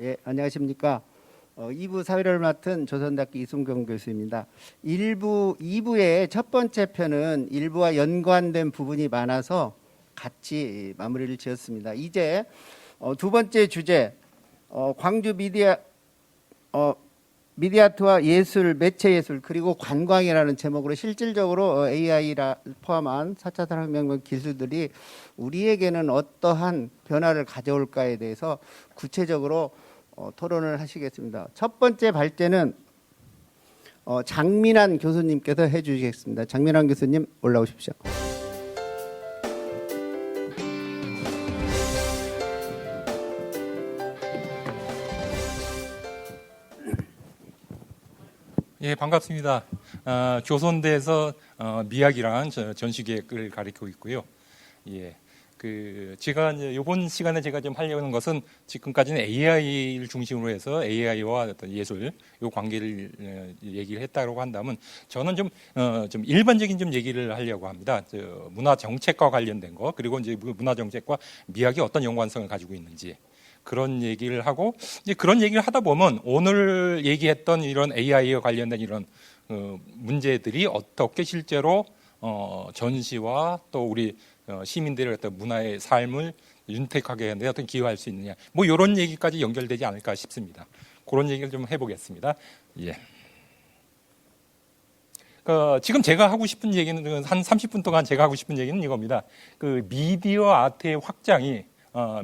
예, 안녕하십니까. 2부 사회를 맡은 조선대학교 이순경 교수입니다. 2부의 첫 번째 편은 1부와 연관된 부분이 많아서 같이 마무리를 지었습니다. 이제 두 번째 주제, 광주 미디어아트와 예술, 매체 예술, 그리고 관광이라는 제목으로 실질적으로 AI를 포함한 4차 산업혁명 기술들이 우리에게는 어떠한 변화를 가져올까에 대해서 구체적으로 토론을 하시겠습니다. 첫 번째 발제는 장민환 교수님께서 해주시겠습니다. 장민환 교수님 올라오십시오. 예, 반갑습니다. 교손대에서 미학이라는 전시계획을 가리키고 있고요. 예, 제가 이제 이번 시간에 제가 좀 하려고 하는 것은 지금까지는 AI를 중심으로 해서 AI와 어떤 예술 요 관계를 얘기를 했다고 한다면 저는 좀 일반적인 좀 얘기를 하려고 합니다. 문화 정책과 관련된 거, 그리고 이제 문화 정책과 미학이 어떤 연관성을 가지고 있는지. 그런 얘기를 하고, 이제 그런 얘기를 하다 보면 오늘 얘기했던 이런 AI와 관련된 이런 문제들이 어떻게 실제로 전시와 또 우리 시민들의 어떤 문화의 삶을 윤택하게 하는데 어떤 기여할 수 있느냐, 뭐 이런 얘기까지 연결되지 않을까 싶습니다. 그런 얘기를 좀 해보겠습니다. 예. 지금 제가 하고 싶은 얘기는 한 30분 동안 제가 하고 싶은 얘기는 이겁니다. 미디어 아트의 확장이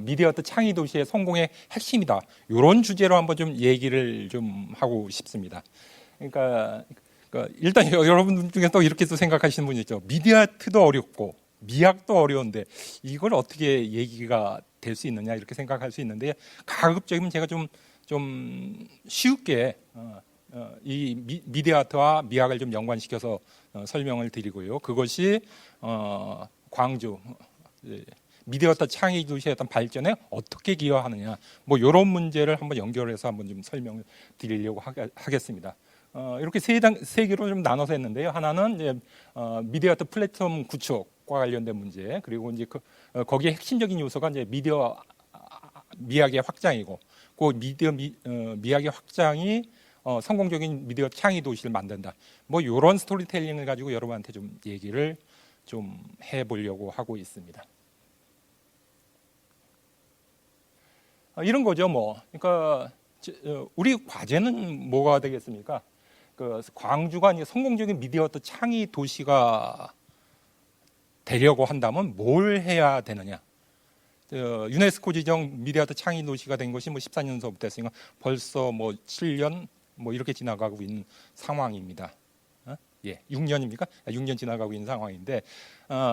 미디어 아트 창의 도시의 성공의 핵심이다. 이런 주제로 한번 좀 얘기를 좀 하고 싶습니다. 그러니까 일단 여러분 중에 또 이렇게 또 생각하시는 분이 있죠. 미디어 아트도 어렵고 미학도 어려운데 이걸 어떻게 얘기가 될 수 있느냐 이렇게 생각할 수 있는데, 가급적이면 제가 좀 쉽게 이 미디어 아트와 미학을 좀 연관시켜서 설명을 드리고요. 그것이 광주 미디어 아트 창의 도시의 어떤 발전에 어떻게 기여하느냐, 뭐 이런 문제를 한번 연결해서 한번 좀 설명을 드리려고 하겠습니다. 이렇게 세 개로 좀 나눠서 했는데요. 하나는 이제 미디어 아트 플랫폼 구축과 관련된 문제, 그리고 이제 거기에 핵심적인 요소가 이제 미디어 미학의 확장이고, 그 미학의 확장이 성공적인 미디어 창의 도시를 만든다. 뭐 이런 스토리텔링을 가지고 여러분한테 좀 얘기를 좀 해보려고 하고 있습니다. 이런 거죠, 뭐. 그러니까 우리 과제는 뭐가 되겠습니까? 광주가 이제 성공적인 미디어 아트 창의 도시가 되려고 한다면 뭘 해야 되느냐? 유네스코 지정 미디어 아트 창의 도시가 된 것이 뭐 14년서부터 했으니까 벌써 뭐 7년 뭐 이렇게 지나가고 있는 상황입니다. 예, 6년입니까? 6년 지나가고 있는 상황인데,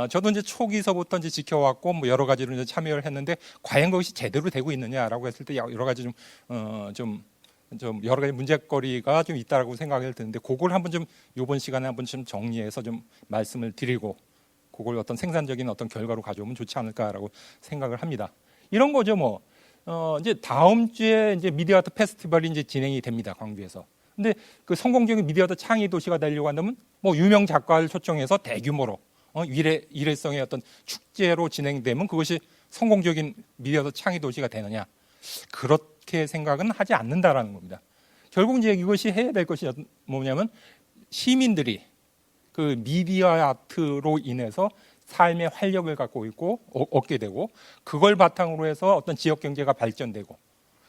저도 이제 초기서부터 이제 지켜왔고, 뭐 여러 가지로 이제 참여를 했는데, 과연 그것이 제대로 되고 있느냐라고 했을 때 여러 가지 좀 여러 가지 문제거리가 좀 있다라고 생각을 드는데, 그걸 한번 좀 이번 시간에 한번 좀 정리해서 좀 말씀을 드리고, 그걸 어떤 생산적인 어떤 결과로 가져오면 좋지 않을까라고 생각을 합니다. 이런 거죠, 뭐. 이제 다음 주에 이제 미디어 아트 페스티벌이 이제 진행이 됩니다, 광주에서. 근데 성공적인 미디어 아트 창의 도시가 되려고 한다면 뭐 유명 작가를 초청해서 대규모로 일회성의 어떤 축제로 진행되면 그것이 성공적인 미디어 아트 창의 도시가 되느냐, 그렇게 생각은 하지 않는다라는 겁니다. 결국 이제 이것이 해야 될 것이 뭐냐면, 시민들이 미디어 아트로 인해서 삶의 활력을 갖고 있고 얻게 되고, 그걸 바탕으로 해서 어떤 지역 경제가 발전되고,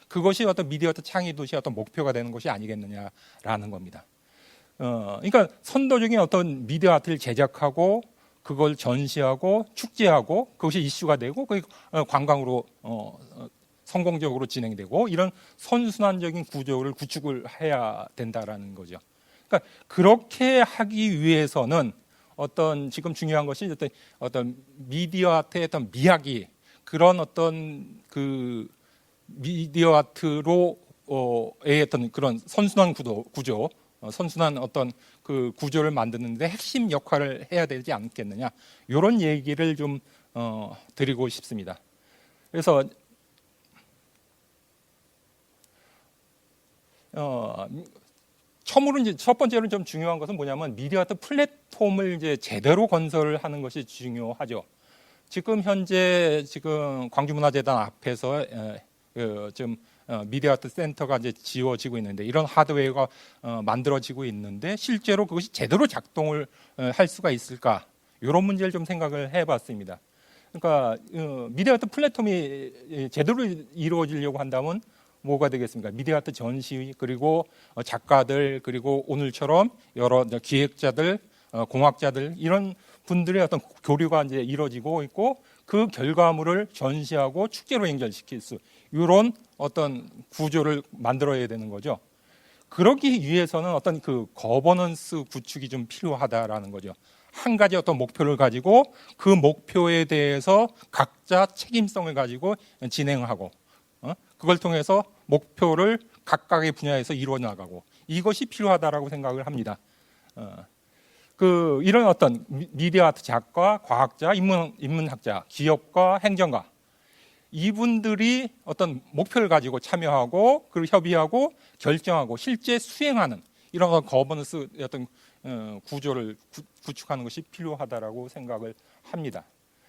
그것이 어떤 미디어 아트 창의 도시의 어떤 목표가 되는 것이 아니겠느냐라는 겁니다. 그러니까 선도적인 어떤 미디어 아트를 제작하고 그걸 전시하고 축제하고 그것이 이슈가 되고 관광으로 성공적으로 진행되고, 이런 선순환적인 구조를 구축을 해야 된다라는 거죠. 그러니까 그렇게 하기 위해서는 어떤 지금 중요한 것이 어떤 미디어 아트의 어떤 미학이 그런 어떤 미디어 아트로의 어떤 그런 선순환 구조, 선순환 어떤 구조를 만드는데 핵심 역할을 해야 되지 않겠느냐, 이런 얘기를 좀 드리고 싶습니다. 그래서 처음으로 이제 첫 번째로 좀 중요한 것은 뭐냐면, 미디어 아트 플랫폼을 이제 제대로 건설하는 것이 중요하죠. 지금 현재 광주문화재단 앞에서 좀 미디어 아트 센터가 이제 지어지고 있는데 이런 하드웨어가 만들어지고 있는데 실제로 그것이 제대로 작동을 할 수가 있을까? 이런 문제를 좀 생각을 해봤습니다. 그러니까 미디어 아트 플랫폼이 제대로 이루어지려고 한다면 뭐가 되겠습니까? 미디어 아트 전시 그리고 작가들 그리고 오늘처럼 여러 기획자들, 공학자들 이런 분들의 어떤 교류가 이제 이루어지고 있고 그 결과물을 전시하고 축제로 연결시킬 수 이런 어떤 구조를 만들어야 되는 거죠. 그러기 위해서는 어떤 그 거버넌스 구축이 좀 필요하다라는 거죠. 한 가지 어떤 목표를 가지고 그 목표에 대해서 각자 책임성을 가지고 진행하고 그걸 통해서 목표를 각각의 분야에서 이루어 나가고 이것이 필요하다라고 생각을 합니다. 이런 어떤 미디어 아트 작가, 과학자, 인문학자, 기업가, 행정가 이분들이 어떤 목표를 가지고 참여하고 그리고 협의하고 결정하고 실제 수행하는 이런 거버넌스 어떤 구조를 구축하는 것이 필요하다라고 생각을 합니다.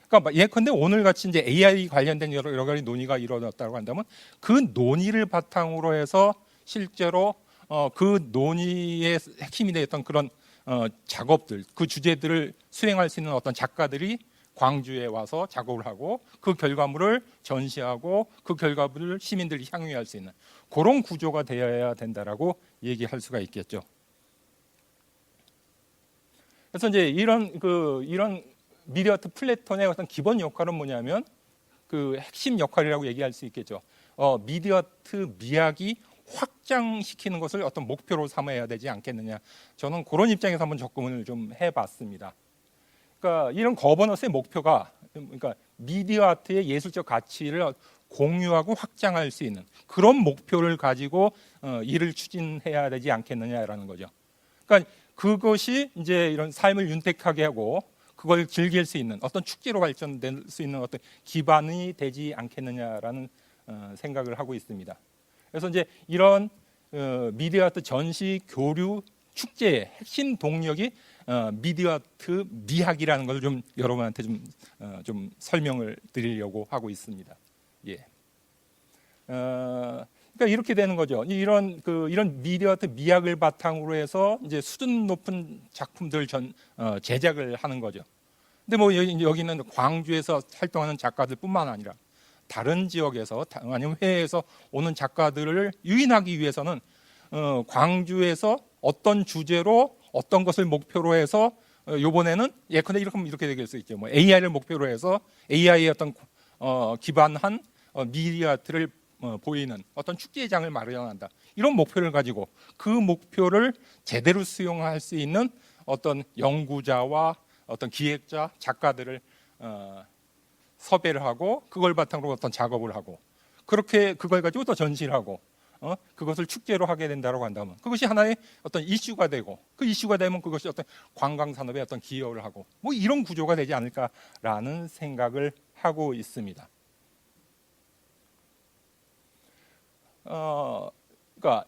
그러니까 예컨대 오늘 같이 이제 AI 관련된 여러 가지 논의가 이루어졌다고 한다면 그 논의를 바탕으로 해서 실제로 그 논의의 핵심이 되었던 그런 작업들, 그 주제들을 수행할 수 있는 어떤 작가들이 광주에 와서 작업을 하고 그 결과물을 전시하고 그 결과물을 시민들이 향유할 수 있는 그런 구조가 되어야 된다라고 얘기할 수가 있겠죠. 그래서 이제 이런 미디어 아트 플랫폼의 어떤 기본 역할은 뭐냐면 그 핵심 역할이라고 얘기할 수 있겠죠. 미디어 아트 미학이 확장시키는 것을 어떤 목표로 삼아야 되지 않겠느냐. 저는 그런 입장에서 한번 접근을 좀 해봤습니다. 그러니까 이런 거버넌스의 목표가 그러니까 미디어 아트의 예술적 가치를 공유하고 확장할 수 있는 그런 목표를 가지고 일을 추진해야 되지 않겠느냐라는 거죠. 그러니까 그것이 이제 이런 삶을 윤택하게 하고 그걸 즐길 수 있는 어떤 축제로 발전될 수 있는 어떤 기반이 되지 않겠느냐라는 생각을 하고 있습니다. 그래서 이제 이런 미디어 아트 전시 교류 축제의 핵심 동력이 미디어 아트 미학이라는 걸 좀 여러분한테 좀 설명을 드리려고 하고 있습니다. 예. 그러니까 이렇게 되는 거죠. 이런 미디어 아트 미학을 바탕으로 해서 이제 수준 높은 작품들 제작을 하는 거죠. 근데 뭐 여기는 광주에서 활동하는 작가들뿐만 아니라 다른 지역에서 아니면 해외에서 오는 작가들을 유인하기 위해서는 광주에서 어떤 주제로 어떤 것을 목표로 해서 이번에는 예컨대 이렇게 되길 수 있죠. 뭐 AI를 목표로 해서 AI의 어떤 기반한 미디어 아트를 보이는 어떤 축제장을 마련한다. 이런 목표를 가지고 그 목표를 제대로 수용할 수 있는 어떤 연구자와 어떤 기획자, 작가들을 섭외를 하고 그걸 바탕으로 어떤 작업을 하고 그렇게 그걸 가지고 또 전시를 하고 그것을 축제로 하게 된다고 한다면 그것이 하나의 어떤 이슈가 되고 그 이슈가 되면 그것이 어떤 관광 산업에 어떤 기여를 하고 뭐 이런 구조가 되지 않을까라는 생각을 하고 있습니다. 그러니까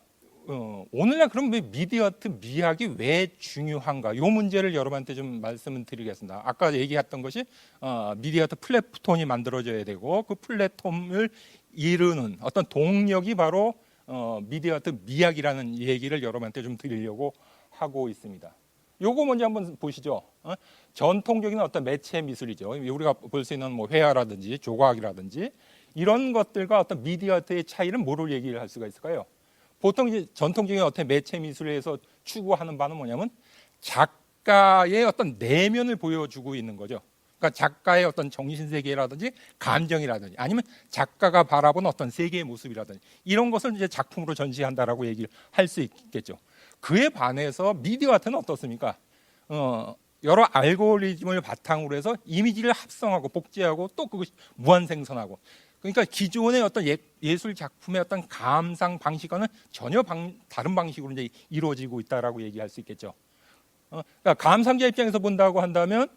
오늘날 그럼 미디어 아트 미학이 왜 중요한가? 이 문제를 여러분한테 좀 말씀을 드리겠습니다. 아까 얘기했던 것이 미디어 아트 플랫폼이 만들어져야 되고 그 플랫폼을 이루는 어떤 동력이 바로 미디어 아트 미학이라는 얘기를 여러분한테 좀 드리려고 하고 있습니다. 요거 먼저 한번 보시죠. 전통적인 어떤 매체 미술이죠. 우리가 볼 수 있는 뭐 회화라든지 조각이라든지 이런 것들과 어떤 미디어 아트의 차이는 뭐를 얘기를 할 수가 있을까요? 보통 이제 전통적인 어떤 매체 미술에서 추구하는 바는 뭐냐면 작가의 어떤 내면을 보여주고 있는 거죠. 그러니까 작가의 어떤 정신 세계라든지 감정이라든지 아니면 작가가 바라본 어떤 세계의 모습이라든지 이런 것을 이제 작품으로 전시한다라고 얘기를 할 수 있겠죠. 그에 반해서 미디어 아트는 어떻습니까? 여러 알고리즘을 바탕으로 해서 이미지를 합성하고 복제하고 또 그것이 무한 생성하고 그러니까 기존의 어떤 예술 작품의 어떤 감상 방식과는 전혀 다른 방식으로 이제 이루어지고 있다라고 얘기할 수 있겠죠. 그러니까 감상자 입장에서 본다고 한다면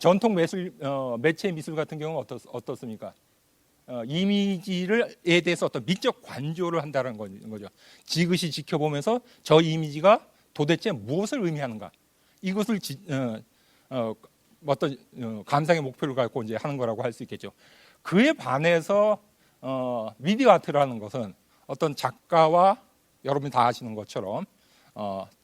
전통 매체 미술 같은 경우는 어떻습니까? 이미지에 대해서 어떤 미적 관조를 한다는 거죠. 지그시 지켜보면서 저 이미지가 도대체 무엇을 의미하는가? 이것을 어떤 감상의 목표를 갖고 이제 하는 거라고 할 수 있겠죠. 그에 반해서 미디어 아트라는 것은 어떤 작가와 여러분이 다 아시는 것처럼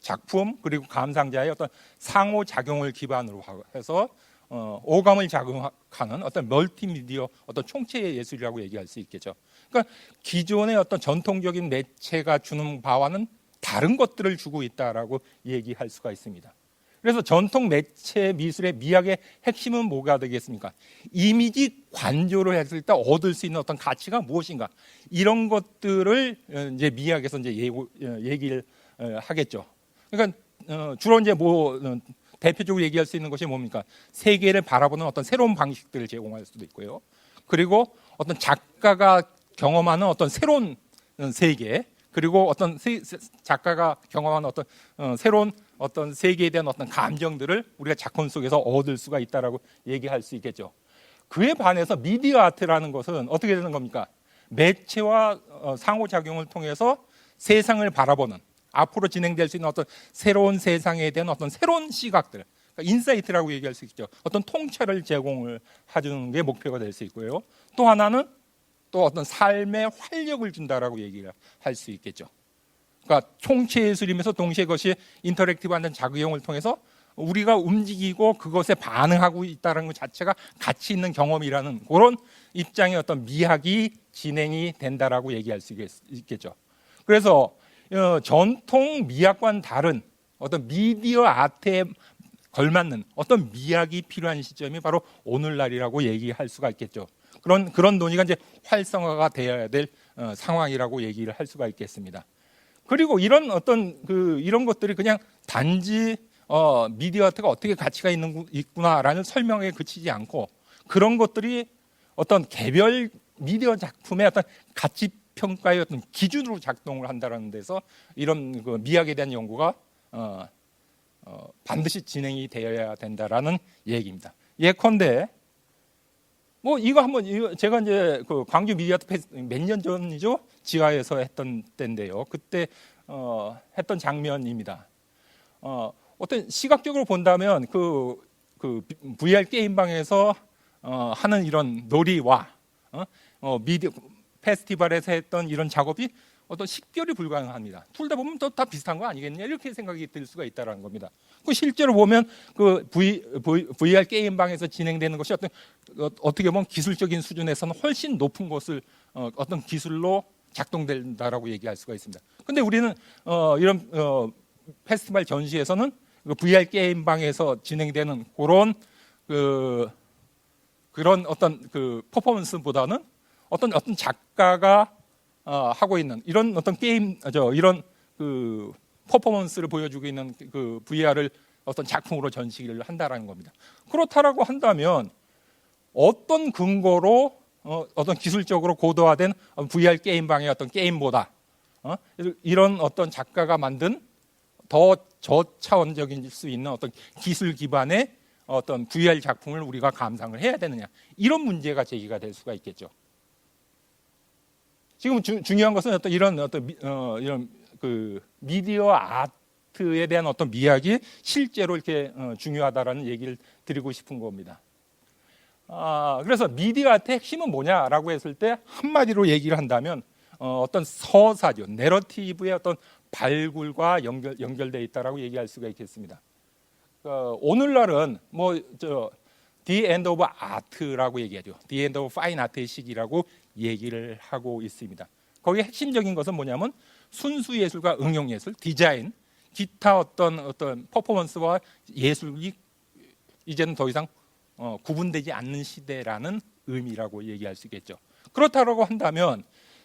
작품 그리고 감상자의 어떤 상호작용을 기반으로 해서 오감을 자극하는 어떤 멀티미디어 어떤 총체의 예술이라고 얘기할 수 있겠죠. 그러니까 기존의 어떤 전통적인 매체가 주는 바와는 다른 것들을 주고 있다라고 얘기할 수가 있습니다. 그래서 전통 매체 미술의 미학의 핵심은 뭐가 되겠습니까? 이미지 관조를 했을 때 얻을 수 있는 어떤 가치가 무엇인가? 이런 것들을 이제 미학에서 이제 얘기를 하겠죠. 그러니까 주로 이제 대표적으로 얘기할 수 있는 것이 뭡니까? 세계를 바라보는 어떤 새로운 방식들을 제공할 수도 있고요. 그리고 어떤 작가가 경험하는 어떤 새로운 세계, 그리고 어떤 작가가 경험하는 어떤 새로운 어떤 세계에 대한 어떤 감정들을 우리가 작품 속에서 얻을 수가 있다라고 얘기할 수 있겠죠. 그에 반해서 미디어 아트라는 것은 어떻게 되는 겁니까? 매체와 상호작용을 통해서 세상을 바라보는, 앞으로 진행될 수 있는 어떤 새로운 세상에 대한 어떤 새로운 시각들, 그러니까 인사이트라고 얘기할 수 있죠. 어떤 통찰을 제공을 해주는 게 목표가 될 수 있고요. 또 하나는 또 어떤 삶의 활력을 준다라고 얘기를 할 수 있겠죠. 그러니까 총체 예술이면서 동시에 그것이 인터랙티브한 작용을 통해서 우리가 움직이고 그것에 반응하고 있다는 것 자체가 가치 있는 경험이라는 그런 입장의 어떤 미학이 진행이 된다라고 얘기할 수 있겠죠. 그래서 전통 미학과는 다른 어떤 미디어 아트에 걸맞는 어떤 미학이 필요한 시점이 바로 오늘날이라고 얘기할 수가 있겠죠. 그런 논의가 이제 활성화가 되어야 될 상황이라고 얘기를 할 수가 있겠습니다. 그리고 이런 어떤 이런 것들이 그냥 단지 미디어 아트가 어떻게 가치가 있구나라는 설명에 그치지 않고 그런 것들이 어떤 개별 미디어 작품의 어떤 가치 평가의 어떤 기준으로 작동을 한다는 데서 이런 미학에 대한 연구가 반드시 진행이 되어야 된다라는 얘기입니다. 예컨대 이거 제가 이제 광주 미디어 아트 페스티벌 몇 년 전이죠? 지하에서 했던 때인데요. 그때 했던 장면입니다. 어떤 시각적으로 본다면 그 VR 게임방에서 하는 이런 놀이와 미디어 페스티벌에서 했던 이런 작업이 어떤 식별이 불가능합니다. 둘 다 보면 다 비슷한 거 아니겠냐 이렇게 생각이 들 수가 있다는 겁니다. 실제로 보면 VR 게임방에서 진행되는 것이 어떻게 보면 기술적인 수준에서는 훨씬 높은 것을 어떤 기술로 작동된다라고 얘기할 수가 있습니다. 근데 우리는 이런 페스티벌 전시에서는 VR 게임방에서 진행되는 그런 어떤 퍼포먼스보다는 어떤 작가가 하고 있는 이런 어떤 이런 퍼포먼스를 보여주고 있는 VR을 어떤 작품으로 전시를 한다라는 겁니다. 그렇다라고 한다면 어떤 근거로 어떤 기술적으로 고도화된 VR 게임방의 어떤 게임보다 이런 어떤 작가가 만든 더 저차원적인 수 있는 어떤 기술 기반의 어떤 VR 작품을 우리가 감상을 해야 되느냐 이런 문제가 제기가 될 수가 있겠죠. 지금 중요한 것은 이런 미디어 아트에 대한 어떤 미학이 실제로 이렇게 중요하다라는 얘기를 드리고 싶은 겁니다. 그래서 미디어 아트의 핵심은 뭐냐라고 했을 때 한마디로 얘기를 한다면 어떤 서사죠, 내러티브의 어떤 발굴과 연결되어 있다라고 얘기할 수가 있겠습니다. 오늘날은 The End of Art라고 얘기하죠. The End of Fine Art의 시기라고 얘기를 하고 있습니다. 거기에 핵심적인 것은 뭐냐면 순수 예술과 응용 예술, 디자인, 기타 어떤 퍼포먼스와 예술이 이제는 더 이상 구분되지 않는 시대라는 의미라고 얘기할 수 있겠죠. 그렇다고 한다면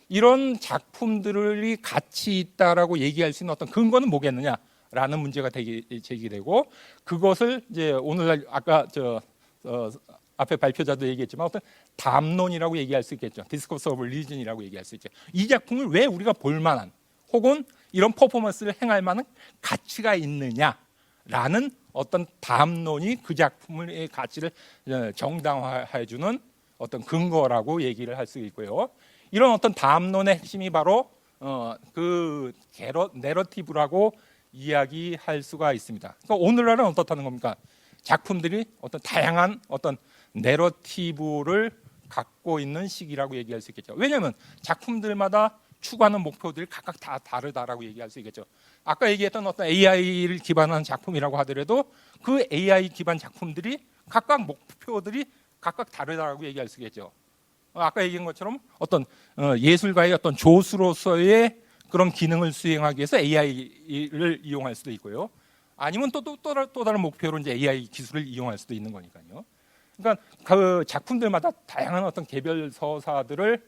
이런 작품들이 가치 있다라고 얘기할 수 있는 어떤 근거는 뭐겠느냐라는 문제가 제기되고 그것을 이제 오늘날 아까 앞에 발표자도 얘기했지만 어떤 담론이라고 얘기할 수 있겠죠. 디스코스 오브 리전이라고 얘기할 수 있죠. 이 작품을 왜 우리가 볼 만한 혹은 이런 퍼포먼스를 행할 만한 가치가 있느냐라는 어떤 담론이 그 작품의 가치를 정당화해 주는 어떤 근거라고 얘기를 할 수 있고요. 이런 어떤 담론의 핵심이 바로 내러티브라고 이야기할 수가 있습니다. 그러니까 오늘날은 어떻다는 겁니까? 작품들이 어떤 다양한 어떤 내러티브를 갖고 있는 시기라고 얘기할 수 있겠죠. 왜냐하면 작품들마다 추구하는 목표들이 각각 다 다르다라고 얘기할 수 있겠죠. 아까 얘기했던 어떤 AI를 기반한 작품이라고 하더라도 그 AI 기반 작품들이 각각 목표들이 각각 다르다라고 얘기할 수 있겠죠. 아까 얘기한 것처럼 어떤 예술가의 어떤 조수로서의 그런 기능을 수행하기 위해서 AI를 이용할 수도 있고요. 아니면 또 다른 목표로 이제 AI 기술을 이용할 수도 있는 거니까요. 그러니까 그 작품들마다 다양한 어떤 개별 서사들을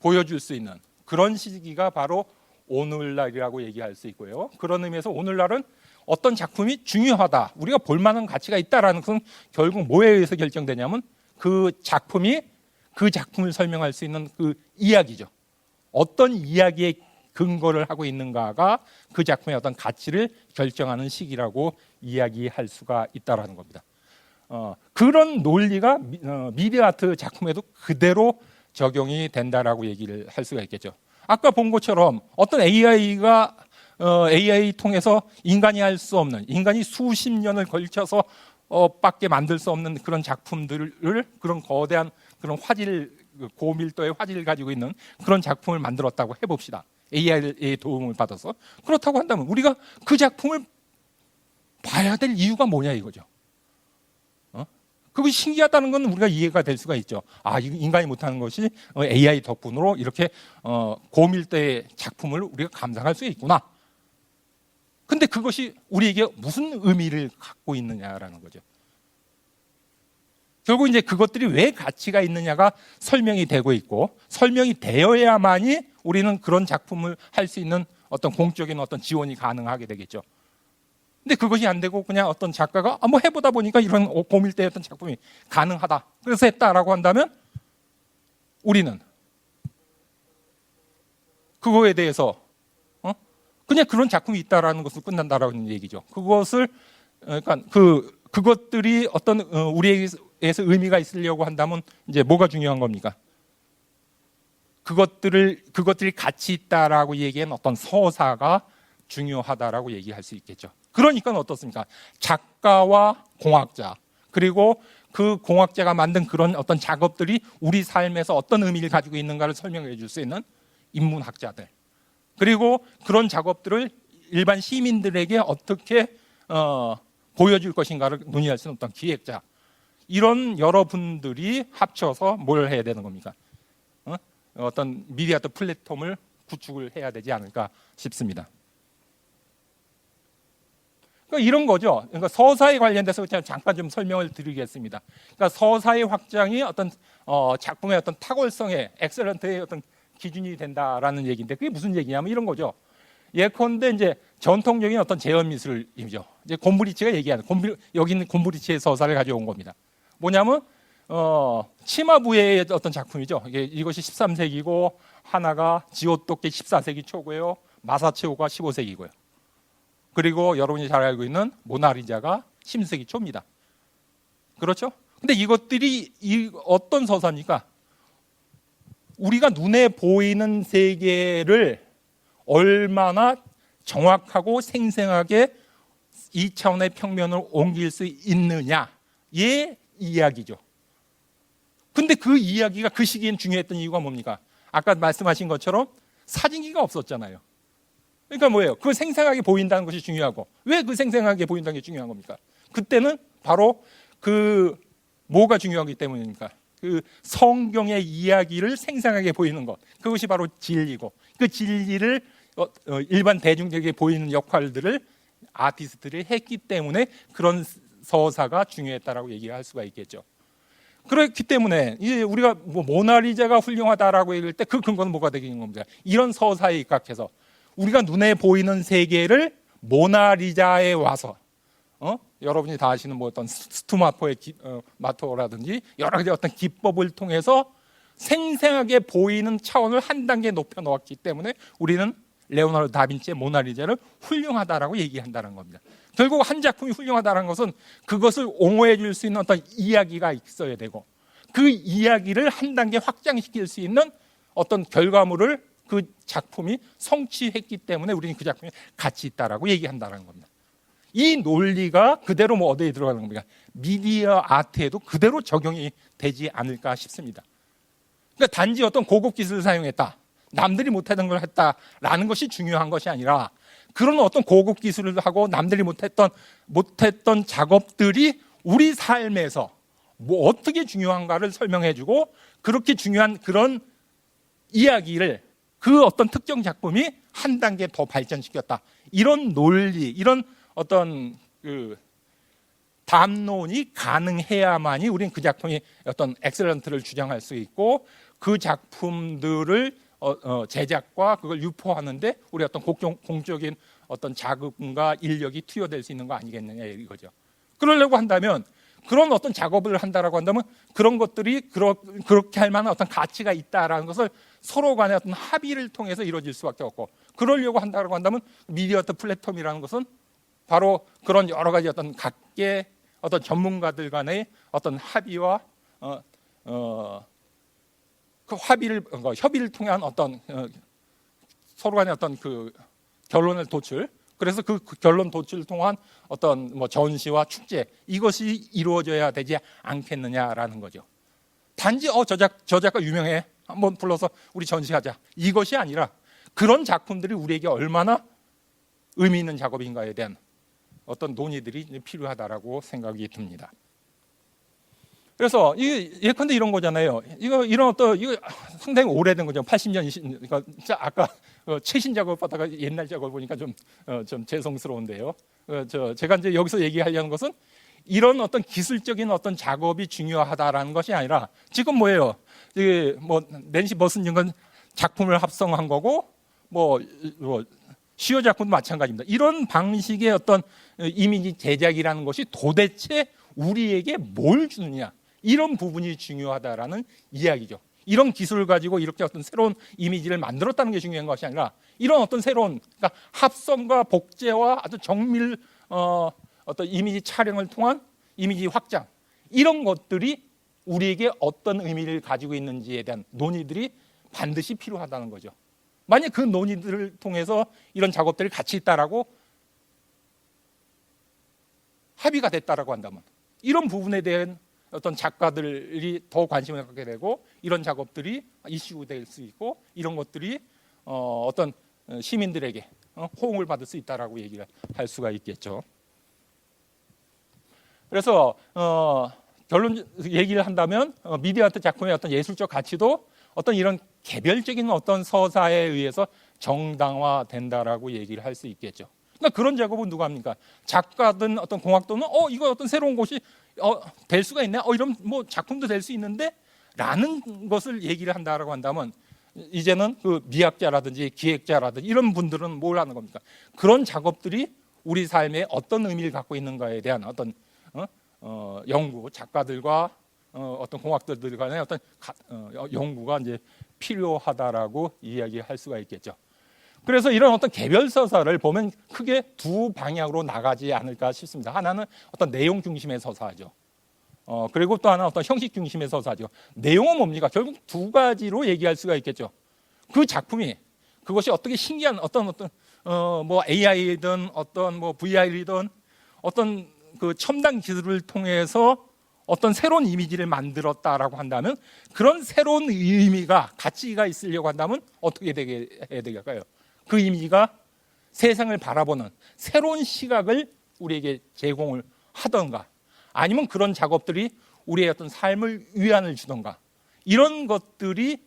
보여줄 수 있는 그런 시기가 바로 오늘날이라고 얘기할 수 있고요. 그런 의미에서 오늘날은 어떤 작품이 중요하다, 우리가 볼 만한 가치가 있다라는 것은 결국 뭐에 의해서 결정되냐면 그 작품이 그 작품을 설명할 수 있는 그 이야기죠. 어떤 이야기에 근거를 하고 있는가가 그 작품의 어떤 가치를 결정하는 시기라고 이야기할 수가 있다라는 겁니다. 그런 논리가 미디어 아트 작품에도 그대로 적용이 된다라고 얘기를 할 수가 있겠죠. 아까 본 것처럼 어떤 AI가 AI 통해서 인간이 할 수 없는, 인간이 수십 년을 걸쳐서 밖에 만들 수 없는 그런 작품들을, 그런 거대한 그런 화질, 고밀도의 화질을 가지고 있는 그런 작품을 만들었다고 해봅시다. AI의 도움을 받아서. 그렇다고 한다면 우리가 그 작품을 봐야 될 이유가 뭐냐 이거죠. 그것이 신기하다는 건 우리가 이해가 될 수가 있죠. 아, 인간이 못하는 것이 AI 덕분으로 이렇게 고밀도의 작품을 우리가 감상할 수 있구나. 근데 그것이 우리에게 무슨 의미를 갖고 있느냐라는 거죠. 결국 이제 그것들이 왜 가치가 있느냐가 설명이 되고 있고, 설명이 되어야만이 우리는 그런 작품을 할 수 있는 어떤 공적인 어떤 지원이 가능하게 되겠죠. 근데 그것이 안 되고 그냥 어떤 작가가 뭐 해보다 보니까 이런 고밀도의 어떤 작품이 가능하다, 그래서 했다라고 한다면 우리는 그거에 대해서 그냥 그런 작품이 있다라는 것으로 끝난다라는 얘기죠. 그것을, 그러니까 그것들이 어떤 우리에게서 의미가 있으려고 한다면 이제 뭐가 중요한 겁니까? 그것들이 가치 있다라고 얘기한 어떤 서사가 중요하다라고 얘기할 수 있겠죠. 그러니까 어떻습니까? 작가와 공학자, 그리고 그 공학자가 만든 그런 어떤 작업들이 우리 삶에서 어떤 의미를 가지고 있는가를 설명해 줄 수 있는 인문학자들, 그리고 그런 작업들을 일반 시민들에게 어떻게 보여줄 것인가를 논의할 수 있는 어떤 기획자, 이런 여러분들이 합쳐서 뭘 해야 되는 겁니까? 어떤 미디어 아트 플랫폼을 구축을 해야 되지 않을까 싶습니다. 그러니까 이런 거죠. 그러니까 서사에 관련돼서 잠깐 좀 설명을 드리겠습니다. 그러니까 서사의 확장이 어떤 작품의 어떤 탁월성의 엑셀런트의 어떤 기준이 된다라는 얘기인데, 그게 무슨 얘기냐면 이런 거죠. 예컨대 이제 전통적인 어떤 재현 미술이죠. 이제 곰브리치가 얘기하는 여기 있는 곰브리치의 서사를 가져온 겁니다. 뭐냐면 치마부의 어떤 작품이죠. 이것이 13세기고 하나가 지오토케 14세기 초고요. 마사체오가 15세기고요. 그리고 여러분이 잘 알고 있는 모나리자가 16세기 초입니다. 그렇죠? 근데 이것들이 어떤 서사입니까? 우리가 눈에 보이는 세계를 얼마나 정확하고 생생하게 이 차원의 평면을 옮길 수 있느냐의 이야기죠. 근데 그 이야기가 그 시기엔 중요했던 이유가 뭡니까? 아까 말씀하신 것처럼 사진기가 없었잖아요. 그러니까 뭐예요? 그 생생하게 보인다는 것이 중요하고, 왜 그 생생하게 보인다는 게 중요한 겁니까? 그때는 바로 그 뭐가 중요하기 때문입니까? 그 성경의 이야기를 생생하게 보이는 것, 그것이 바로 진리고, 그 진리를 일반 대중들에게 보이는 역할들을 아티스트들이 했기 때문에 그런 서사가 중요했다라고 얘기할 수가 있겠죠. 그렇기 때문에 이제 우리가 모나리자가 훌륭하다라고 얘기할 때 그 근거는 뭐가 되는 겁니다. 이런 서사에 입각해서 우리가 눈에 보이는 세계를 모나리자에 와서 여러분이 다 아시는 뭐 어떤 스투마토의 마토라든지 여러 가지 어떤 기법을 통해서 생생하게 보이는 차원을 한 단계 높여 놓았기 때문에 우리는 레오나르도 다빈치의 모나리자를 훌륭하다라고 얘기한다는 겁니다. 결국 한 작품이 훌륭하다는 것은 그것을 옹호해 줄 수 있는 어떤 이야기가 있어야 되고, 그 이야기를 한 단계 확장시킬 수 있는 어떤 결과물을 그 작품이 성취했기 때문에 우리는 그 작품이 가치 있다라고 얘기한다는 겁니다. 이 논리가 그대로 뭐 어디에 들어가는 겁니까? 미디어 아트에도 그대로 적용이 되지 않을까 싶습니다. 그러니까 단지 어떤 고급 기술을 사용했다, 남들이 못하던 걸 했다라는 것이 중요한 것이 아니라 그런 어떤 고급 기술을 하고 남들이 못했던 작업들이 우리 삶에서 뭐 어떻게 중요한가를 설명해주고 그렇게 중요한 그런 이야기를 그 어떤 특정 작품이 한 단계 더 발전시켰다. 이런 논리, 이런 어떤 그 담론이 가능해야만이 우리는 그 작품이 어떤 엑셀런트를 주장할 수 있고 그 작품들을 제작과 그걸 유포하는데 우리 어떤 공적인 어떤 자금과 인력이 투여될 수 있는 거 아니겠느냐 이거죠. 그러려고 한다면 그런 어떤 작업을 한다라고 한다면 그런 것들이 그렇게 할 만한 어떤 가치가 있다라는 것을 서로 간의 어떤 합의를 통해서 이루어질 수밖에 없고 그러려고 한다라고 한다면 미디어 아트 플랫폼이라는 것은 바로 그런 여러 가지 어떤 각계 어떤 전문가들 간의 어떤 합의와 그 협의를 통한 어떤 서로 간의 어떤 그 결론을 도출. 그래서 그 결론 도출을 통한 어떤 뭐 전시와 축제 이것이 이루어져야 되지 않겠느냐라는 거죠. 단지 저 작가 유명해 한번 불러서 우리 전시하자 이것이 아니라 그런 작품들이 우리에게 얼마나 의미 있는 작업인가에 대한 어떤 논의들이 필요하다라고 생각이 듭니다. 그래서 예컨대 이런 거잖아요. 이거 상당히 오래된 거죠. 80년, 그러니까 아까 최신 작업하다가 옛날 작업 보니까 좀 죄송스러운데요. 제가 이제 여기서 얘기하려는 것은 이런 어떤 기술적인 어떤 작업이 중요하다라는 것이 아니라 지금 뭐예요? 낸시 버슨님은 작품을 합성한 거고 시어 작품도 마찬가지입니다. 이런 방식의 어떤 이미지 제작이라는 것이 도대체 우리에게 뭘 주느냐? 이런 부분이 중요하다라는 이야기죠. 이런 기술을 가지고 이렇게 어떤 새로운 이미지를 만들었다는 게 중요한 것이 아니라 이런 어떤 새로운 그러니까 합성과 복제와 아주 정밀 어떤 이미지 촬영을 통한 이미지 확장 이런 것들이 우리에게 어떤 의미를 가지고 있는지에 대한 논의들이 반드시 필요하다는 거죠. 만약 그 논의들을 통해서 이런 작업들이 같이 있다라고 합의가 됐다라고 한다면 이런 부분에 대한 어떤 작가들이 더 관심을 갖게 되고 이런 작업들이 이슈될 수 있고 이런 것들이 어떤 시민들에게 호응을 받을 수 있다라고 얘기를 할 수가 있겠죠. 그래서 결론 얘기를 한다면 미디어 아트 작품의 어떤 예술적 가치도 어떤 이런 개별적인 어떤 서사에 의해서 정당화된다라고 얘기를 할 수 있겠죠. 그러니까 그런 작업은 누가 합니까? 작가든 어떤 공학도는 이거 어떤 새로운 곳이 될 수가 있네. 이런 뭐 작품도 될 수 있는데 라는 것을 얘기를 한다라고 한다면 이제는 그 미학자라든지 기획자라든지 이런 분들은 뭘 하는 겁니까? 그런 작업들이 우리 삶에 어떤 의미를 갖고 있는가에 대한 어떤 연구, 작가들과 어떤 공학자들 간의 어떤 연구가 이제 필요하다라고 이야기할 수가 있겠죠. 그래서 이런 어떤 개별 서사를 보면 크게 두 방향으로 나가지 않을까 싶습니다. 하나는 어떤 내용 중심의 서사죠. 그리고 또 하나 어떤 형식 중심의 서사죠. 내용은 뭡니까? 결국 두 가지로 얘기할 수가 있겠죠. 그 작품이 그것이 어떻게 신기한 어떤 뭐 AI든 어떤 뭐 VR이든 어떤 그 첨단 기술을 통해서 어떤 새로운 이미지를 만들었다라고 한다면 그런 새로운 의미가 가치가 있으려고 한다면 어떻게 해야 될까요? 그 이미지가 세상을 바라보는 새로운 시각을 우리에게 제공을 하던가 아니면 그런 작업들이 우리의 어떤 삶을 위안을 주던가 이런 것들을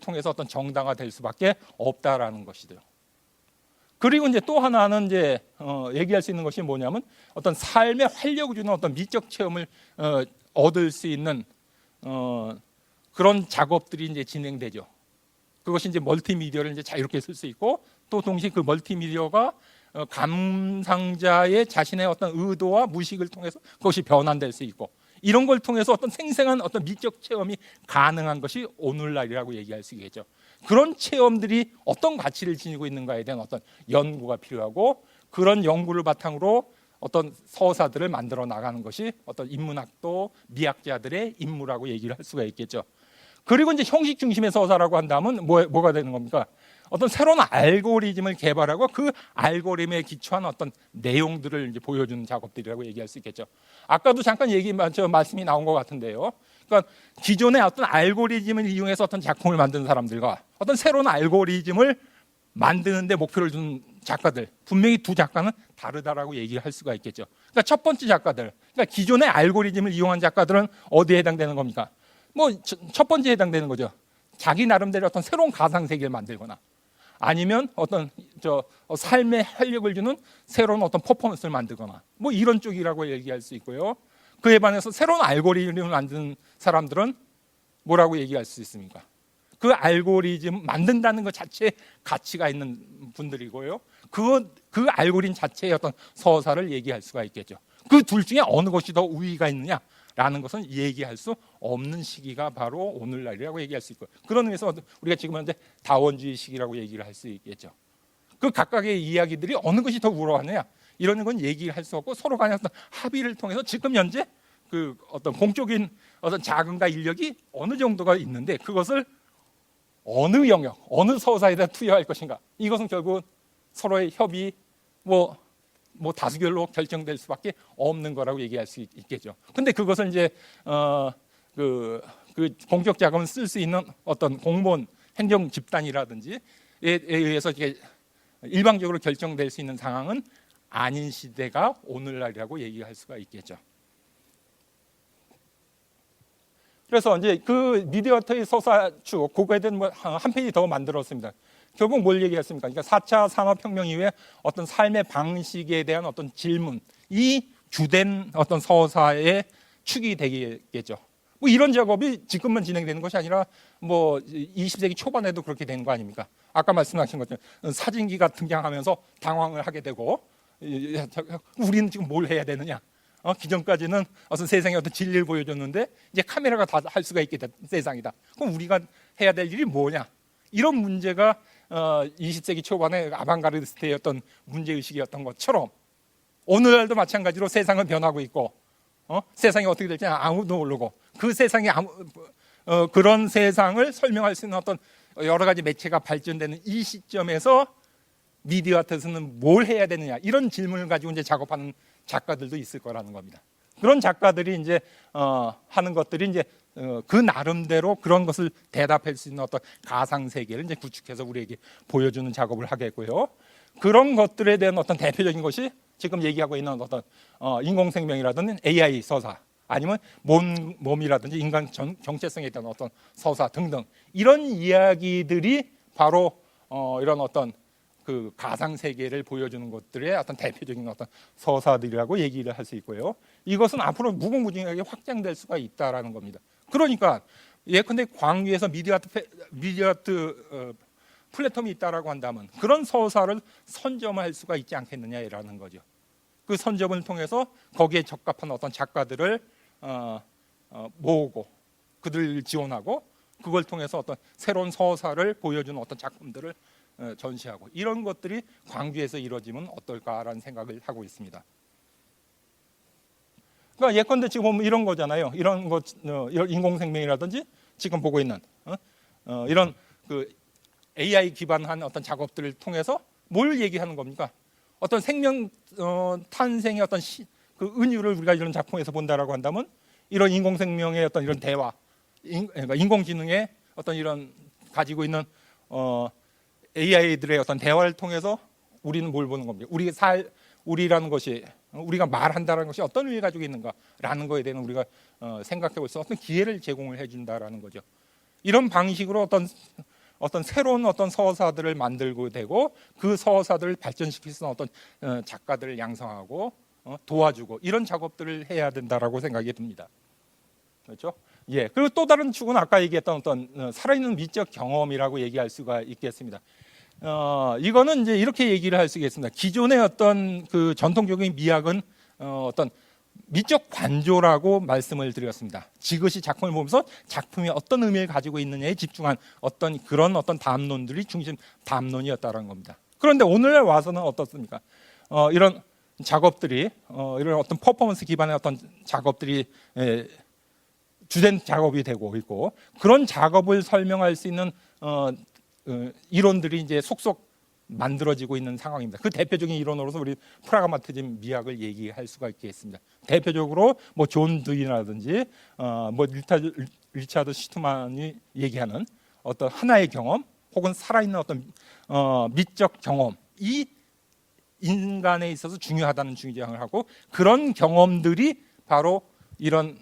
통해서 어떤 정당화될 수밖에 없다라는 것이죠. 그리고 이제 또 하나는 이제 얘기할 수 있는 것이 뭐냐면 어떤 삶에 활력을 주는 어떤 미적 체험을 얻을 수 있는 그런 작업들이 이제 진행되죠. 그것이 이제 멀티미디어를 이제 자유롭게 쓸 수 있고 또 동시에 그 멀티미디어가 감상자의 자신의 어떤 의도와 무의식을 통해서 그것이 변환될 수 있고 이런 걸 통해서 어떤 생생한 어떤 미적 체험이 가능한 것이 오늘날이라고 얘기할 수 있겠죠. 그런 체험들이 어떤 가치를 지니고 있는가에 대한 어떤 연구가 필요하고 그런 연구를 바탕으로 어떤 서사들을 만들어 나가는 것이 어떤 인문학도 미학자들의 임무라고 얘기를 할 수가 있겠죠. 그리고 이제 형식 중심의 서사라고 한다면 뭐가 되는 겁니까? 어떤 새로운 알고리즘을 개발하고 그 알고리즘에 기초한 어떤 내용들을 이제 보여주는 작업들이라고 얘기할 수 있겠죠. 아까도 잠깐 말씀이 나온 것 같은데요. 그러니까 기존의 어떤 알고리즘을 이용해서 어떤 작품을 만드는 사람들과 어떤 새로운 알고리즘을 만드는데 목표를 둔 작가들, 분명히 두 작가는 다르다라고 얘기를 할 수가 있겠죠. 그러니까 첫 번째 작가들, 그러니까 기존의 알고리즘을 이용한 작가들은 어디에 해당되는 겁니까? 뭐 첫 번째에 해당되는 거죠. 자기 나름대로 어떤 새로운 가상 세계를 만들거나 아니면 어떤 삶의 활력을 주는 새로운 어떤 퍼포먼스를 만들거나 뭐 이런 쪽이라고 얘기할 수 있고요. 그에 반해서 새로운 알고리즘을 만드는 사람들은 뭐라고 얘기할 수 있습니까? 그 알고리즘 만든다는 것 자체에 가치가 있는 분들이고요. 그 알고리즘 자체의 어떤 서사를 얘기할 수가 있겠죠. 그 둘 중에 어느 것이 더 우위가 있느냐라는 것은 얘기할 수 없는 시기가 바로 오늘날이라고 얘기할 수 있고, 그런 의미에서 우리가 지금 현재 다원주의 시기라고 얘기를 할 수 있겠죠. 그 각각의 이야기들이 어느 것이 더 우월하느냐 이런 건 얘기할 수 없고, 서로 간의 어떤 합의를 통해서 지금 현재 그 어떤 공적인 어떤 자금과 인력이 어느 정도가 있는데 그것을 어느 영역, 어느 서사에다 투여할 것인가, 이것은 결국 서로의 협의, 뭐 다수결로 결정될 수밖에 없는 거라고 얘기할 수 있겠죠. 근데 그것을 이제 그 공적 자금을 쓸 수 있는 어떤 공무원 행정 집단이라든지에 의해서 이게 일방적으로 결정될 수 있는 상황은 아닌 시대가 오늘날이라고 얘기할 수가 있겠죠. 그래서 이제 그 미디어터의 서사축, 그거에 대한 한 페이지 더 만들었습니다. 결국 뭘 얘기했습니까? 그러니까 4차 산업혁명 이후에 어떤 삶의 방식에 대한 어떤 질문이 주된 어떤 서사의 축이 되겠죠. 뭐 이런 작업이 지금만 진행되는 것이 아니라 뭐 20세기 초반에도 그렇게 되는 거 아닙니까? 아까 말씀하신 것처럼 사진기가 등장하면서 당황을 하게 되고, 우리는 지금 뭘 해야 되느냐? 기존까지는 어떤 세상의 어떤 진리를 보여줬는데 이제 카메라가 다 할 수가 있게 된 세상이다. 그럼 우리가 해야 될 일이 뭐냐? 이런 문제가 20세기 초반에 아방가르디스트의 어떤 문제의식이었던 것처럼 오늘날도 마찬가지로 세상은 변하고 있고, 세상이 어떻게 될지 아무도 모르고, 그 세상이 그런 세상을 설명할 수 있는 어떤 여러 가지 매체가 발전되는 이 시점에서 미디어 아트에서는 뭘 해야 되느냐, 이런 질문을 가지고 이제 작업하는 작가들도 있을 거라는 겁니다. 그런 작가들이 이제 하는 것들이 이제 그 나름대로 그런 것을 대답할 수 있는 어떤 가상 세계를 이제 구축해서 우리에게 보여주는 작업을 하겠고요. 그런 것들에 대한 어떤 대표적인 것이 지금 얘기하고 있는 어떤 인공생명이라든지 AI 서사, 아니면 몸이라든지 인간 정체성에 대한 어떤 서사 등등, 이런 이야기들이 바로 이런 어떤 그 가상 세계를 보여주는 것들의 어떤 대표적인 어떤 서사들이라고 얘기를 할 수 있고요. 이것은 앞으로 무궁무진하게 확장될 수가 있다라는 겁니다. 그러니까 예컨대 광주에서 미디어 아트 플랫폼이 있다라고 한다면 그런 서사를 선점할 수가 있지 않겠느냐라는 거죠. 그 선점을 통해서 거기에 적합한 어떤 작가들을 모으고 그들을 지원하고, 그걸 통해서 어떤 새로운 서사를 보여주는 어떤 작품들을 전시하고, 이런 것들이 광주에서 이루어지면 어떨까라는 생각을 하고 있습니다. 그러니까 예컨대 지금 보면 이런 거잖아요. 이런 것, 이런 인공생명이라든지 지금 보고 있는 이런 그 AI 기반한 어떤 작업들을 통해서 뭘 얘기하는 겁니까? 어떤 생명 탄생의 어떤 그 은유를 우리가 이런 작품에서 본다라고 한다면, 이런 인공생명의 어떤 이런 대화, 그러니까 인공지능의 어떤 이런 가지고 있는 AI들의 어떤 대화를 통해서 우리는 뭘 보는 겁니까? 우리라는 것이, 우리가 말한다는 것이 어떤 의미를 가지고 있는가라는 것에 대한 우리가 생각해 볼 수 있는 어떤 기회를 제공을 해준다라는 거죠. 이런 방식으로 어떤 새로운 어떤 서사들을 만들고 되고, 그 서사들을 발전시킬 수 있는 어떤 작가들을 양성하고 도와주고, 이런 작업들을 해야 된다라고 생각이 듭니다. 그렇죠? 예. 그리고 또 다른 축은 아까 얘기했던 어떤 살아있는 미적 경험이라고 얘기할 수가 있겠습니다. 이거는 이제 이렇게 얘기를 할 수 있겠습니다. 기존의 어떤 그 전통적인 미학은 어떤 미적 관조라고 말씀을 드렸습니다. 지그시 작품을 보면서 작품이 어떤 의미를 가지고 있느냐에 집중한 어떤 그런 어떤 담론들이 중심 담론이었다는 겁니다. 그런데 오늘날 와서는 어떻습니까? 이런 작업들이 이런 어떤 퍼포먼스 기반의 어떤 작업들이 주된 작업이 되고 있고, 그런 작업을 설명할 수 있는 이론들이 이제 속속 만들어지고 있는 상황입니다. 그 대표적인 이론으로서 우리 프라그마티즘 미학을 얘기할 수가 있겠습니다. 대표적으로 뭐 존 두이라든지 뭐 리차드 시트만이 얘기하는 어떤 하나의 경험 혹은 살아있는 어떤 미적 경험, 이 인간에 있어서 중요하다는 주장을 하고, 그런 경험들이 바로 이런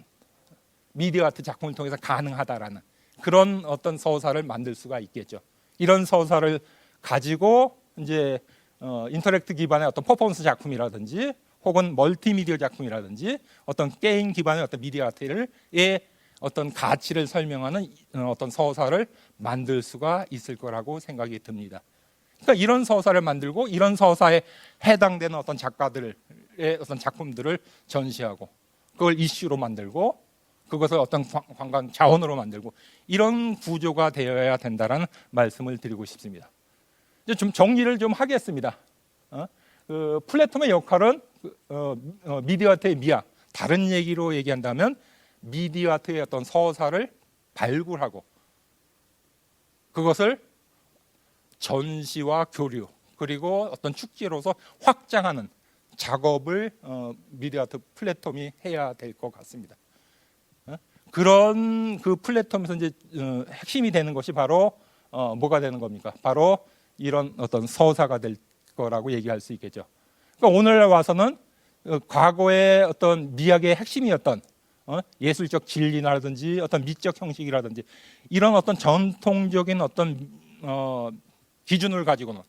미디어 아트 작품을 통해서 가능하다라는 그런 어떤 서사를 만들 수가 있겠죠. 이런 서사를 가지고 이제 인터랙트 기반의 어떤 퍼포먼스 작품이라든지 혹은 멀티미디어 작품이라든지 어떤 게임 기반의 어떤 미디어 아트의 어떤 가치를 설명하는 어떤 서사를 만들 수가 있을 거라고 생각이 듭니다. 그러니까 이런 서사를 만들고 이런 서사에 해당되는 어떤 작가들의 어떤 작품들을 전시하고 그걸 이슈로 만들고 그것을 어떤 관광 자원으로 만들고, 이런 구조가 되어야 된다라는 말씀을 드리고 싶습니다. 이제 좀 정리를 좀 하겠습니다. 그 플래톤의 역할은 미디어 아트의 미학, 다른 얘기로 얘기한다면 미디어 아트의 어떤 서사를 발굴하고 그것을 전시와 교류 그리고 어떤 축제로서 확장하는 작업을 미디어 아트 플랫폼이 해야 될 것 같습니다. 그런 그 플랫폼에서 이제 핵심이 되는 것이 바로 뭐가 되는 겁니까? 바로 이런 어떤 서사가 될 거라고 얘기할 수 있겠죠. 그러니까 오늘 와서는 과거의 어떤 미학의 핵심이었던 예술적 진리라든지 어떤 미적 형식이라든지 이런 어떤 전통적인 어떤 기준을 가지고는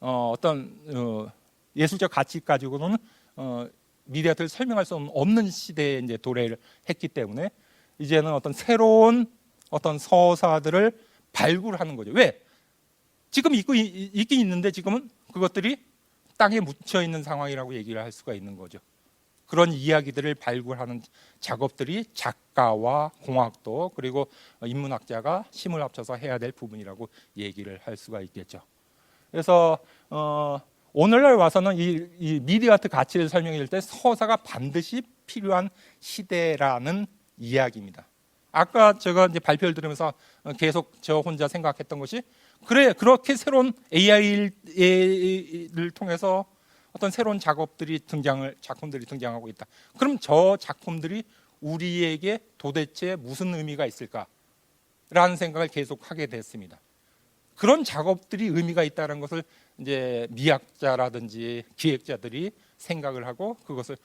어떤 예술적 가치 가지고는 미디어 아트를 설명할 수 없는 시대에 이제 도래를 했기 때문에 이제는 어떤 새로운 어떤 서사들을 발굴하는 거죠. 왜? 지금 있긴 있는데 지금은 그것들이 땅에 묻혀 있는 상황이라고 얘기를 할 수가 있는 거죠. 그런 이야기들을 발굴하는 작업들이 작가와 공학도 그리고 인문학자가 힘을 합쳐서 해야 될 부분이라고 얘기를 할 수가 있겠죠. 그래서 오늘날 와서는 이 미디어 아트 가치를 설명해 줄 때 서사가 반드시 필요한 시대라는 이야기입니다. 아까 제가 이제 발표를 들으면서 계속 저 혼자 생각했던 것이, 그래, 그렇게 새로운 AI를 통해서 어떤 새로운 작품들이 등장하고 있다. 그럼 저 작품들이 우리에게 도대체 무슨 의미가 있을까라는 생각을 계속 하게 됐습니다. 그런 작업들이 의미가 있다는 것을 이제 미학자라든지 기획자들이 생각을 하고 그것을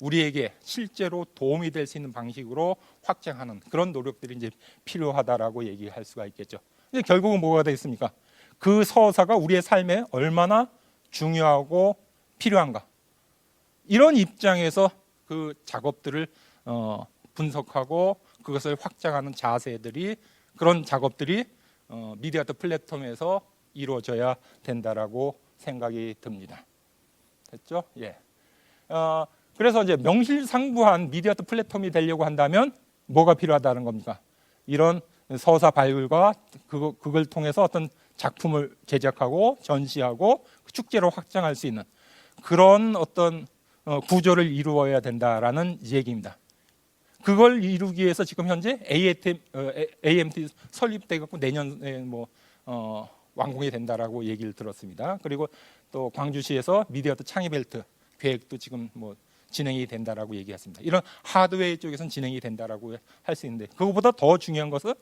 우리에게 실제로 도움이 될 수 있는 방식으로 확장하는 그런 노력들이 이제 필요하다라고 얘기할 수가 있겠죠. 근데 결국은 뭐가 되겠습니까? 그 서사가 우리의 삶에 얼마나 중요하고 필요한가? 이런 입장에서 그 작업들을 분석하고 그것을 확장하는 자세들이, 그런 작업들이 미디어 아트 플랫폼에서 이루어져야 된다라고 생각이 듭니다. 됐죠? 예. 그래서 이제 명실상부한 미디어 아트 플랫폼이 되려고 한다면 뭐가 필요하다는 겁니까? 이런 서사 발굴과 그걸 통해서 어떤 작품을 제작하고 전시하고 축제로 확장할 수 있는 그런 어떤 구조를 이루어야 된다라는 얘기입니다. 그걸 이루기 위해서 지금 현재 AMT 설립돼 갖고 내년에 뭐 완공이 된다라고 얘기를 들었습니다. 그리고 또 광주시에서 미디어 아트 창의벨트 계획도 지금 뭐 진행이 된다라고 얘기했습니다. 이런 하드웨어 쪽에서는 진행이 된다라고 할 수 있는데, 그것보다 더 중요한 것은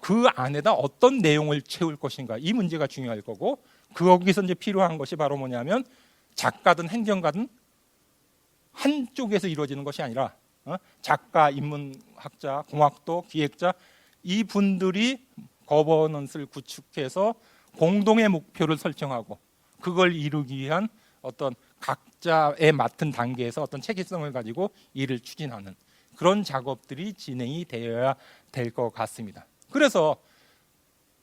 그 안에다 어떤 내용을 채울 것인가, 이 문제가 중요할 거고, 거기서 이제 필요한 것이 바로 뭐냐면 작가든 행정가든 한쪽에서 이루어지는 것이 아니라 작가, 인문학자, 공학도, 기획자, 이 분들이 거버넌스를 구축해서 공동의 목표를 설정하고 그걸 이루기 위한 어떤 각자의 맡은 단계에서 어떤 책임성을 가지고 일을 추진하는 그런 작업들이 진행이 되어야 될 것 같습니다. 그래서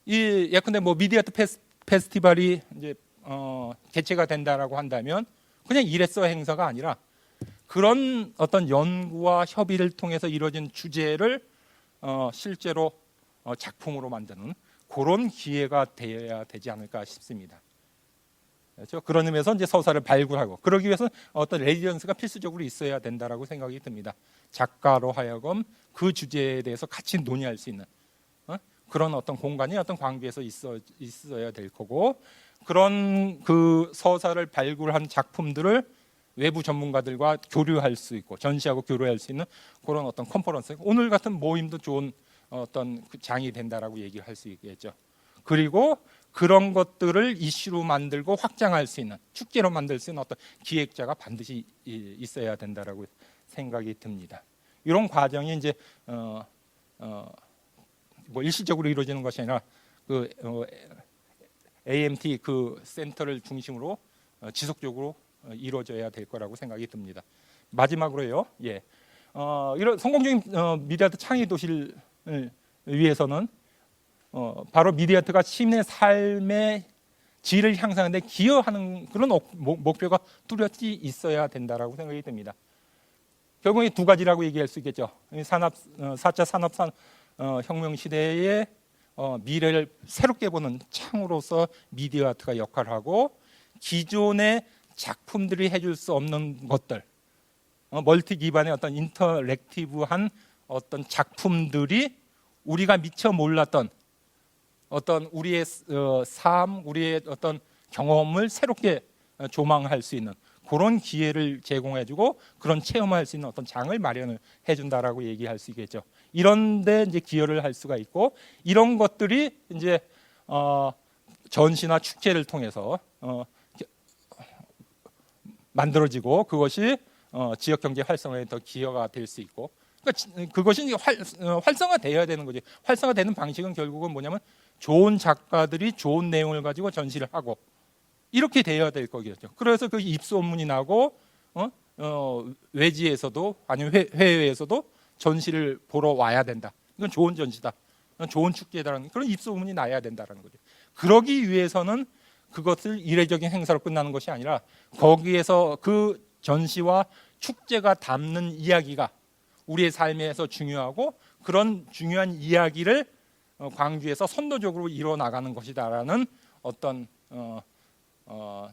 이 예컨대 뭐 미디어 아트 페스티벌이 이제 개최가 된다라고 한다면 그냥 이래서 행사가 아니라 그런 어떤 연구와 협의를 통해서 이루어진 주제를 실제로 작품으로 만드는 그런 기회가 되어야 되지 않을까 싶습니다. 그렇죠? 그런 의미에서 이제 서사를 발굴하고 그러기 위해서 어떤 레지던스가 필수적으로 있어야 된다라고 생각이 듭니다. 작가로 하여금 그 주제에 대해서 같이 논의할 수 있는 그런 어떤 공간이 어떤 광주에서 있어야 될 거고, 그런 그 서사를 발굴한 작품들을 외부 전문가들과 교류할 수 있고 전시하고 교류할 수 있는 그런 어떤 컨퍼런스, 오늘 같은 모임도 좋은 어떤 그 장이 된다라고 얘기할 수 있겠죠. 그리고 그런 것들을 이슈로 만들고 확장할 수 있는, 축제로 만들 수 있는 어떤 기획자가 반드시 있어야 된다라고 생각이 듭니다. 이런 과정이 이제 뭐 일시적으로 이루어지는 것이 아니라 그 AMT 그 센터를 중심으로 지속적으로 이루어져야 될 거라고 생각이 듭니다. 마지막으로요, 이런 성공적인 미디어아트 창의 도시를 위해서는 바로 미디어아트가 시민의 삶의 질을 향상하는 데 기여하는 그런 목표가 뚜렷이 있어야 된다라고 생각이 듭니다. 결국에 두 가지라고 얘기할 수 있겠죠. 4차 산업혁명 시대의 미래를 새롭게 보는 창으로서 미디어 아트가 역할을 하고, 기존의 작품들이 해줄 수 없는 것들, 멀티 기반의 어떤 인터랙티브한 어떤 작품들이 우리가 미처 몰랐던 어떤 우리의 삶, 우리의 어떤 경험을 새롭게 조망할 수 있는 그런 기회를 제공해주고 그런 체험할 수 있는 어떤 장을 마련을 해준다라고 얘기할 수 있겠죠. 이런데 이제 기여를 할 수가 있고, 이런 것들이 이제 전시나 축제를 통해서 만들어지고 그것이 지역 경제 활성화에 더 기여가 될 수 있고, 그러니까 그것이 이제 활성화되어야 되는 거지. 활성화되는 방식은 결국은 뭐냐면 좋은 작가들이 좋은 내용을 가지고 전시를 하고 이렇게 되어야 될 거겠죠. 그래서 그 입소문이 나고 외지에서도 아니면 해외에서도 전시를 보러 와야 된다. 이건 좋은 전시다, 좋은 축제다라는 그런 입소문이 나야 된다라는 거죠. 그러기 위해서는 그것을 이례적인 행사로 끝나는 것이 아니라 거기에서 그 전시와 축제가 담는 이야기가 우리의 삶에서 중요하고, 그런 중요한 이야기를 광주에서 선도적으로 이뤄 나가는 것이다라는 어떤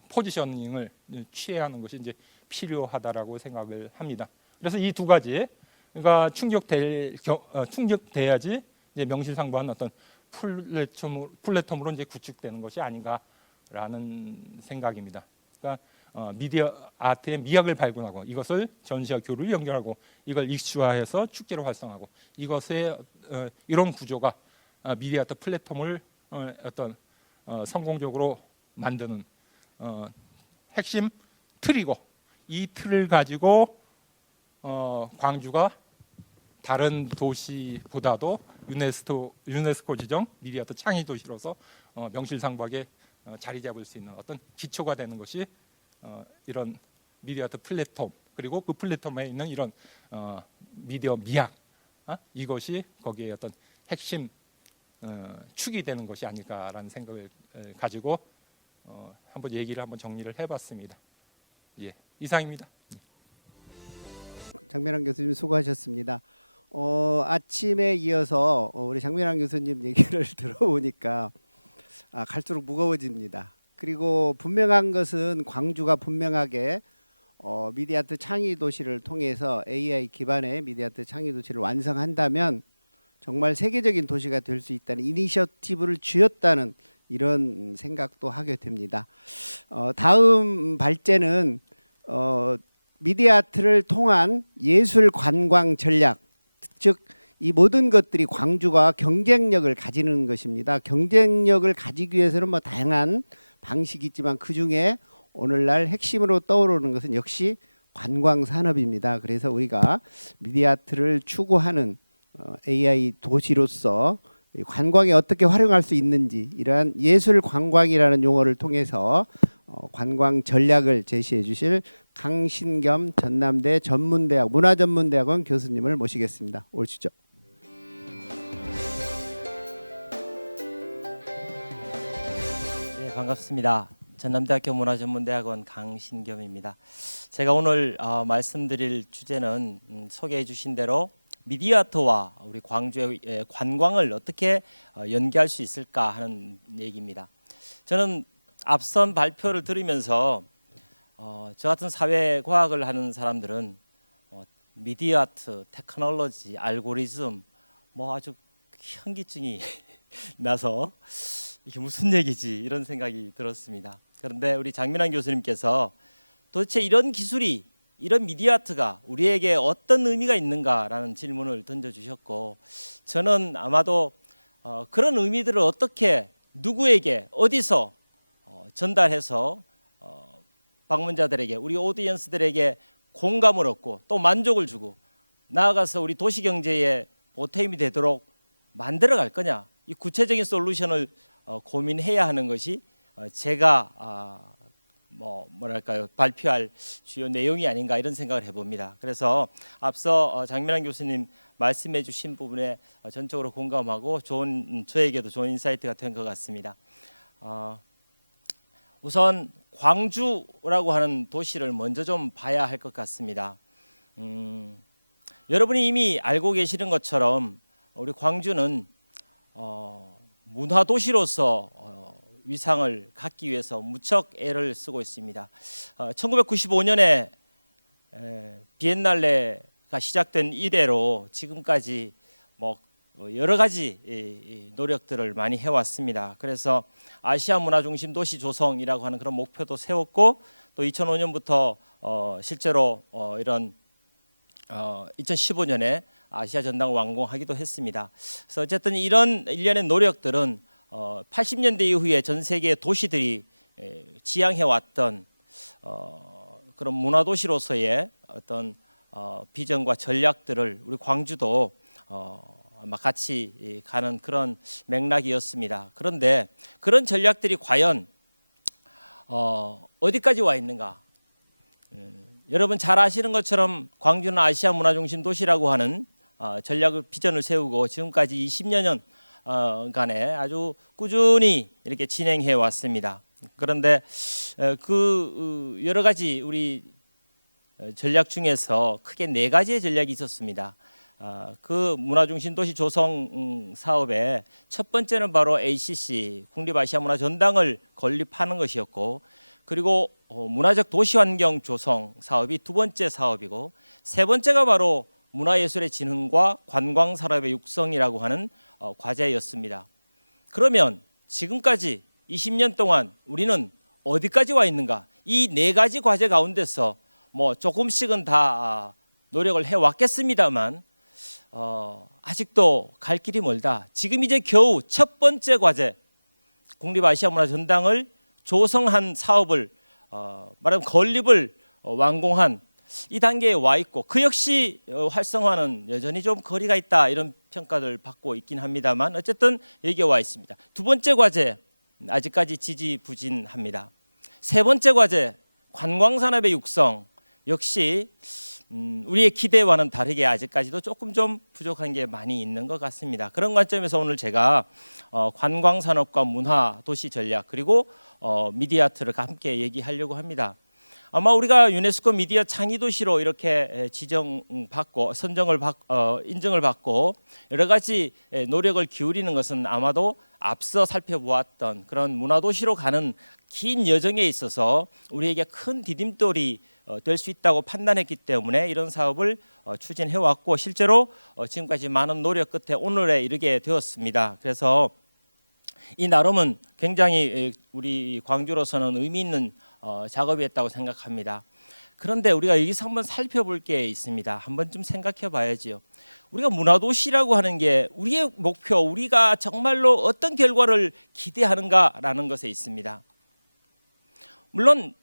포지셔닝을 취해야 하는 것이 이제 필요하다라고 생각을 합니다. 그래서 이 두 가지, 그러니까 충족돼야지 이제 명실상부한 어떤 플랫폼으로 이제 구축되는 것이 아닌가라는 생각입니다. 그러니까 미디어 아트의 미학을 발굴하고 이것을 전시와 교류를 연결하고 이걸 이슈화해서 축제로 활성화하고, 이것의 이런 구조가 미디어 아트 플랫폼을 어떤 성공적으로 만드는 핵심 틀이고, 이 틀을 가지고 광주가 다른 도시보다도 유네스코 지정 미디어 아트 창의 도시로서 명실상부하게 자리 잡을 수 있는 어떤 기초가 되는 것이 이런 미디어 아트 플랫폼, 그리고 그 플랫폼에 있는 이런 미디어 미학, 이것이 거기에 어떤 핵심 축이 되는 것이 아닐까라는 생각을 가지고 한번 얘기를 한번 정리를 해봤습니다. 예, 이상입니다. 장면환 교수님 수고하셨습니다. 아침에 이어서 우리 장면환 교수님 얘기를 들어보니까 갈수록 무거워집니다. 그리고 분명한 것은 광주가 분명하게 미디어아트 창의 도시를 통해서 AI 기반의 미디어아트 창의 도시를 완성한다면 정말 세계적인 도시가 될 수 있다는 이니셔티브를 쥐었다는 이런 생각도 하게 됩니다. 다음 발제는 미디어아트를 통한 예술 관광 전략, 즉 이 모든 것들이 광주가 경쟁력을 가지는 것입니다. 경쟁력을 가지기 위해서는 뭐 다양한 방식이 있지만 그 중에 오늘날 핵심으로 떠오르는 것은 역시 관광 산업입니다. 그래서 우리가 미디어아트를 추구하는 AI 도시로서 관광에 어떻게 활용할 수 있는지, 이러한 예술 관광이라는 용어를 통해서 관광 전략을 제시해 주실 강신겸 전남대 전문대학 문화전문대학원 교수님을 모시겠습니다. 오시죠. 네, 반갑습니다. 전남대학교 문화전문대학원 강신겸입니다. 제가 오늘 말씀드릴 주제는 소개해 주신 대로 미디어아트와 우리 광주의 관광을 어떻게 연계할 수 있을까 하는 얘기입니다. 저는 앞선 발표를 들으면서 저 같은 사회과학을 하는 사람들은 미디어아트, 테크놀로지, 알고리즘 뭐 아주 현기증이 나서 이게 무슨 얘기지 이런 생각이 들었습니다. 그런데 우리 장민환 교수님께서 도대체 이런 기술이, 이런 미디어 아트가 우리에게 어떤 의미가 있는가라는 질문을 던져주셨고, 저는 아마도 그런 의미들을 어떻게, 누구에게, 어디서 전달해서 방문자들에게, 우리 오디언스들에게 공감을 얻고 또 만족을 주고 나아가서 우리 도시경제에 보탬이 되도록 만들어 갈 거냐, 이 구체적인 솔루션을 고민해야 하는 것이 제가 뭐랄까요, 발표할 주요 내용이 아닌가 이런 생각을 해봅니다. 그래서 앞서 장민환 교수님 말씀해 주신 부분에 전적으로 공감하고 저에게도 좋은 인사이트가 된 것 같습니다. 우선 광주라고 하는 도시를 먼저 좀 봐야 할 것 같습니다. 여러분이 이미 알고 계시는 것처럼 우리 광주는 문화도시로서 위상을 갖기 위해서 무척 애를 쓰고 있습니다. 1995년에 비엔날레가 시작된 이래로 지금까지 여러 가지 노력들을 많이 해왔습니다. 그래서 아시아 문화중심 도시 조성이라고 하는 그런 목표도 세웠고, 또 2005년부터 실제로 이런 2015년에 아시아 전당을 완공하기도 했습니다. 그래서 어쨌든 이런 일련의 노력들은 80년대 이후에 전 세계 도시들이 지향해 왔던 그런 문화도시로서의 어떤 비전과 전략들을 우리 광주도 아마 같이 가는 그런 맥락이었습니다. 그런데 그런 전략들이 과연 어디까지 와 있는가? 여러분 잘 아시는 것처럼 광주는 아시아 문화중심 도시라고 하는 전략을 비전을 세우고 지금까지 20여 년간에 아주 꾸준히 이렇게 진행해 왔습니다. 그런데 그 여러 가지 우리 전략 중에서 크게 4가지의 전략이 있었습니다. 그 문화중심 도시 조성 사업의 첫 번째는 바로 ACC 국립아시아문화전당을 건립하는 것이었고, 그리고 문화적 도시환경 조성 사업이 두 번째 사업이고, 세 번째가 바로 문화예술의 진흥과 관광산업의 육성이라고 하는 과제였습니다. 그러면 지금까지 20년 동안 우리는 어디까지 와 있는가? 이 4가지 과제 가운데서 조금씩은 다 노력을 해왔겠습니다만 아직도 갈 길이 멀다. 지금 이제 겨우 첫 번째 과제, 국립아시아문화전당을 조성한 사업을 말하면 건립을 완공한 이 단계에 와 있고, 그 역시 활성화는 여전히 좀 거리가 있다 이런 평가를 받고 있긴 합니다만 어쨌든 여기에 와 있습니다. 두 번째 과제 아직까지 지지부진합니다. 세 번째 과제 관광산업의 육성 역시 우리의 기대와는 다르게 아직까지도 조금 좀 부족한 게 많이 있는 것 같습니다. 그런 관점에서 오늘 제가 관광산업과 문화 도시 전략 그리고 미디어 아트를 함께 얘기하려고 합니다. 아마 우리가 유네스코 미디어 창의도시로 이렇게 지정받고 인정을 받고 여러 가지 노력을 기울이는 것은 아마도 앞서 살펴보았던 그런 문화도시로 가는 긴 여정에 있어서 우리에게 큰 디딤돌이 될 수 있다고 판단했기 때문에 이런 사업을 추진해 왔고, 실제로 지금까지 많은 노력 끝에 오늘에 이르게 되었습니다. 그래서 이 나름은 굉장히 우리 광주로서는 의미 있는 작업이었다고 생각합니다. 그런데 우리가 여기서 한번 살펴볼 게 있습니다. 한번 좀 생각해 봐야지요. 우리가 문화도시라고 하는 게 우리의 목표, 우리가 정말로 어떤 결과를 기대하는가라는 것에 있습니다. 물론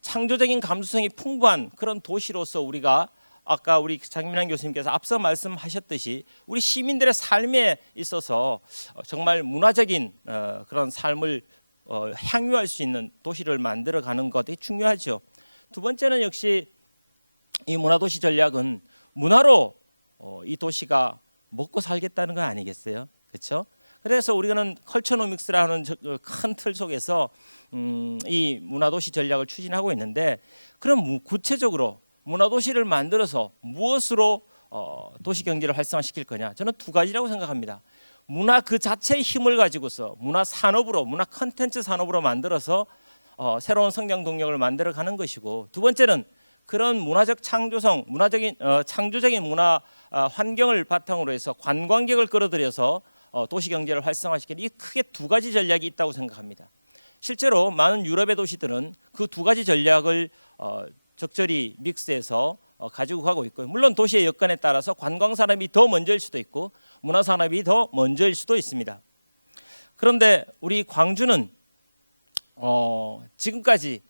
창조적인 감수성이 풍부한 그런 도시로서 우리가 아까 우리 장민환 교수님께서 앞서 말씀하셨듯이 우리 시민들의 삶에 있어서 정말 문화적인 그런 삶을 향유할 수 있는 도시를 만들어가는 것이 중요하죠. 두 번째는 역시 이 문화도시 전략은 문화로 이 도시가 먹고 살겠다는 거 아니겠어요? 그렇죠? 그래서 우리는 컬처노믹스라는 큰 틀 속에서 이 문화도시 전략을 추진하고 있는데, 그럼 구체적으로 문화도시를 만들어서 무엇으로 도시경제를 활성화시킬 거냐? 저는 2가지라고 생각합니다. 문화 그 자체의 힘을 가지고서 문화 산업으로, 문화 콘텐츠 산업으로 만들어서 새로운 성장 동력을 만들어가는 것이고, 두 번째는 그런 문화적 창조성, 창조적인 문화 환경을 바탕으로 해서 관광객을 끌어들여서 도시 경제를 활성화시키는 이 크게 두 가지 전략이 있다고 생각합니다. 실제로 많은 유럽의 도시들은 그 두 가지 전략을 적절히 믹스해서 가지고 가고 있고요. 물론 도시의 여건에 따라서 관광 산업이 더 먼저일 수도 있고 문화 산업이 더 먼저일 수도 있습니다. 그런데 우리 광주는 지금까지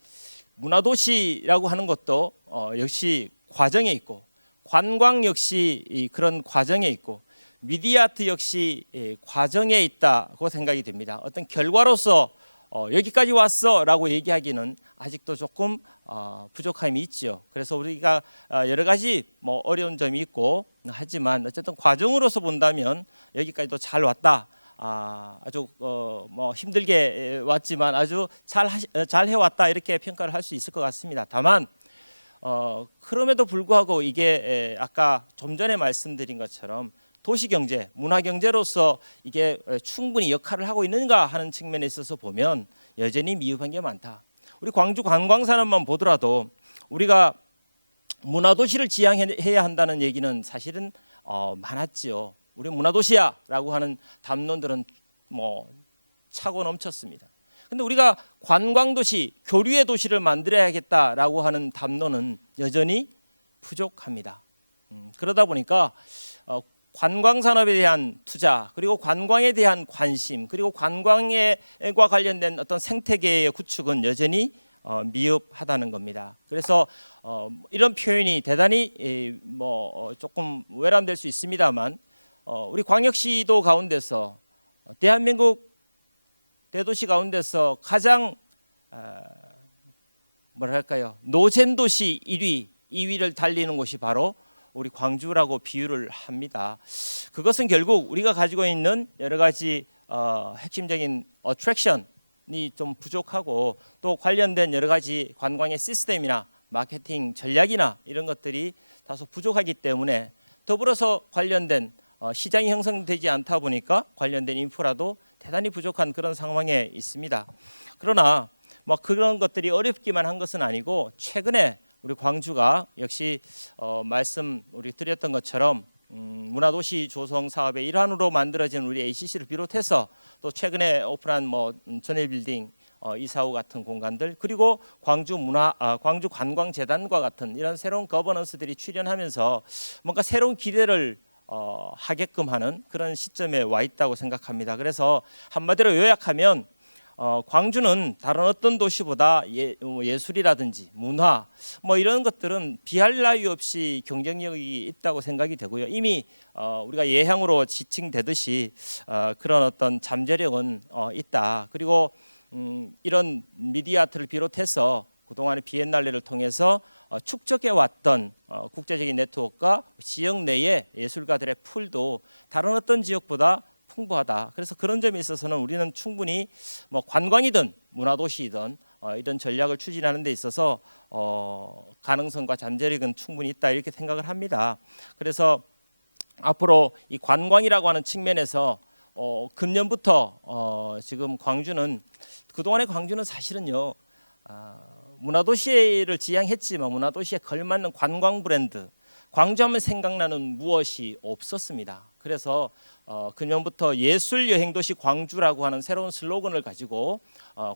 문화도시라고 하는 것도 역시 과정에 있고 관광 역시 그런 과정에 있고 미디어 아트 역시 과정에 있다고 생각이 됩니다. 어떤 결과로서 여기까지 왔어라고 얘기하기는 아직도 조금 부족함이 있죠. 그래서 우리가 여러 가지 뭐 어려운 점이 있고 하지만 어쨌든 과정으로서 본다면 여기까지도 잘 왔다. 아주 뭐 힘들게 왔지만 아주 잘 해왔다 이렇게 평가를 할 수 있을 것 같습니다. 다만 그럼에도 불구하고 이게 아까 좀 전에 말씀드린 것처럼 도시경제, 문화경제로서 이게 충분히 역할을 하고 있는가 하는 측면에 있어서 보면 여전히 미흡한 게 많다. 우리 광주 관광산업만 보더라도 우리가 문화도시를 지향해야 한다는 얘기는 사실은 많았지요. 우리 문화도시야라고 하는 담론들은 뭐 차고 넘쳤습니다. 근데 우리가 관광도시, 교류의 도시를 만들어야겠다라고 하는 담론은 여전히 부족합니다. 그러다 보니까 관광산업에 대한 투자, 그리고 관광에 대한 관심, 그리고 관광과 관련된 어떤 생태계의 구축은 여전히 미흡하다는 겁니다. 그래서 이런 표현이 대단히 조금 외람될 수 있습니다만 우리 광역시도 가운데서 대한민국 대도시 가운데서 가장 노잼 도시 1위, 2위를 달리는 곳이 바로 우리 광주라고 비유를 합니다. 그것은 결국 우리가 가지고 있는 여러 가지 핵심적인 어트랙션이 좀 부족하고 또 관련된 여러 가지 관광의 시스템이나 마케팅 전략이나 이런 것들이 다소 부족하기 때문에 더불어서 관련된 시장이 형성되지 않다 보니까 관련된 인프라도 대단히 부족한 그런 상황에 있습니다. 그러나 뭐 그런 것들이 어렵기만 한 것은 아니고 최근에 우리 광주가 역시 말씀 우리 드렸던 것처럼 문화도시 조성 사업의 일환으로 만들어진 우리 ACC를 비롯해서 또 최근에 오픈한 뭐 전일빌딩 이사후 같은 공간들 그리고 광주 관광재단과 같은 이런 새로운 거버넌스들이 출현하면서 뭔가 새로운 기대를 하게끔 하는 그런 시점에 와 있다고 생각합니다. 그래서 한마디로 요약하면 광주는 다른 어떤 도시보다 예술이라든지 문화 뭐 이런 것들은 비할 나위 없이 경쟁력이 있다고 생각이 되고요. 이미 우리가 예향으로 지칭되듯이 그런 어떤 잠재력은 있다. 그리고 이런 미디어 아트를 비롯해서 그동안의 비엔날레를 통해서 축적해 왔던 국제적인 네트워크가 지역 내의 예술가들의 풀도 다른 어떤 지역보다 풍부하다. 그래서 그런 점에 있어서는 우리는 충분히 뭐 관광이든 문화도시이든 이런 전략을 추진하는 데 있어서 가능성과 잠재력은 충분히 있다 이렇게 생각을 합니다. 그래서 앞으로 이 관광이라고 하는 측면에서 금년부터 지금 광주는 그동안의 광주는 사실은요 문화도시를 지향했지만 문화도시에 걸맞는 관광 브랜드 광주하면 생각나는 무엇이 없었습니다. 그래서 금년부터 예술 여행도시 광주라고 하는 새로운 슬로건을 가지고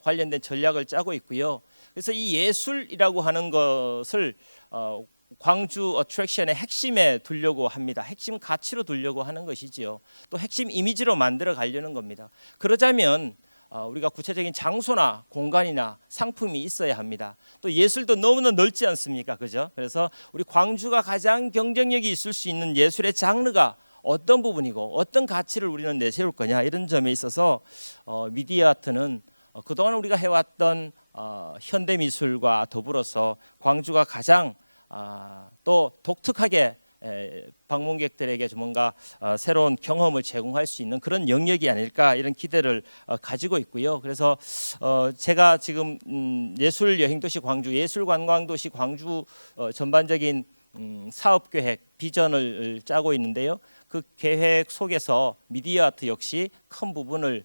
관련된 전략을 짜고 있고요. 그래서 이 예술이라고 하는 것을 광주 어트랙션의 핵심에 두려고 합니다. 핵심 가치로 두려고 하는 것이지요. 또 핵심 이미지로 만들어 가려는 겁니다. 그러자면 우리가 구체적인 장소나 공간이나 상품이 있어야 합니다. 또 예술도 너무나 넓지 않습니까? 그죠? 그래서 우리 광주가 가장 경쟁력이 있을 수 있는 예술의 장르가 어떤 부분이고 어떤 가치를 우리는 내세울 거냐 이런 점에 있어서 미디어 아트는 그동안 우리가 해왔던 현대미술과 더불어서 광주가 가장 또 독특하게 방문객들에게 뭔가 새로운 경험을 제공할 수 있는 그런 영역이 아닐까 이런 기대를 가지고 있고요. 그래서 제가 지금 예술 여행도시 광주, 예술관광도시 광주 전반적인 사업계획, 비전을 짜고 있는데요. 그 계획 속에서 미디어 아트 역시 큰 부분을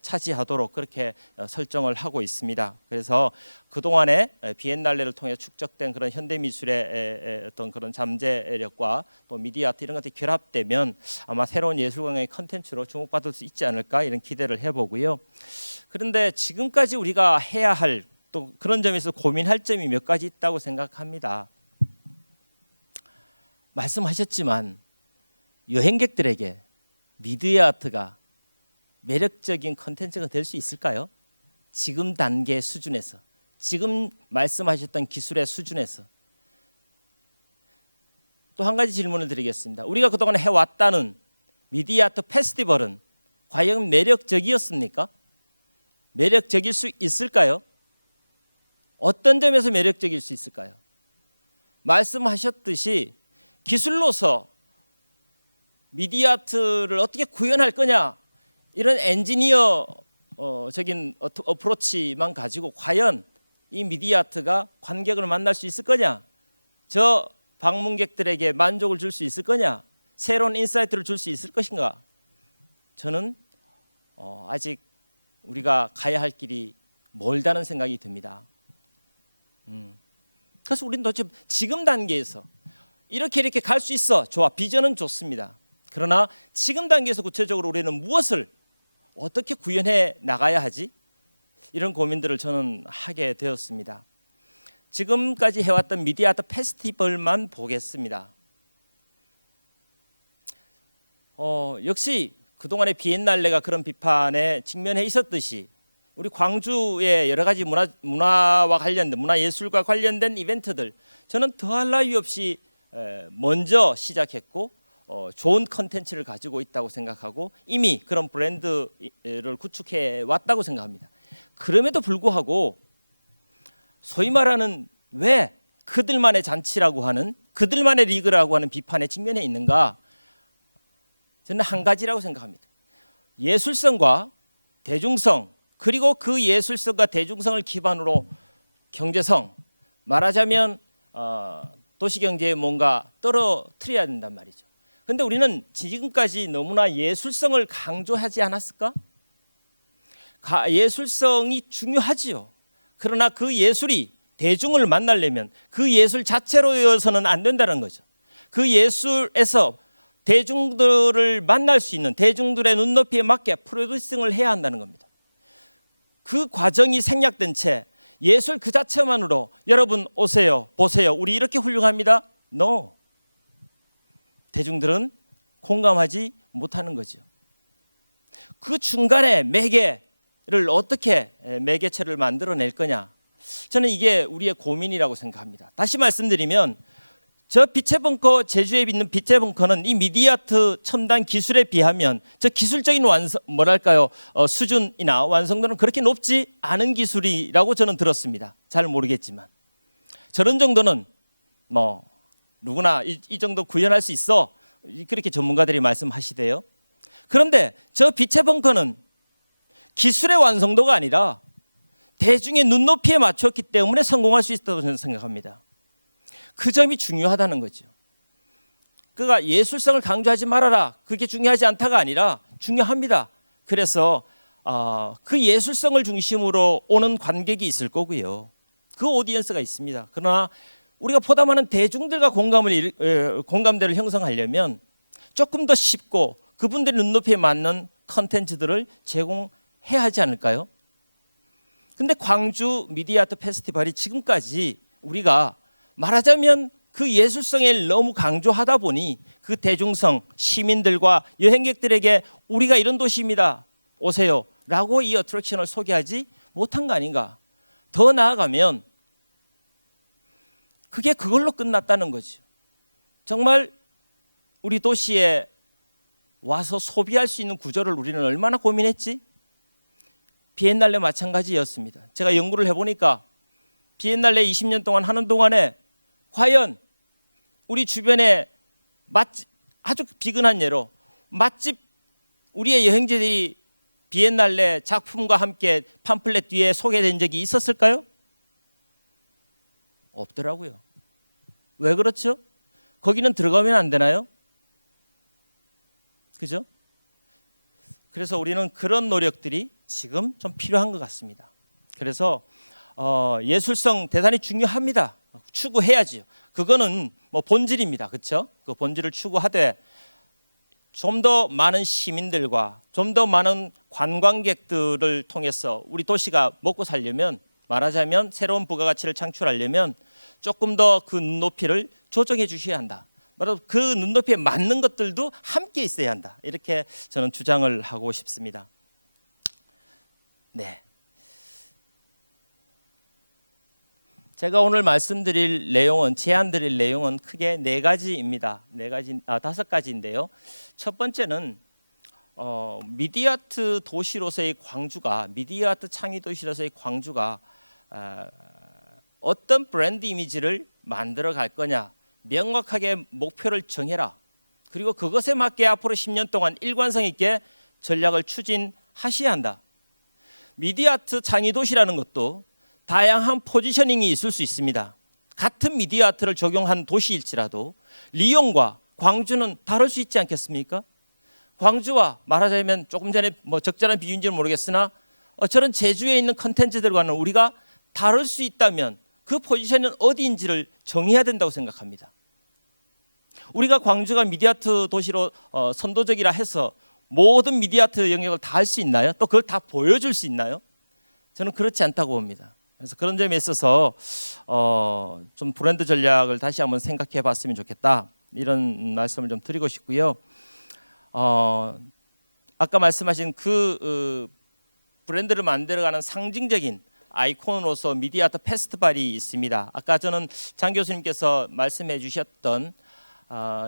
차지하도록 그렇게 설정을 하고 있습니다. 그래서 그동안에 비엔날레를 통해 축적된 그런 현대 미술의 어떤 그런 잠재력과 또 미디어 아트 이런 것들이 결합되면 아마 새로운 예술광의 컨텐츠로 주목받을 수 있지 않을까 이런 기대를 해보고요. 그런데 지금까지 우리가 해야 할 또 그런 점에서 고민할 점이 몇 가지 있다고 생각합니다. 말씀하셨지만 여행객들에게 미디어 아트가 매력적인 컨텐츠가 될 수 있을까요? 지금 단계 수준에서, 지금 말씀하셨던 기술의 수준에서. 또 한 가지 질문을 드리겠습니다. 우리가 그동안 해왔다는 미디어 아트 페스티벌은 과연 매력적이었습니까? 매력적일 수 있을까요? 어떤 점에서 매력적일 수 있을까요? 말씀하셨듯이 기술로서 미디어 아트를 어떻게 구현할 거냐 이런 엔지니어적인 어프로치만 가지고 과연 이 미디어 아트가 관객을 만날 수 있을 거냐, 저 방문객들에게 만족을 줄 수 있을 거냐, 새로운 인사이트를 줄 수 있을 것인가? 저는 아직 우리가 가야 할 길이 멀다는 생각이 듭니다. 그래서 우리는 도대체 지금 단계에서 이렇게 갈 수 있어. 좋아. 비전은 좋습니다. 그러나 지금 단계에서 구체적으로 우리는 무엇을 어떻게 구현해 나가야 하지? 이런 고민들을 저는 하게 되었습니다. 지금까지 해왔던 미디어 아트 페스티벌만 보겠습니다. 역시 그동안의 비엔날레가 그런 비판에 직면해 있었듯이 우리 광주의 여러 가지 문화와 관련된 문화예술과 관련된 이벤트들 저는 더할 나위 없이 먼저 시작했고 좋은 컨텐츠를 가지고 있다고 생각하고 이미 그런 브랜드를 구축해 왔다고 생각합니다. 그럼에도 불구하고 소위 말하는 왜 그들만의 잔치라고 하는 그들만의 리그라고 하는 비판에 직면해 있는가? 저는 한 가지라고 생각합니다. 예술성과 대중성 그리고 그 예술성과 대중성을 기반으로 경제성 말하자면 도시경제에 뭔가 떨어뜨려야 된단 말이죠. 그런데 우리는 지금까지 너무나 예술성을 강조하지 않았을까? 예술성이 중요하지요. 그러나 그 예술이 대중을 만나려면 그 예술 자체로여서는 안 된다는 거죠. 그 예술에서 대중들을 만날 수 있는 대중들의 눈높이에 맞게 프로듀싱을 해야 한다는 겁니다. 그 과정이 생략된 채 예술 그 자체만으로 여러분 오세요, 보세요, 우리 이렇게 훌륭합니다. No. 대중들은 공감하지 못하는 거죠. 그 중간에 매개를 어떻게 매개체를 만들어낼 거냐. 저는 이게 우리의 고민이라고 생각합니다. 다시 말씀드리면 저 빛의 벙커, 제주에 있는 빛의 벙커는 이 미디어 아트 첨단 기술에 비하면 저 기술적인 수준이나 완성도는 그렇게 높지 않은 기술이라고 저는 들었습니다. 잘 모르겠지만 저런 정도는 누구나 이 정도 구현할 수 있어 그렇게 전문가들이 말씀하시대요. 그런데 저 빛의 벙커는 기술의 완성도가 아니라 대중의 눈높이에 맞췄기 때문에 성공할 수 있다고 저는 생각합니다. 그 점이 중요하다는 거죠. 그러니까 예술성을 강조하지 말아라. 그게 중요하지 않다가 아니라 중요합니다. 그래서 그 예술성을 중심으로 오는 관객이 있을 거고요. 그 오디언스가 있습니다. 그러나 우리가 보다 많은 대중들과 공감대를 형성하려면 조금 더 쉽고 그분들의 눈높이에 맞는 컨텐츠들을 제공해야 하지 않을까요? 근데 광주 미디어 아트 페스티벌이 지금까지 우리가 말하자면 그 예술성을 너무 강조하다 보니 그 대중성, 시민들과 여행객들에게 우리가 이런 도시입니다. 오세요. 라고 이 어트랙션을 소개하지 못한 거 아닌가. 더 나아가면 그게 그걸로 끝났다는 거죠. 정말 우리 도시에 와서 소비할 수 있는 구조를 우리는 얼마나 고민했지? 비엔날레 마찬가지였습니다. 제가 연구를 해보니까 비엔날레 20년 동안 하는 동안에 과연 우리 주변에 맛집, 아주 비근한 예로 맛집 우리의 여행지들이 비엔날레 작품과 함께 팜플렛 뒤에 소개된 적이 있었을까요? 없더라고요. 왜 그렇죠? 거기는 들어가면 안 되나요? 그죠? 그래서 우리는 그런 노력들이 지금 좀 필요한 것 같습니다. 그래서 예술성 대단히 중요합니다. 추구해야지요. 그거는 뭐 본질입니다. 그렇죠? 그 본질을 추구하되 좀 더 많은 시민들과 좀 더 많은 관광객들을 통해서 우리 도시가 먹고 살려면, 말하자면 새로운 부가가치를 창출하려면 조금 더 그 눈높이를 조정해 주셔야 한다. 바로 그 눈높이에 맞는 것들도 함께 있어야 한다. 이렇게 저는 주장을 하고 싶습니다. 네. 제가 오늘 말씀드릴 내용은, 제안드릴 내용은 크게 네 가지입니다. 다섯 가지인데요. 첫 번째는 미디어아트 도시로서의 광주가, 미디어아트 창의 도시로서의 광주가 어떤 브랜드 이미지를 만들어 갈 거냐, 명확하게 목표를 정해라. 그리고 그것에 맞게 앞으로 10년 동안 일관성 있게 전략을 추진하셔야 한다. 미디어아트 창의 도시라는 것도 다양한 포지셔닝이 있을 수 있습니다. 같은 미디어아트를 적용한 도시일지라도 리용과 광주는 다를 수 있지 않겠습니까? 광주와 말하자면 조금 전에 뭐 적절한 비유인지는 모르겠으나 저런 제주에 있는 컨텐츠들과는 우리가 다를 수 있다면 그 포지션은 어디인지를 정해야 된다고 생각합니다. 우리가 광주가 미디어아트 도시로 선도적이라 해서 모든 미디어아트 영역을 다 할 수 있나요? 또 그걸 다 보여줄 수 있나요? 저는 그렇지 않다고 봅니다. 그래서 그런 점에 있어서 좀 브랜드 전략을 다시 한번 생각해 봤으면 좋겠다. 이런 말씀을 좀 드리고 싶고요. 아까 말씀하신 그 브랜드를 만들어가는 상징적인 아이콘으로서 미디어아트 페스티벌이 있습니다. 아까 저는 장 교수님께서 말씀해 주셨던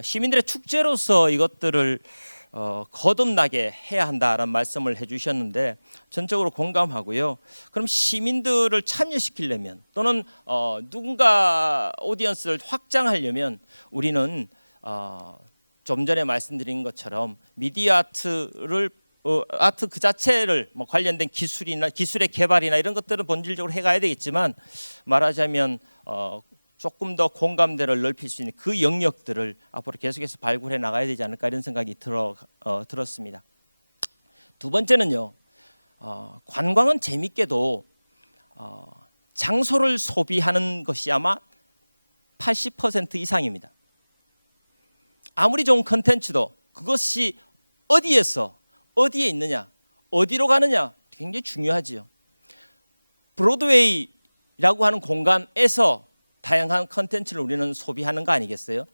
시민들의 축제로서 이것들을 거듭나게 해야 한다라는 말씀을 해주셨는데 전적으로 공감하고요. 그럼 시민들을 참여시키려면 또는 누군가 오디언스를 확장하려면 우리는 좀 전에 말씀드린 것처럼 미디어 아트를 아트 그 자체를 뭐 관련된 기술의 개발이나 이런 것들은 본질적으로 해가야 되겠지만 말하자면 조금 더 공감대를 넓힐 수 있는 그 영역들을 앞으로 계속해서 발굴해 나가야 되지 않을까 이런 생각이 들었습니다. 두 번째는요, 관광은 재밌게도 장소를 소비하는 것이 아마 80% 이상입니다. 아무리 좋은 컨텐츠도 그것이 어디에 있느냐, 어디로 가느냐 굉장히 중요하지요. 브로드웨이라고 하는 공간에서 다양한 컨텐츠를 우리는 소비하는 거 아니겠어요?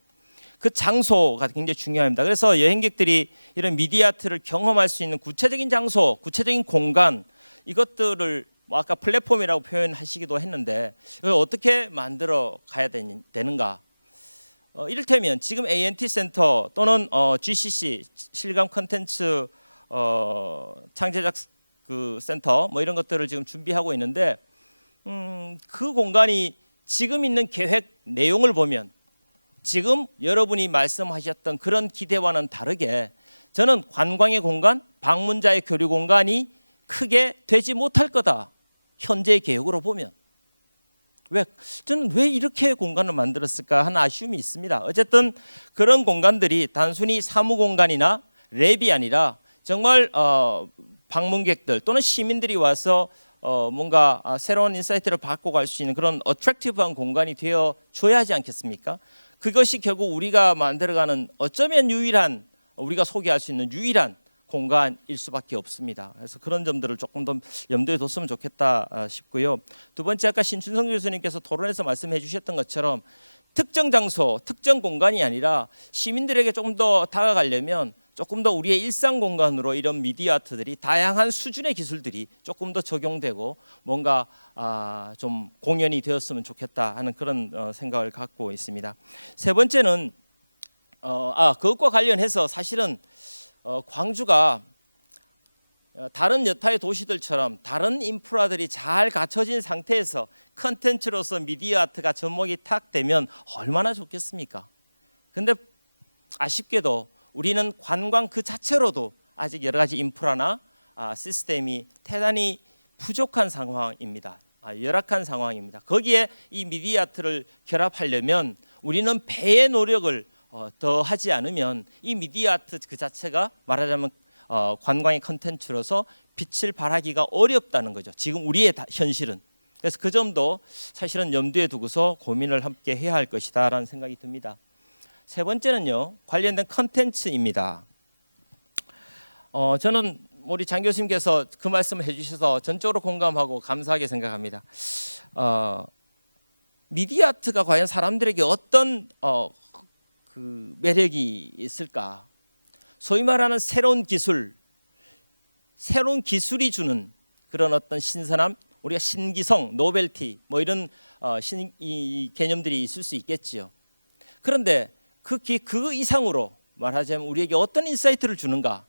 그 장소가 굉장히 중요합니다. 그래서 여행객들이 이런 미디어아트를 경험할 수 있는 구체적인 장소, 구체적인 공간 이것들을 뭐 아까 플랫폼이라고 표현하시기도 했는데 이걸 어떻게 만들어 가야 되는가? 이를테면 지금 A&T 센터 또는 GCC 실감 컨텐츠 창제작 그 센터 뭐 이런 것들을 지금 준비하고 있는데 그 공간이 지금 있는 계획 내용을 보면 지금 여러분이 말씀하셨던 그런 기대와는 다르게 저는 관광의 공간, 방문자의 교류 공간이 크게 되지 못할 거다. 현재의 계획으로 보면. 저는 왜 이렇게 공간을 만들었을까 하는 아쉬움이 있습니다. 어쨌든 그런 공간들이 단순히 사무 공간이나 랩이 아니라 정말 방문객들 또는 시민들이 와서 뭔가 새로운 인사이트를 받고 갈 수 있는 그런 어트랙티브한 공간이 되어 줘야 하지 않겠습니까? 그것이 결국 우리가 만들어가는 어쩌면 유일한 우리가 소개할 수 있는 유일한 공간일 수밖에 없습니다. 그래서 그런 점들을 조금 더 염두에 뒀으면 좋겠다 싶고요. 두 번째 아까 신춘성 교수님께서 토론에서 말씀해 주셨던 것처럼 특정 장소, 특정 공간이 아니라 시민들에게 조금 더 다가가려면 조금 더 우리의 일상 공간으로 이런 미디어 아트들이 다양한 수준의 기술들이 조금 더 적용되고 뭔가 좀 공연이 되었으면 좋겠다 하는 그런 생각을 갖고 있습니다. 세 번째는 그것과 관련해서 사실은 광주가 다른 여타의 도시들처럼 다른 인프라들이 잘 갖춰진 상태에서 컨텐츠로서 미디어 아트가 접목이 탁 되면 얼마나 좋겠습니까? 근데 아쉽게도 우리는 관광 그 자체로도 아직 여러 가지 인프라나 시스템이 대단히 부족한 상황입니다. 열악한 상황입니다. 거기에 이 미디어 아트를 결합하려면 우리는 배의 노력을 더 하지 않으면 이 미디어 아트 그 자체가 말하자면 관광의 컨텐츠로서 빛을 발하기가 어렵다는 거죠. 지금 우리의 현실은. 그래서 그 점도 사실은 염두에 두고서 고민을 함께 해야 할 것이다라는 생각이 듭니다. 세 번째는요, 관련된 컨텐츠입니다. 저는 우리 장 교수님께서 그 말씀을 해주셔서 전적으로 공감하고 감사하게 생각합니다. 미디어 아트가 과연 사람들에게 어떤 그 매력이 있을까? 소위 말하는 새로운 기술이 주는 그런 어떤 신선함, 우리가 신기성, 노벨티 뭐 이런 이 개념들이 있을 수 있겠지요. 그런데 그 이상으로 말하자면 우리에게 어떤 인사이트를 주는가?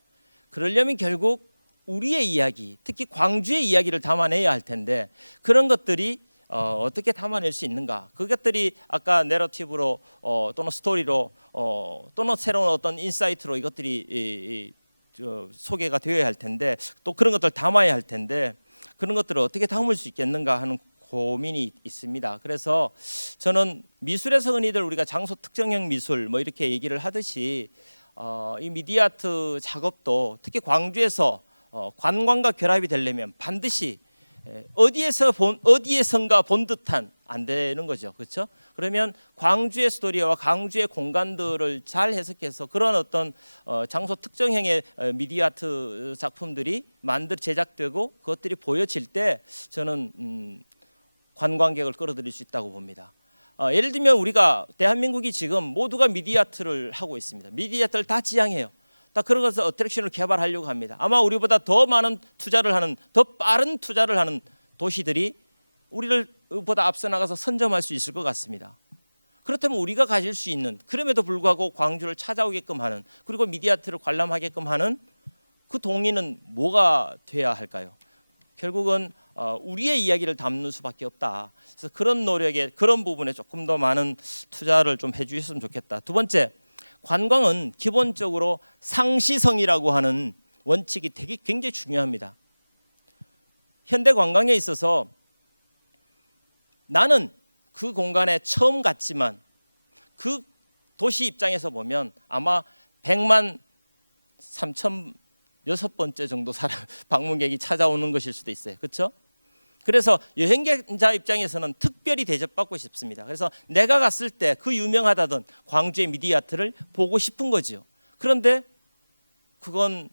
그러려면 결국 우리의 이야기, 특히 광주의 이야기를 담아내야 할 텐데 그런 것들이 어떻게 담아낼 수 있는가? 그것들이 아까 내러티브로 또는 스토리로 또는 새로운 어떤 인사이트로 이것들이 소개가 되어야 할 텐데 또 그런 것들을 담아야 할 텐데 그런 것들을 어떻게 담을 수 있겠는가 하는 고민이 있습니다. 그래서 저는 미술에서 흔히들 우리가 장소 특정형 미술 뭐 이렇게 얘기를 하듯이 이 미디어 아트 작업도 특히 광주에서 관광과 결합이 되려면 반드시 어디에선가 본 듯한 안 되는 거죠. 그렇죠? 그러면 광주의 스토리와 광주의 공간들을 잘 해석해서 그런 어떤 장소 특정형의 미디어 아트 작품들이 제작되고 그것들이 보여질 때 저는 관광객을 끌어들일 수 있다고 봅니다. 예를 들면 우리가 대한민국이 지금 모두가 미디어 아트를 하고 있습니다. 미디어 아트를 다 지향해요. 다 그런 것을 어트랙션을 개발하려고 합니다. 아마 우리보다 더 많은 투자를 하는, 더 빠른 투자를 하는 도시들이 우리를 보다 앞서 나가서 선점할 수 있을 것 같습니다. 그렇다면 우리가 가질 수 있는, 그럼에도 불구하고 광주를 찾아오게끔 하는, 그리고 미디어 아트를 관람하게끔 하는 그 동의는 뭐가 돼야 할까요? 결국은 우리의 이야기를 담는 수밖에 없다. 그래서 그런 노력에, 그런 부분에 조금 더 많은 투자를 좀 해주셨으면 좋겠다. 두 번째, 관광은 기본적으로 상시성이라고 하는 원칙이 굉장히 중요합니다. 현대 관광에 있어서 나는 그 공간에 처음 갔지만 그 도시 입장에서 보면 아마 100만 3,006번째 정도 방문객이 찾아오는 것일 수도 있어요. 그렇죠? 그래서 여행자 입장에서는 특별히 대접받고 싶습니다. 그래서 내가 갔을 때 그 유명하다던 광주의 미디어 아트를 보고 싶은 거죠. 그런데 그건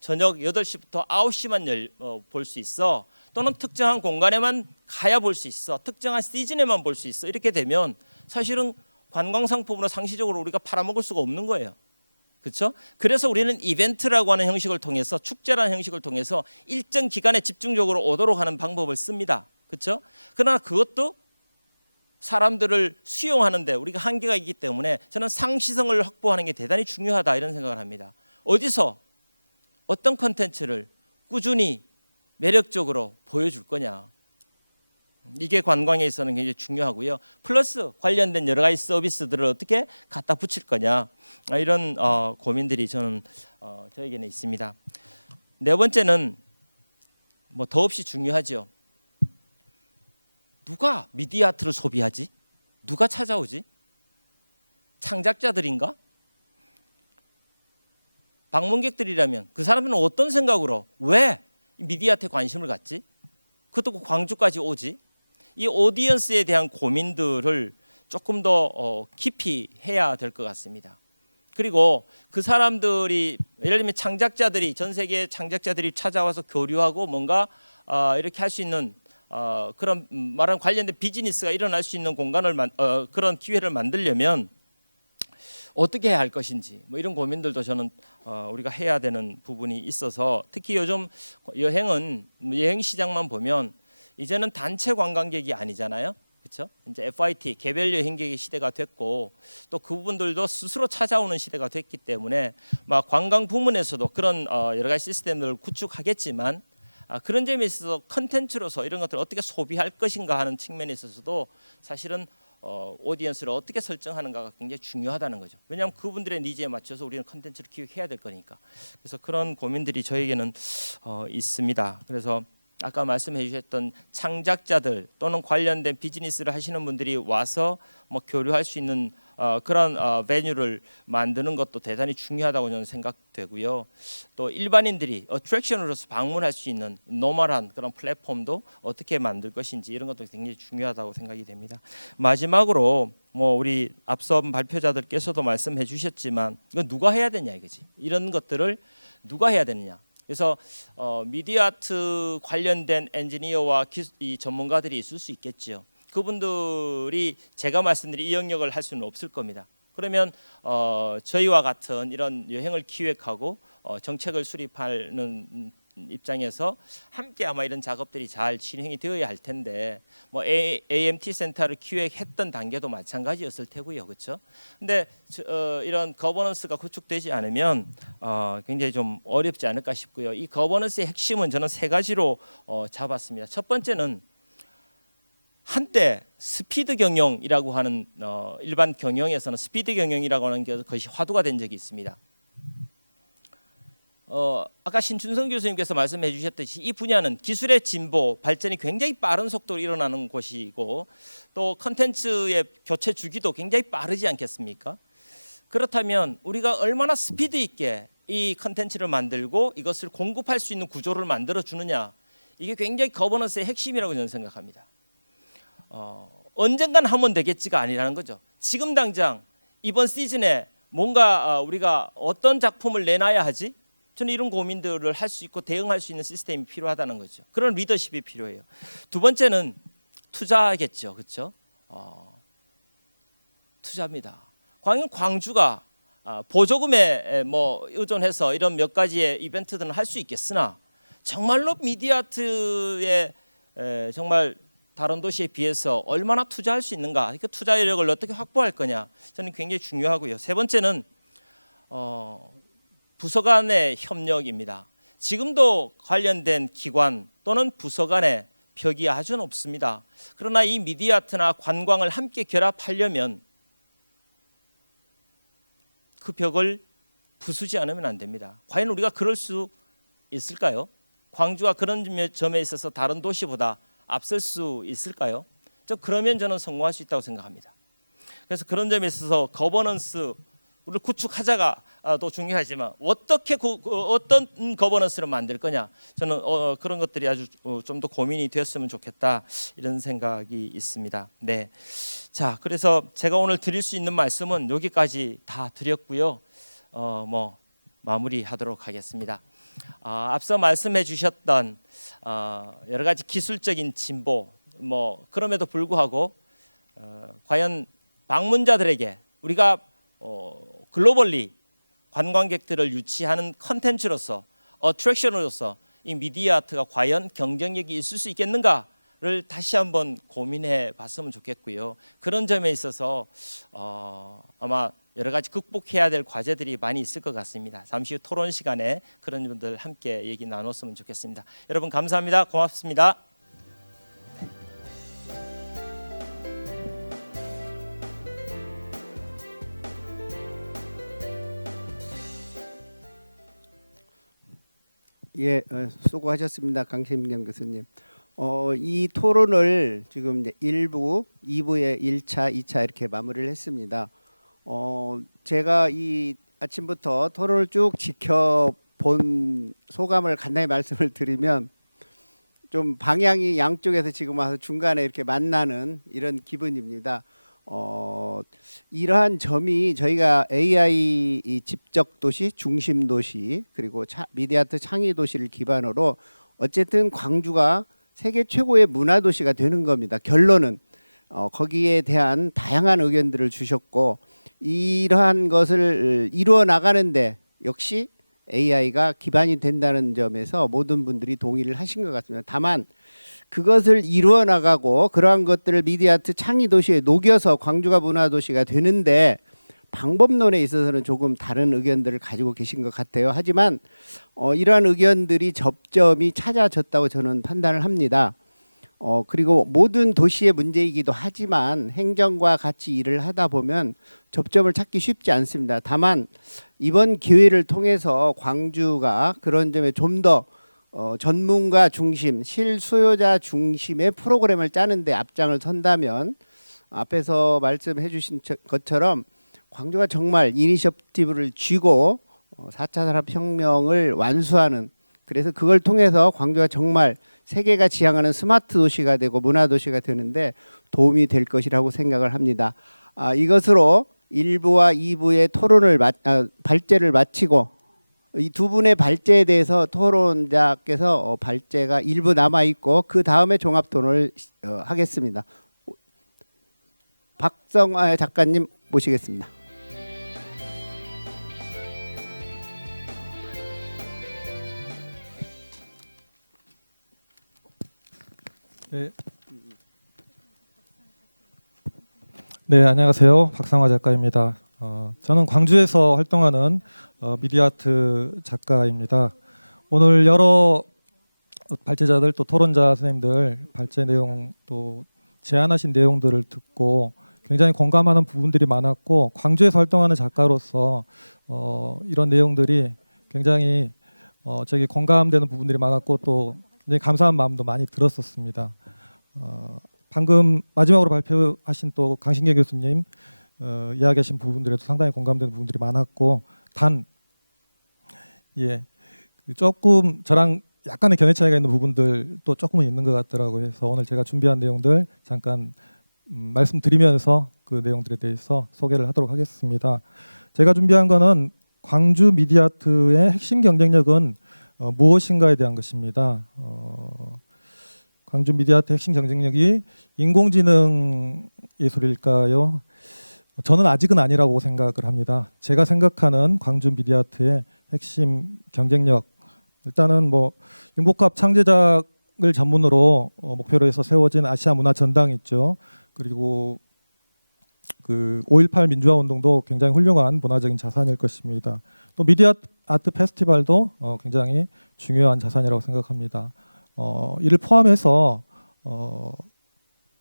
저녁 8시부터 9시만 볼 수 있어. 또는 특정한 공간에만 가야 볼 수 있어. 특정한 시즌에만 볼 수 있어. 이렇게 되면 사실은 관광 상품으로 상시적으로 우리가 팔아먹을 수가 없는 거예요. 그렇죠? 그래서 우리는 이벤트라고 하는 형식을 통해서, 축제라는 형식을 통해서 일정 기간에 집중적으로 오도록 하는 방법을 씁니다. 그렇죠? 그러나 그것도 사람들을 수용하는데 우리가 한계가 있기 때문에 저는 상시성을 확보하는 게 대단히 중요하다 이런 생각을 합니다. 어디서 어떤 콘텐츠를 꾸준히 매력적으로 보여줄 거냐, 이게 관광에 있어서는 굉장히 중요하고요. 플러스 관련된 여러 가지 서비스들을 어떻게 갖다 붙일 거냐, 이런 고민들이 저에게는 있습니다. 네 번째는 뭐 더없이 중요하죠. 누가 미디어 아트를 소비하지? 누가 찾아오지? 창작자들인가? 방문객들이라면 그 사람들은 어떤 생각으로 왜 미디어 아트에 관심을 갖지? 그것도 광주까지 오지? 이 오디언스에 대한 고민들을 조금 더 깊이 해야 될 것 같습니다. 그리고 그 사람들이, 예를 들면 창작자들이, 전 세계 창작자들이 찾아와서 교류하고 뭔가 이렇게 할 수 있는 그런 말하는 관련된 비즈니스가 일어날 수 있는 공간을 그런 기회를 만들려면 어떻게 해야 할 것인지, 뭐 이런 고민들도 저는 우리가 해야 되는 부분이 있어서, 특히 요즘 여행 시장만 보면 이제는 단체 관광객이 아니잖아요. 그렇죠? 이제 FIT 개별 여행객의 시대가 됐고, 또 그분들도 스스로 찾아오는 시대가 됐기 때문에 막 관광 부문에서도 그런 여러 가지 시스템들을 구축하겠지만, 그런 점에 있어서 컨텐츠로서 이런 것들을 어떻게 소비할 것인가 하는 측면에 있어서도 사실은 오디언스를 어떻게 설정하는가가 굉장히 중요하다는 거죠. 왜냐하면 그분들의 니즈에 맞춰서 우리는 컨텐츠를 기획해야 될 거니까. 그래서 그런 고민들이 저에게는 있습니다. 그래서 아까 말씀해 주셨던 창작자들 또는 관련된 비즈니스를 하시는 분들이 와서 뭐 교류할 수 있는 그런 베뉴를 만드는 것도 대단히 중요하다고 저는 생각되고요. 또 일반인들이 어트랙션으로서 방문할 수 있는 노멀한 그런 플랫폼도 어떻게 만들 것인지 이런 것도 굉장히 중요하다고 생각이 됩니다. 마지막으로 뭐 우리 앞서 발표자들께서도 말씀해 주셨지만 이건 누가 해야 되냐 이거지. 이런 것들을 누가 해야 되느냐. 그래서 미디어 아트 관련된 엔지니어와 이 전문가들이 있을 수 있겠죠. 그분들이 제가 말씀드린 이 영역을 할 수는 없을 겁니다. 그러면 저희와 같은 이런 여행을 기획하고 정책을 수립하는 입장에서 함께 아마 이런 작업들이 잘 진행이 되어야 할 텐데 뭐 AMT 센터를 기획했던 단계도 마찬가지였을 테고요, 그렇죠? 근데 이런 거버넌스가 구축되지 않으면 굉장히 좀 어렵지 않을까 싶고요. 이 거버넌스의 핵심은 저는 세 가지로 잡았습니다. 첫 번째는 한때 스피드 경영이라고 하는 일반 경영에서는 스피드 경영이라고 하는 것이 화두가 된 적이 있습니다. 아까 신춘성 교수님께서 말씀해 주셨듯이 이 분야는 기술의 진보, 발전이 굉장히 빠른 속도로 일어나는 곳이고 또 컨텐츠의 교체 주기도 굉장히 빠르지 않겠습니까? 그렇다면 우리가 얼마나 스피드 있게 이 컨텐츠를 만들고 이것을 공급할 수 있는 구조를 만들어 주느냐, 이게 굉장히 거버넌스의 핵심이라고 저는 생각합니다. 언젠간 하면 되겠지가 아니라는 거죠. 지금 당장 이번 시즌에 뭔가 우리가 어떤 작품을 내놔야 하지? 저는 이런 고민들을 할 수 있고 대응할 수 있는 시스템이 필요하다는 거죠. 그런 리더십이 필요해요. 두 번째는 투자겠죠, 그렇죠? 투자입니다. 과연 광주가 보조금에 뭐 의존해서 이런 몇 가지의 이벤트들은 할 수 있겠으나 정말로 미디어 아트에 정말 다른 도시에 비해서 얼마나 투자할 수 있는가, 그 투자 여력을 어떻게 확보할 거냐, 저는 굉장히 중요하고요. 세 번째는 부서 간의 협력입니다. 지금도 관련된 기관 또는 부서 간의 벽이 아주 높습니다. 그러나 이 미디어 아트나 관광을 함께 결합하려면 그 벽을 부수지 않으면 안 됩니다. 과연 우리가 그럴 수 있을까요? 광주가 그런 점에 있어서 다른 도시보다 앞설 수 있을까요? 그러면 저는 성공할 수 있다고 생각합니다. 그래서 그런 점에 있어서 거버넌스를 구축하자가 또 중요하지만 어떻게 어떤 거버넌스를 만들 거냐, 저는 그런 것들이 아주 좀 더 고민이 되었으면 좋겠다, 이런 생각이 있습니다. 네, 자, 그래서 제가 오늘 드릴 수 있는 말씀은 여기까지 다 드렸고요. 뭐 마무리하도록 하겠습니다. 앞서 말씀해 주셨던 여러 가지 기술적인 진보, 뭐 그럼에도 불구하고 과연 방문자들에게 우리가 글로벌리 관광객들을 유치하는 컨텐츠로서, 어트랙션으로서 이 미디어 아트가 과연 경쟁력이 있을 수 있겠는가를 다시 한번 고민해 봤으면 좋겠고요. 그런 점에 있어서 아마 여러 가지 극복해야 될 과제들이 많이 있을 것 같습니다. 잠시 후 토론 시간에 그런 분들 함께 얘기 나눴으면 좋겠습니다. 여러분 감사합니다. 고맙습니다. 예, 수고하셨습니다, 강신경 교수님. 이 토론을 지금 이제 1부, 2부에 1차, 2차 이렇게 마무리를 했습니다. 제가 이 아침부터 토론을 쭉 지켜본 소감을 간단히 말씀을 드리면 좀 방향이 양쪽에서 지금 와서 중간에 이렇게 만나는 이런 기분입니다. 이러한 점이 저희가 AI 집적 도시, 중심 도시, 그리고 미디어 아트 창의 도시를 기반으로 어쨌든 광주가 세계 최고의 문화 도시가 되는 겁니다. 결론은 거기에 대한 다양한 의견들을 주셨고, 이러한 것을 이루어 나가는데 역시 AI가 기반이 된다는 점에서 모든 분들이 동의를 하신 것 같습니다. 다만 그것을 이루어 나가고 그러한 것들을 미디어 아트 창의 도시에 녹여서 광주가 문화 도시가 되는데 방법론에 있어서는 조금 다른 의견들을 가지고 계신 것 같아요. 하지만 이러한 의견들이 접점이 찾아졌다고 저는 판단을 합니다. 그리고 모든 도시의 문제이기도 하지만 행정과 같이 일을 하다 보면 접점을 찾기 쉽지 않습니다. 다만 이번 기회를 통해서 광주가 그런 점에 좀 더 전문가 중심, 실수요자 중심의 프로그램을 짜는데 앞장을 선다면 앞에서 말씀해 주신 것처럼 광주가 정말 이니셔티브를 쥐고 4차 산업혁명을 완수하는, 그래서 그걸 통해서 광주가 정말 세계가 지향하는 스마트 도시가 되고 문화 도시가 되는데 도움이 될 것이라고 생각을 합니다. 이것으로 1부와 2부의 발제를 마치고 이 두 분의 발제에 대해서 토론자께서 발제가 일부 남아 있고 그 다음에 종합 토론을 하겠습니다. 박성아 작가님 모시겠습니다. 네. 네, 안녕하세요. 박상화 작가입니다. 저는 광주에서 활동하는 미디어아트 작가입니다. 오늘 여러 발제자들 또 토론자 선생님들 발제 내용 또 제안하신 내용들을 듣고 굉장히 공감하는 부분들이 많았고, 광주에서 활동하는 작가로서 이런 내용들이 굉장히 저기 공감되는 부분들이 많았고 또 굉장히 감사한 마음도 많이 들었었습니다. 방금 마지막으로 발표하신 또 강신계 교수님 이야기하신 부분들에도 상당히 공감되는 부분들이 많았고, 단 조금 저랑 약간의 견해 차이가 있는 부분들도 조금은 있는 것 같더라고요. 그래서 오늘 제가 준비한 내용들 잠깐 말씀드리면서 그 내용들에 대해서 소개를 하도록 하겠습니다. 제가 준비한 거는 광주 미디어아트의 핵심 경쟁력은 무엇인가에 대한 것입니다. 광주 미디어아트 핵심 경쟁력이 인공지능 예술일까요? 저는 아직은 아니라고 생각을 합니다. 제가 생각하는 광주 미디어아트의 핵심 경쟁력, 일단은 융복합 창제작을 전문으로 목표로 해서 세워진 아시아 문화 전당 있죠. 그리고 그 5.18 민주화 운동도 굉장히 훌륭한 문화적인 자산일 것입니다. 또 미디어 아트 페스티벌도 굉장히 중요한 자산이라고 생각합니다. 이를 포함해서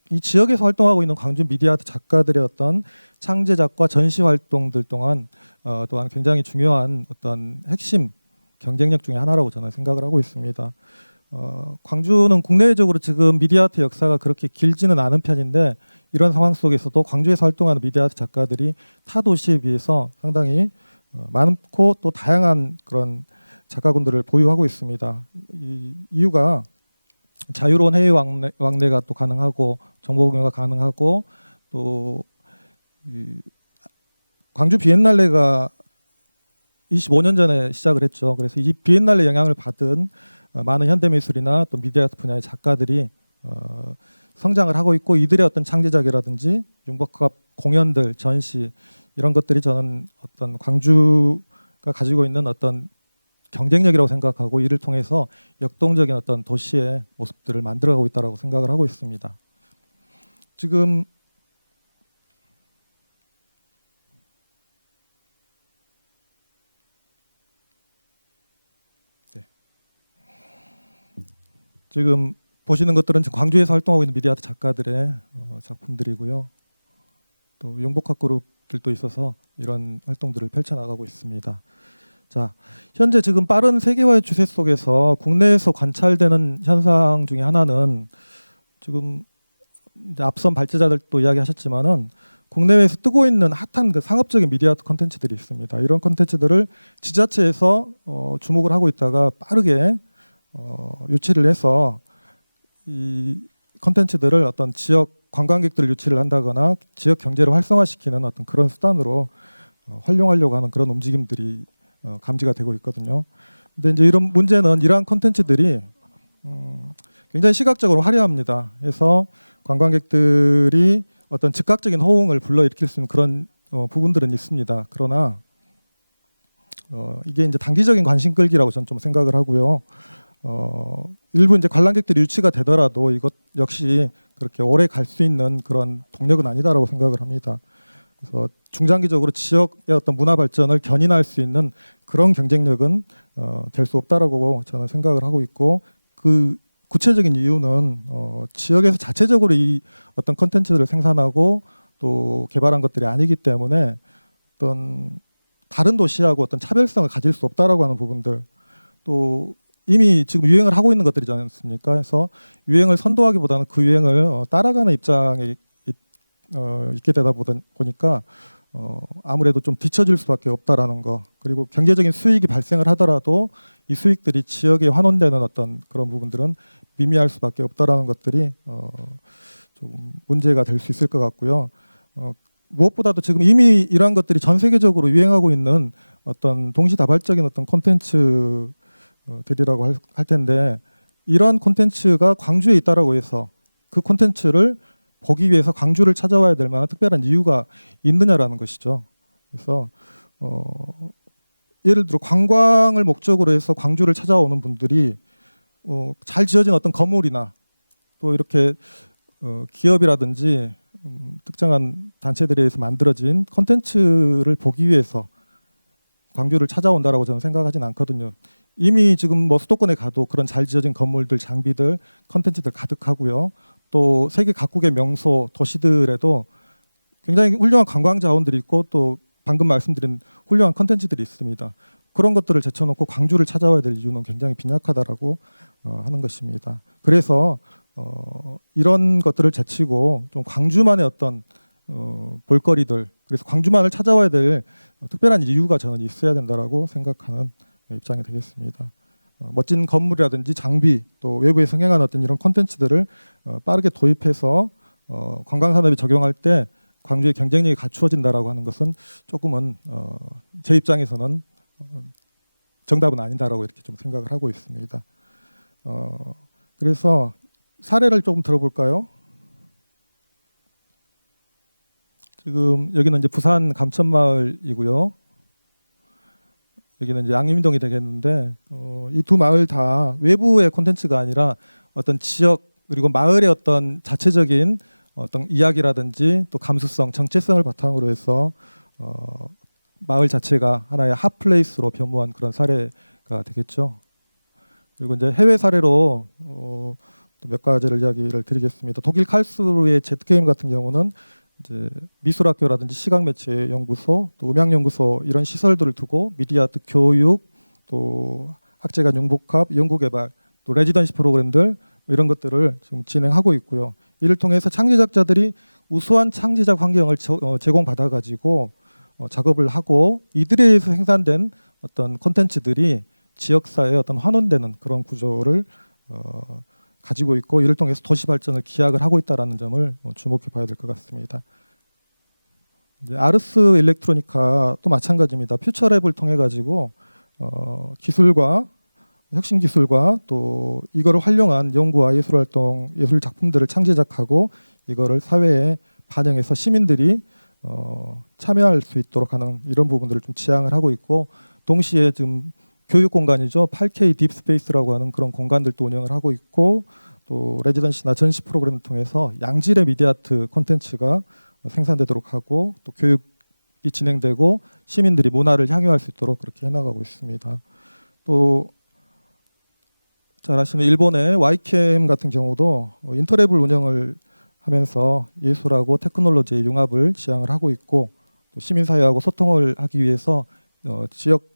이 지역에서 활동하고 있는 광주 미디어 아트 작가들의 어떤 창제작과 전시 활동들 또한 굉장히 중요한 어떤 핵심 경쟁력 중에 하나라고 저는 생각을 하고 있습니다. 광주는 국내적으로 지금 미디어 아트 역사가 그렇게 길지는 않은 편인데, 이런 상황 속에서도 광주에서 활동하는 미디어 아트 작가들이 타 도시에 비해서 상당히 많고 또 다양한 그런 작가군들을 보유하고 있습니다. 이 이유가 자유로운 해외 왕래가 또 가능하고 정보 공유가 가능하고, 또 광주 비엔날레가 25년 전에 시작을 했죠. 그래서 이 비엔날레 영향을 받은 많은 현대미술이나 또 미디어 아트 분야의 작가들이 성장을 하고 있고, 이들의 어떤 창제작이라든지 융복합 공연들, 전시 이런 것들이 저는 어떤 광주가 가지고 있는 어떤 경쟁력이라고 생각하고, 이를 통해서 역동적인 어떤 도시의 모습들을 만들어가고 있다고 생각을 하고 있습니다. 지금 지금 보시는 것들은 광주에서 활동하고 있는 미디어 아트 작가들의 작품들이고요. 또 융복합 그룹들도 있어서 이런 활동들을 펼쳐나가고 있습니다. 자, 현재 지금 빠른 세계화의 추세 속에서 국내에서 관찰되는 현상 중에 하나는, 지금 이제 앞선 발제자들도 이야기하셨지만은 국내외에서 뜨고 있는 핫한 그 상업적인 미디어 아트 콘텐츠들이 있습니다. 이런 콘텐츠들을 지자체에서 주목을 하고 있다가 빠르게 유치를 해서 이 콘텐츠들을 어떤 지역 관광객들을 유치를 한다거나 지역 경제를 활성화시키는 어떤 그런 수단으로 활용하려고 하는 그런 움직임들이 감지가 되고 있거든요. 근데 이제 이런 문제는 이러한 콘텐츠들이 굉장히 시각적으로 화려합니다. 그래서 관광객들이 어떤 즉각적인 호응을 불러일으킬 수 있는 그런 부분들은 있습니다. 그러나 이게 이제 단기적인 관심 끌기라고 저는 좀 생각을 하고요. 일부 이제 관람객들이 유치가 되더라도 이것 역시 그렇게 오래 갈 수 있는 그런 동력은 아니다라고 생각을 합니다. 그래서 중장기적으로 지역의 어떤 문화 발전을 견인할 수 있는 그런 경쟁력은 될 수 없다라고 저는 생각을 하고 있고, 그 구체적인 이유는 지역에서 자체적으로 이 어떤 콘텐츠들을 생산하고 또 개발한 것들이 아니기 때문에 어떤 다른 도시하고 어떤 차별성을 가질 수 없다라고 하는 부분들, 또 이미 지금 유행을 하고 있는 것들이지 않습니까? 그래서 유행을 선도하기보다는 그 유행을 따라가는 입장에 있게 되다 보니까 아무래도 좀 뒤처질 수밖에 없다라는 거, 그리고 경제적인 수익이 발생을 하더라도 이 수익들이 지역에 환원되는 어떤 그런 부분들은 미미할 수밖에 없다라는 것들이 좀 문제가 될 수 있을 것 같고요. 무엇보다도 지금 이미 이러한 것들이 전 세계적으로 유행하고 있는 어떤 동시다발적인 어떤 콘텐츠들이라고 할 텐데, 이러한 콘텐츠가 광주에 있다라고 해서 그 콘텐츠를 보기 위해서 광주를 찾아와야 될 만한 특별한 이유가 있느냐라는 것이죠. 그래서 예를 들어 관광을 목적으로 해서 광주를 찾아오는 분들이 잘 지어진 어떤 건물이나 또 이렇게 기업이라든지 특정한 단체들에 의해서 만들어진 콘텐츠를 보기 위해서 광주를 찾아온다라고 저는 생각하진 않거든요. 이미 지금 뭐 수도권에 가도 그런 잘 지어진 건물들, 장비들, 콘텐츠들 가득하고요. 또 세계 각국의 명소, 도시들에도 굉장히 훌륭한 관광 자원들이 있고 또 방금 말씀드린 훌륭한 콘텐츠들이 있습니다. 그런 것들을 제쳐놓고 광주를 찾아와야 될 이유는 굉장히 빈약하다라고 하는 것입니다. 그래서 이런 것들을 제치고 좀 광주만의 어떤 볼거리들, 그래서 광주만을 찾아와야 될 특별한 이유가 저는 있어야 된다라고 생각하는 입장이 되겠습니다. 멋진 건물이라든지 장비, 또 외부에 성행한 어떤 이런 콘텐츠들을 빠르게 도입해서 관광산업이 적용할 때 광주의 경쟁력이 갖추어진다라고 하는 것은 조금은 제 입장에서는 정답은 아니다라고 이렇게 좀 생각을 하고 있습니다. 그래서 사례를 조금 들어볼까요? 지금 여기는 이제 부산 감천마을이고요. 여기는 이제 양림동이 되겠는데 이 두 마을 다 외부의 콘텐츠가 아니라 어떤 지역 그리고 마을의 어떤 자체적인 어떤 이야기라든지 또 감수성, 정체성을 바탕으로 해서 마을 자체가 하나의 핫플레이스로 변모한 그런 사례가 되겠죠. 그리고 이제 해외 사례로 또 몇 가지를 이야기를 드리겠습니다. 독일 칼스루의 ZKM 같은 경우는 이제 미술학교라든지 시각매체연구소, 또 음향연구소 이런 시설들을 두고 미디어아트 교육, 또 학제간 융복합, 연구개발, 또 레지던시 프로그램들 이런 것들을 지금 진행하고 있고요. 이를 통해서 창제작자들이 우수한 창제작 환경을 제공받아 가지고 작업을 하고 이들에 의해서 생산된 어떤 콘텐츠들이 지역사회에 어떤 환원되는 그런 구조를 가지고 있고, 이를 통해서 도시 발전을 기약을 하고 있다라는 점을 주목해 봐야 될 것 같습니다. 이제 아르스 일렉트로니카 또 마찬가지입니다. 퓨처랩을 통해 가지고 기술과 혁신 기술과 또 이거를 활용한 연구와 예술 활동, 예술 작품들을 창제작하고 이거를 사회에 반영해서 시민들이 참여할 수 있도록 하는 이런 부분들을 좀 지향을 하고 있고, 동시에 지금 교육 공간이죠. 8K 딥스페이스라고 하는 그런 공간들도 운영을 하고 있고, 또 레지던시나 전시 프로그램을 통해서 양질의 미디어아트 콘텐츠가 생산되도록 하고, 또 교육이 진행되고 시민들이 문화를 향유할 수 있도록 그렇게 해나가고 있습니다. 또 잘 아시는 일본의 YKM 같은 경우도 인터랩을 운영을 하면서 예술하고 테크놀로지의 융합을 지향을 하고 있고, 또 시민사회하고 소통을 하기 위해서 지역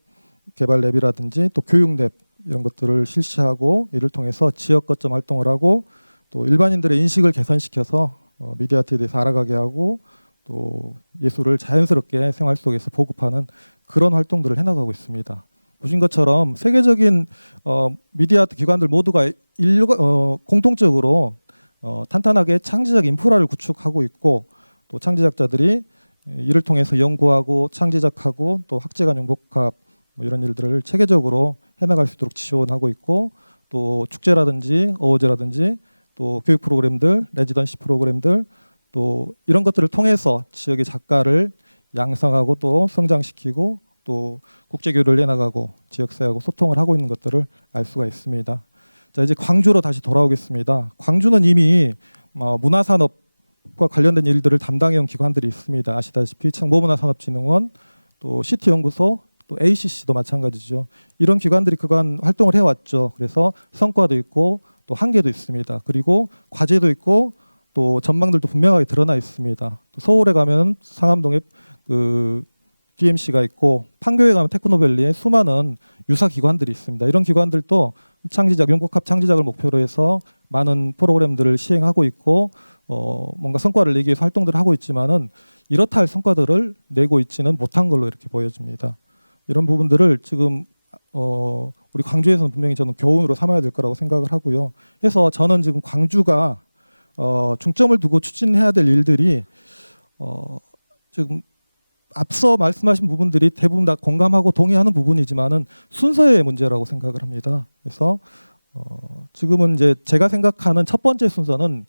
개발 랩이라든지 또 교육 랩 이런 것들을 실시하고, 이를 통해서 지역 거점 활동을 하고 또 일반인들의 인식을 개선시켜서 미디어 아트에 대해서 알아가게 하고 또 예술을 자연스럽게 생활 속에서 보급하는 그런 활동들을 해나가고 있습니다. 보신 것처럼 세계적인 미디어 아트 기관들 모두가 공통적으로 탄탄하게 창제적 인프라를 구축하고 있고, 또 창제작자들이 이를 통해서 연구하고 창제작하고 또 학제간 융복합 뭐 이런 일들을 체계적으로 해나갈 수 있도록 지원하고 있고, 또 축제라든지 어워즈라든지 또 교육 프로그램들, 레지던시 프로그램들 또 이런 것들을 통해서 지역의 작가를 양성하고 또 성장시키고 또 국제교류를 해나가고 지역사회하고 소통을 하고 있는 것들을 알 수가 있습니다. 자, 이제 광주로 다시 돌아오겠습니다. 광주는 이미 문화산업과 관련된 일들을 담당해온 기관들이 있습니다. 아시다시피 청보문화산업진흥원, 또 시티연구소, 또 ACC도 마찬가지죠. 이런 기관들이 그간 활동을 해왔죠. 그래서 성과도 있고 또 한계도 있습니다. 그리고 과제도 있고 또 전망들도 분명하게 드러나 있습니다. 또 서울에 가면 상암동에 그 DMC가 있고, 판교에 가면 테크노밸리에 수많은 유사 기관들이 있습니다. 이런 기관들도 창제작, 융복합 창제작을 목표로 해서 많은 프로그램들을 시행하고 있고, 뭔가 성과를 내기 위해서 활동들을 하고 있지만은 이렇다 할 성과들을 내고 있지는 못한 걸로 이렇게 보여집니다. 이런 부분들을 지금 우리 광주에서는 분명히 저는 교훈으로 삼아야 될 거라고 생각을 하고요. 그래서 저는 지금 광주가 중점을 두고 추진해야 될 일들이 지금 앞서 말씀하신 부분들이 대부분 다 공감하고 동의하는 부분이지만은 순서의 문제라고 생각을 합니다. 그래서 지금은 이제 제가 생각하는 첫 번째 순서는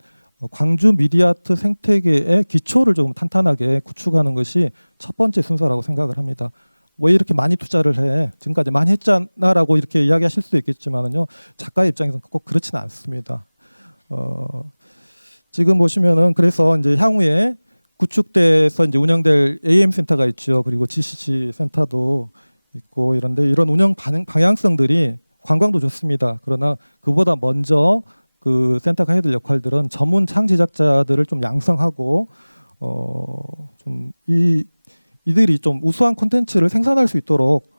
광주 미디어아트 생태계의 기초를 조금 탄탄하게 구축하는 것이 첫 번째 순서라고 생각을 합니다. 왜 이렇게 많이 투자를 해? 지금까지 많이 했잖아라고 이렇게 이야기하실 수도 있겠지만은요, 작가의 입장에서는 꼭 그렇지는 않습니다. 지금 보시면은 그래서 이제 향후에 구축돼서 이제 운영될 AM 센터가 있죠. 그리고 GCC 센터도 있고 이런데 이런 운영 방향성들이 관광도 좋습니다. 그러나 그보다 먼저 그 센터가 해야 될 역할들은 전문 창제작자들을 좀 양성하고 좀 이들이 좀 우수한 콘텐츠를 생산할 수 있도록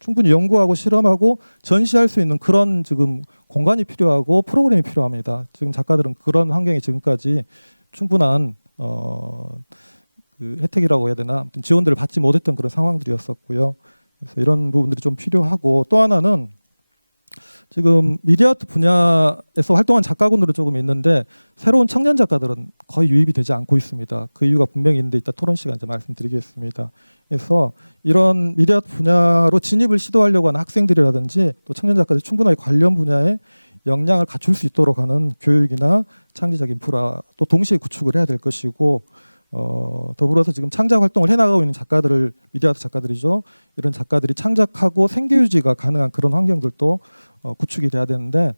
충분히 연구하고 실험하고 전시할 수 있는 그런 지금 공간이 필요하고 프로그램이 필요합니다. 지금 작가들은 그런 환경이 지금까지 충분한 그 혜택이라고 해야 되나 아무튼 지원들을 받지 못했던 그런 상황들이었었고요. 그래서 이런 부분들이 좀 필요하고 또 하나는 지금 미디어아트 분야에서 활동한 작가군들은 조금 있는데 새로운 청년 작가들은 거의 유입이 되지 않고 있습니다. 그 이유가 분명히 있는데 이따 토론 시간 이제 말씀드리겠습니다. 그래서 이런 미디어아트 분야로 진입을 시도하려고 하는 학생들이라든지 또 청년 작가들 충분하게 관련 분야에 역량을 갖출 수 있도록 하는 교육이나 창의적 인프라 또 동시에 구축을 해야 될 것이고 더불어서 지금 창작 활동을 해나가고 있는 작가들을 미디어아트 작가들이죠. 이런 작가들이 창작하고 생계 유지가 가능한 그런 환경들도 구축이 돼야 되는데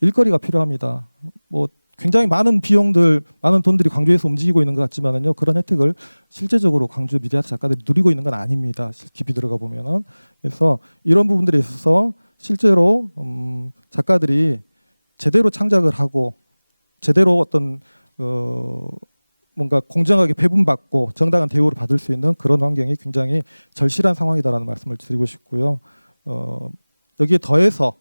일거리가 필요합니다. 뭐 굉장히 많은 비용들, 많은 돈들이 광주에서 움직이고 있는 것 같지만은요, 그런 혜택을 실제적으로 광주 미디어아트 작가들이 누리고 있는 건 아닙니다. 깊이 들어가 보면은. 그래서 이런 부분들에 있어서 실제로 작가들이 제대로 창작을 하고 제대로 어떤 뭔가 공정하게 배분받고 정당한 대우를 받을 수 있는 그런 환경이 굉장히 절실한 상황이다라는 말씀을 드리고 싶고요. 여기에 더해서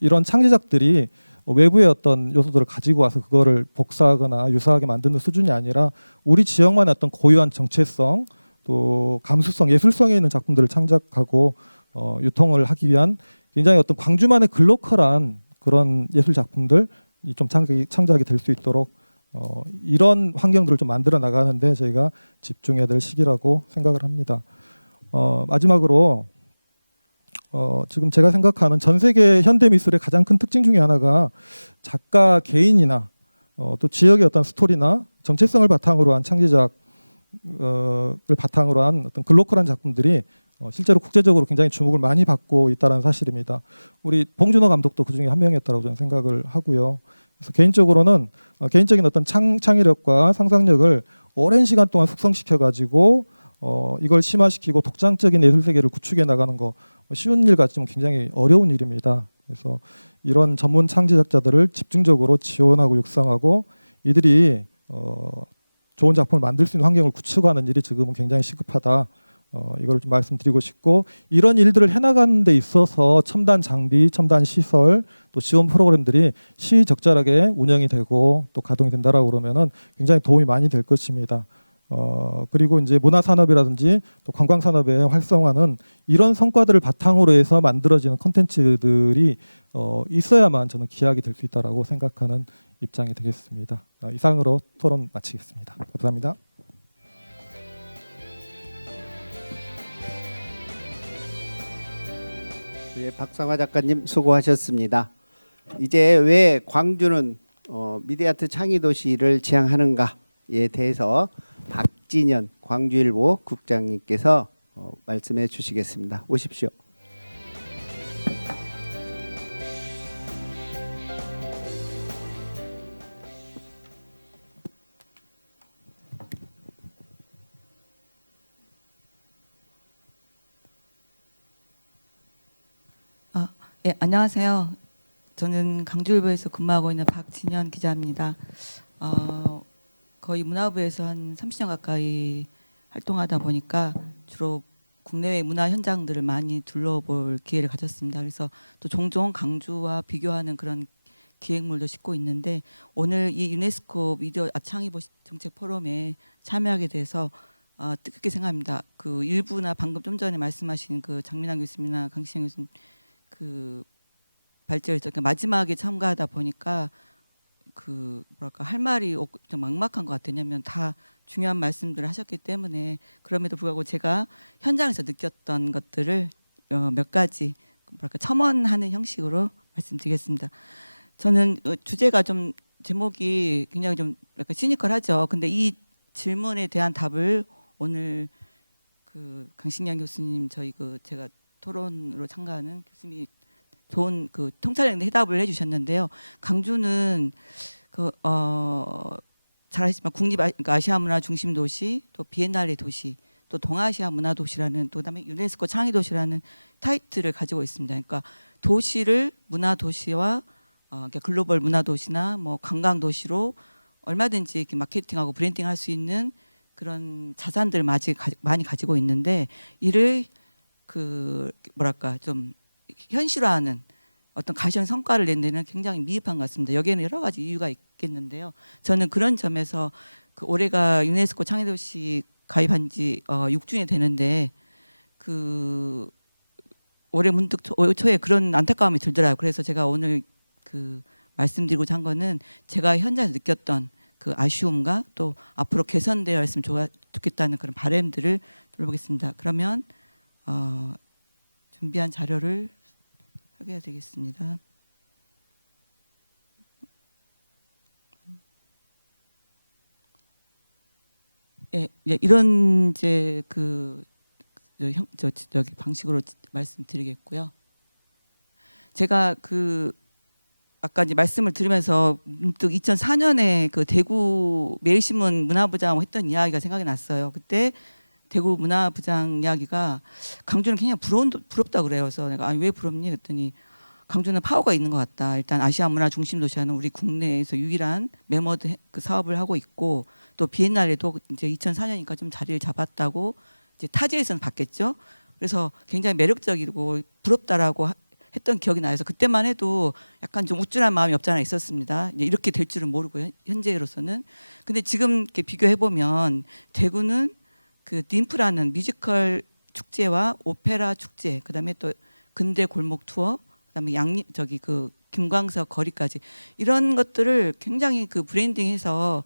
이런 창제작들이 외부의 어떤 요소들을 가지고 와서 그거를 복사하거나 유사하게 만드는 수준이 아니라 우리 지역만의 어떤 고유한 정체성 또 감수성, 예술성에 있는 작품들을 창작하고 유통을 하기 위한 굉장히 어떤 광주만의 글로컬한 그런 예술 작품들이 좀 창작이 될 수 있도록 이런 환경들을 좀 만들어 나가는데 저희가 집중해야 될 시기라고 생각을 합니다. 마지막으로 지금 제가 생각하는 전 세계 현대 미술의 가장 큰 특징 중에 하나가 작가 개인이나 또 지역의 어떤 스토리나 정체성을 바탕으로 한 창제작을 바탕으로 한 어떤 글로컬한 작품들이 실제로 국제적으로 굉장히 주목을 많이 받고 있다는 사실입니다. 우리 봉준호 감독도 그 중에 한 명이었다고 저는 생각을 하고요. 그래서 개인적으로는 개인적인 어떤 창의력과 상상력을 오랜 시간 동안 숙성시켜 가지고 이걸 심화시키고 독창적인 예술 세계를 구축해 나가는 거 쉬운 일 같지만 굉장히 어려운 일입니다. 그래서 이런 전문 창제작자들을 집중적으로 지원하고 육성하고 이들이 좋은 작품을 만들 수 있는 환경을 구축하는 일이 지금은 굉장히 시급하다. 이걸 좀 말씀드리고 싶고 이런 일들을 해나가는 데 있어서 첨단 장비, 첨단 시설 또 지원 프로그램들이 시적절하게 운영이 되고 또 가동이 된다라고 그러면은 굉장히 도움이 많이 될 것입니다. 그리고 이제 문화산업이라든지 또 관광산업의 활성화는 이런 성과들을 바탕으로 해서 만들어지는 콘텐츠들이 있어야만 저는 기약이 될 수 있다라고 생각하는 입장이 되겠습니다. 이상으로 토론 마치겠습니다. 감사합니다. 예, 박상화 작가님 수고하셨습니다. 이제 왜 광주는 미디어아트 창의도시를 지향하는가에 대해서 박진현 광주일보 국장님께서 말씀해 주시겠습니다. 오십시오. 예, 안녕하세요. 저는 강주일보에서 근무하고 있는 박진현 기자입니다. 거의 문화부에서 한 30년 가까이 활동하다 보니까 주로 국내외 문화 현장들을 많이 둘러볼 기회를 가졌습니다. 그래서 또 종종 강주와 비교하는 그런 기획물도 싣고 있는데 오늘 이 유네스코 미디어 창의 정책 포럼에 참여하게 돼서 뜻깊게 생각합니다. 그 일부나 방금 좀 전에 말씀하신 그 장민환 교수님이나 강시영 교수님 그 발제에서 마지막에 참가하다 보니까 그 뭐랄까 할 말이 좀 막막한 것 같아요. 왜냐하면 다 중요한 말씀들을 하셨기 때문에. 그럼에도 불구하고 제가 현장에서 느꼈던 것들을 몇 가지 뭐랄까 첨언하는 형식으로 말씀드리겠습니다. 저는 주제가 좀 제목이 굉장히 좀 약간 시니컬하죠. 근데 이 질문에 대한 답을 오늘 그 강신영 교수님 저희 그 제가 토론으로 참가하는 교수님이 좋은 그 통찰력 해답을 해주셨는데요. 강주는 잘 아시지만 그러니까 아시아 문화 중심 도시, 또 비엔날레 도시, 또 동아시아 문화 도시라는, 또 그다음에 유네스코 창의 도시라는 타이틀을 가지고 있습니다. 그러니까 도시를 문화 도시와 그러니까 글로벌 문화 도시나 뭐 관광 도시로 얼마든지 이렇게 마케팅하고 브랜딩할 수 있는 그런 자산들을 많이 가지고 있는데, 이를 그 뭐랄까 좀 현실화하는 어떤 가시적 성과를 낸 데는 굉장히 미흡한 것 같습니다. 여기에는 여러 가지 이유가 있겠는데요. 저는 그런 점에서 그 올해가 유네스코 창의도시 가입한 지 6주년이 되는데 그 올해 문득 올 초에 그런 안타까움이 들더라고요. 그래서 제가 오늘 그 말씀드리고자 한 거는 제가 현장에서 느꼈던 그 아쉬움과 또 앞으로 개선되어 있으면 좋겠다는 그런 바람들을 들어보겠습니다. 그러면 준비한 자료를 소개해 드리겠습니다. 예, 이런 이제 저기 방식으로 말씀드리겠고요. 제가 그 아까 이제 말씀을 들으면서 문득 2004년에 그 대구 매일신문 문화부장 했던 이야기가 생각이 났어요. 그때 대구 문화부장 이야기가 강주는 굉장히 부럽다 그래요. 그래서 내가 아니 왜 부럽니? 그랬더니 강주는 파워가 있는 것 같다. 일단 아시아 문화 중심 도시라는 우리 국내에서 유일한 메머드 그 사업을 하고 있고, 또 비엔날레도 이제 2004년이니까 좀 자리를 잡았다고 이제 타지에서는 봤겠죠. 그래서 굉장히 매력적이고 부럽다라고 했던 기억이 나서 그때만 해도 약간 좀 우쭐한 마음이 없지 않아 있었습니다. 이렇게 될 줄은 모르고 현재로서는. 근데 지금 이렇게 비교해 보면 대구는 그 딤프라는 뮤지컬 축제와 오페라 축제, 그다음에 또 근대 골목 투어, 그다음에 저기 그 김광석 거리까지 이런 것들을 굉장히 그 브랜딩해서,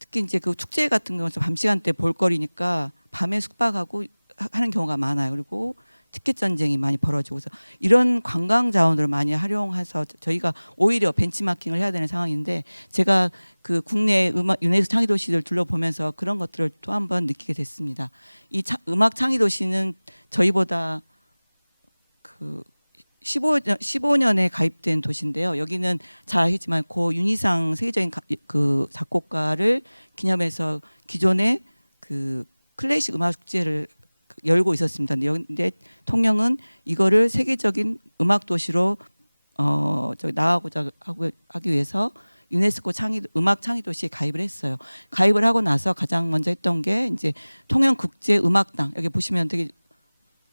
특히 이제 그 축제 같은 경우는 밤 시간대 볼거리니까 밤에 숙박하고 하는 경우가 많아요. 그리고 티켓 전쟁이 많이 벌어지고, 그래서 이런 관광 자원으로 많이 활용해서 저희가 오히려 벤치마킹을 해야 되는 상황인데, 제가 그 국내 유네스코 창의 도시들 둘러보면서 그런 것들을 또 한 번 느끼게 됐습니다. 이 음악 창의 도시는 저희보다 그 15년에 가입된 도시인데요. 여기는 잘 아시지만 고 윤희상 세계적인 그 작곡가를 기념해서 기존의 그 클래식 음악 축제를 열고 있었습니다. 근데 통영은 이거를 세계적인 음악 도시로 나아가고자 하기 위해서 유네스코 음악 창의 도시에 가입을 했어요. 가입을 하고 나서 가장 먼저 했던 게 이제 통영 국제 음악당, 여기 보시면 되게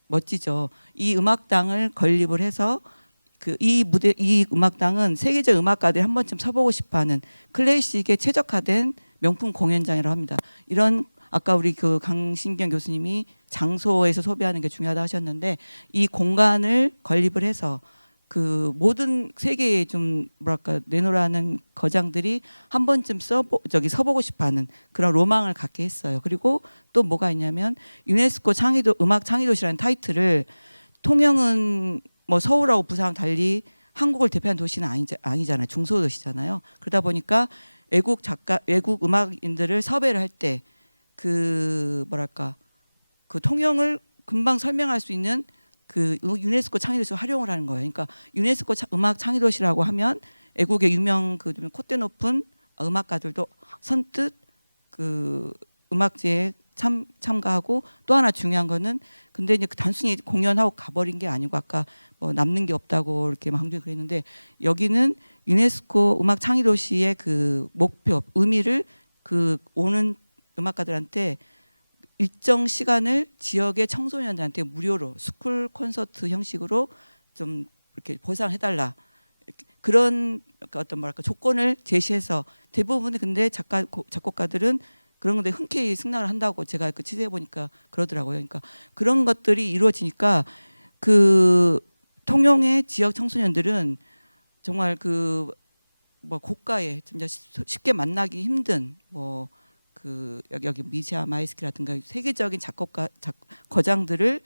멋지죠. 이 음악당을 건립을 해서 이 음악당은 세계적 음악가들이 한 번쯤 서보고 싶어하는 클래식에 최적화된 명품 공연장이라고 합니다. 이런 아까 우리 그 강신경 교수님이 장소에서 소비하는 게 중요하다 하셨는데, 이 공간을 건립을 해서 그 모든 세계에 좀 뭐랄까 내노라는 거장들이 한 번쯤 서보고 싶어하는 그런 로망을 갖게 했어요. 그리고 또 뭐가 있냐면 유네스코 음악 창의도시라는 타이틀을, 통영은 뭐 서울하고 부산 달리 한국을 대표하는 도시는 아니잖아요. 중소도시잖아요. 그러다 보니까 외국 음악인들을 섭외를 할 때 그 뭐랄까 그 통영을 금방 설명할 수 있는 그 유네스코 창의도시를 활용을 하는 거예요. 그러니까 유네스코 음악 창의도시라고 하면 외국의 유명 그 좀 콧대 높은 음악가들도 선뜻 그 음악제에 참가하고, 또 하나 중요한 거는 근데 이제 단순히 공연하고 가버린 게 아니고 아까 뭐 남는 게 없다고 이렇게 강조해 그랬는데, 여기는 유네스코 음악 창의도시의 그 목표 의미를 그 오는 음악가들한테 일정 시간을 지역의 청소년들한테 무료로 스쿨 콘서트 형식으로 좀 이렇게 보상해달라. 그런 어떤 뭐랄까 조건을 제시해서 대부분의 근데 작곡가들은 그런 건데 흔쾌히 승낙을 한다고 제가 그 취재해 보니까 그러더라고요. 그러니까 그런 것들이 이루어지니까 그 통영의 지역 청소년들은 정말 그 뭐 고가에 진짜 쉽게 만나기 힘든 뭐 그 여기 미샤 마이스키라든가 세계적인 거장들을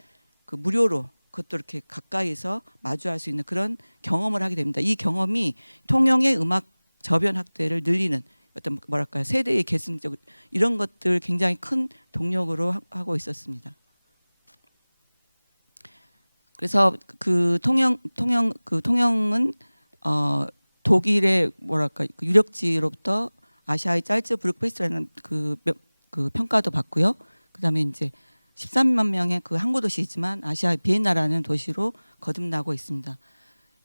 그 무료로 그것도 이렇게 가까이서 마주할 수 있는 그런 경험을 하게 됩니다. 이 경험이 통영의 음악 저변 확대를 늘리는 어떤 뭐랄까요 세대의 계승적 이런 것들 굉장히 큰 동력으로 하고 있었습니다. 그래서 그 통영은 독일의 뭐랄까 그 유력지로부터 아시아의 짤츠부르크 페스티벌이라는 그 평가도 받고요. 그다음에 이제 13만 명의 그 항구 도시이지만 아시아의 비엔나라는 도시로 거듭나고 있습니다.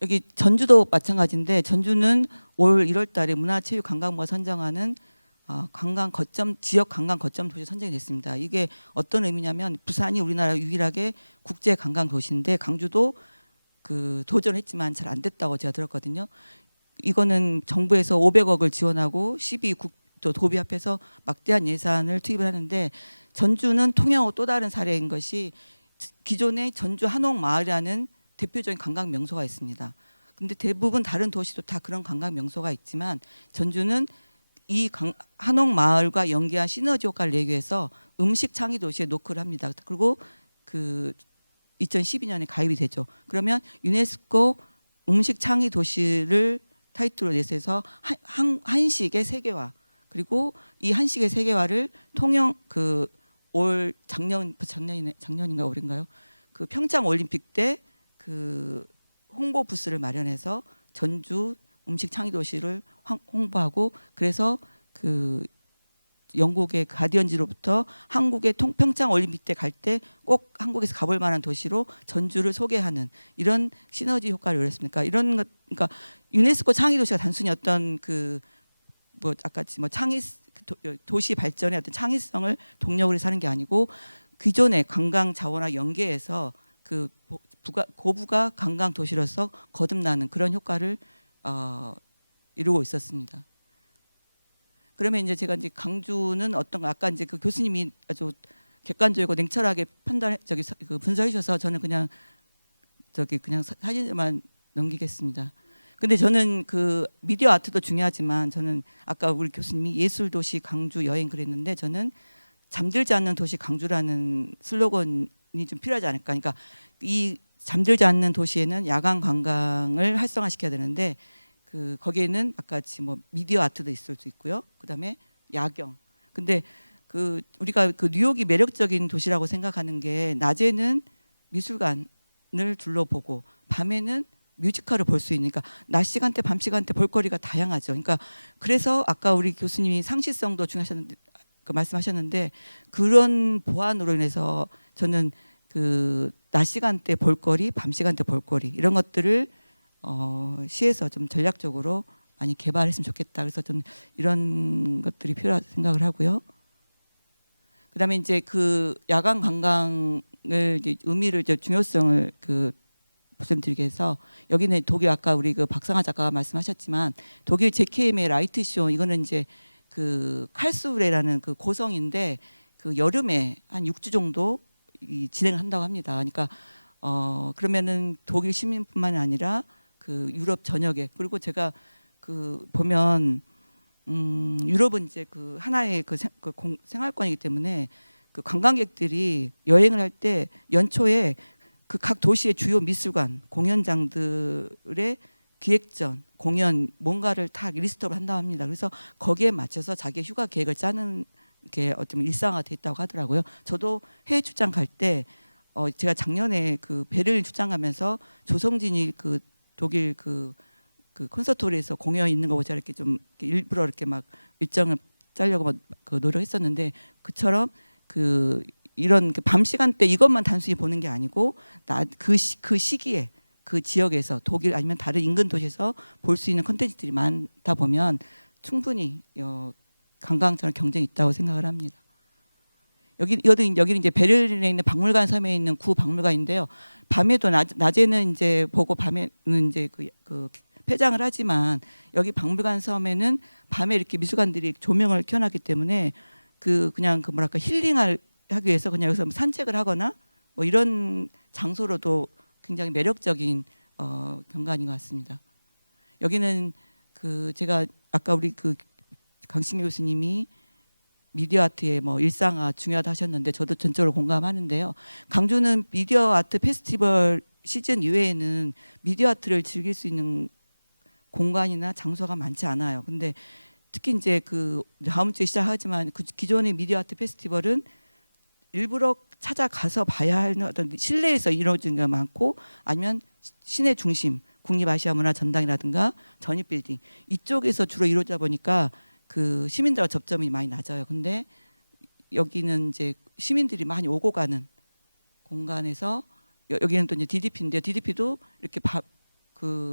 여기 전주도 마찬가지인데 전주는 올 1월달에 문화체육관광부가 선정하는 지역 관광 거점 도시 선정이 됐습니다. 이게 어떤 의미냐면 부산이 우리나라 유일하게 국제 관광 도시인데 강주도 그 도전했지만 잘 안 됐다고 제가 들었거든요. 이거는 정부에서 500억을 지원하고 12국 도비 합해서 막대한 예산을 투입을 하는데 전주는 통영하고 또 다른 사례인 것이 기존의 전주 한옥마을이라는 대표적인 관광 명소가 있습니다. 근데 대부분 다른 도시도 다 그런 관광 명소가 있지만 전주는 이 한옥마을과 연계한 시너지 효과를 내기 위해서 음식 창의 도시에 노크를 합니다. 그리고 그 2012년에 가입이 되죠. 그러면 유네스코 음식 창의 도시를 타이틀로 내세서 한식의 세계화 그리고 이 한식의 세계화를 통영 그 올 작년인가 올해인가요? 그 평창 올림픽 때 그 홍보 부스를 마련해서 전주 음식 창의 도시를 홍보하고 그래서 그 영국의 가디언지로부터 한국의 평창 올림픽 때 갈 때 꼭 한국에서 가볼 만한 도시로 전주를 소개하는 이런 시너지 효과를 이뤘습니까? 이런 것 그러니까 유네스코 창의 도시가 단순히 어떤 그 뭐 아까 뭐 창의 도시 발전의 어떤 창의성을 동력으로 해서 하는 게 아니고 기존의 관광 자원과 연계해서 그 고부가 관광 도시로서 거듭나는 그런 효과를 이루고 있었습니다. 그러면 이제 제가 이제 강주는 어떤가 아까 이제 그 교수님이 아주 객관적이고 냉철하게 분석해 주셔서 저는 그냥 사진만 넘기겠습니다. 근데 저는 그 미디어 아트도 중요하지만 저는 아까 우리 교수님이 예술 도시 강주 여행 그랬는데 저는 잠들지 않는 도시 강주라는 슬로건이 좀 필요하지 않을까. 그러니까 이 잠들지 않는 도시에는 야간 관광을 활성화시켜야 되는데 그 거기에는 아까 뭐 미디어 아트도 있을 수 있고요. 그다음에 야경. 근데 그 우리가 그 뉴욕이 매력적인 도시라고 생각하는 게 낮에는 미술관을 둘러보고 밤에는 뮤지컬을 볼 수 있으니까 낮 시간대 밤 시간대 볼거리가 다양하죠. 그러니까 그래서 아까 우리 교수님이 상시성도 중요하셨는데 말씀하셨는데 그런 보완으로 인해서 저는 그 낮 시간대 볼거리, 밤 시간대 볼거리 이런 것들을 시에서 좀 전략적으로 많이 개발했으면 좋겠다. 그래서 저는 이런 것들이 필요하다고 생각을 하고요. 그다음에 이제 그 야간 관광을 이제 의미를 이제 중요성을 그 말씀드리기 위해서 여기는 독일 아까 우리 그 박상아 작가가 말씀하셨지만 독일 제케임의 라이트 쇼 이거는 이제 그 칼스루헤라는 그 고성인데 그 여름에 한 6주 정도 진행을 한다고 합니다. 그러니까 그러면은 독일 시민뿐만이 아니라 그 유럽 전역에 그리고 제가 그 보면 유럽은 이제 그 하나의 생활권이기 때문에 그 관광객들이 여행을 할 때 연초에 그 각 도시의 주요 미술관 공연장들의 기획전 공연 뭔가를 다 리스트업을 한다고 합니다. 그래서 거기에 맞춰서 자기 휴가 계획을 짜는 게 어쩌면 일상화돼 있다고 하더라고요. 저도 해외 출장 갈 때 제가 작년에 그 베를린 출장 가면서 조성진이 그 독일 그 콘서트홀에서 공연 있는 거 보자 이렇게 좀 일부러 이렇게 막 일정을 짜려고 막 그 노력했었는데 그처럼 그 이런 그 밤 시간대 이것만 단순히 보는 게 아니고 그 시기에 그 지역에서 독일 아니면 다른 인근 도시에서 볼 수 있는 콘텐츠들이 많다 보면 충분히 관광처럼 경쟁이 있다고 생각을 합니다. 여기는 이제 베를린에 있는 박물관 섬에 있는 구 박물관인데요. 밤에도 낮에는 이제 보고 밤에는 이제 그 폐장을 하지만 여기 박물관 섬에는 밤에 이렇게 미술관들이 조명을 켜놨기 때문에 그냥 뭐랄까 힐링을 하기 위해서 그냥 여기서 산책을 하거나 뭐 이런 장소로도 굉장히 매력적인 경관인 것 같습니다. 여기는 제가 아까 우리 강신기 교수님이 미디어 아트의 뭐 일상화 중요하다 하셨는데 저도 전적으로 공감하는데요. 광주는 미디어 아트 페스티벌 시즌 이외에는 미디어 아트를 즐길 수 있는 공간이나 장소가 많지 않아요. 근데 특히 이제 다음 주에 시작하지만 기존의 미디어 아트 페스티벌은 일부러 찾아가서 봐야 하는 어떤 실내에서 이루어지는 게 많고 아니면 시내 중심 국립아시아문화전당이라든가 전입빌딩 이쪽에서 주로 이루어지다 보니까 시민들과 접점이 많이 낮아요. 근데 여기는 이제 시민들이 많이 오고 가는 공간에서 여기는 또 이제 DDP인데 DDP도 이렇게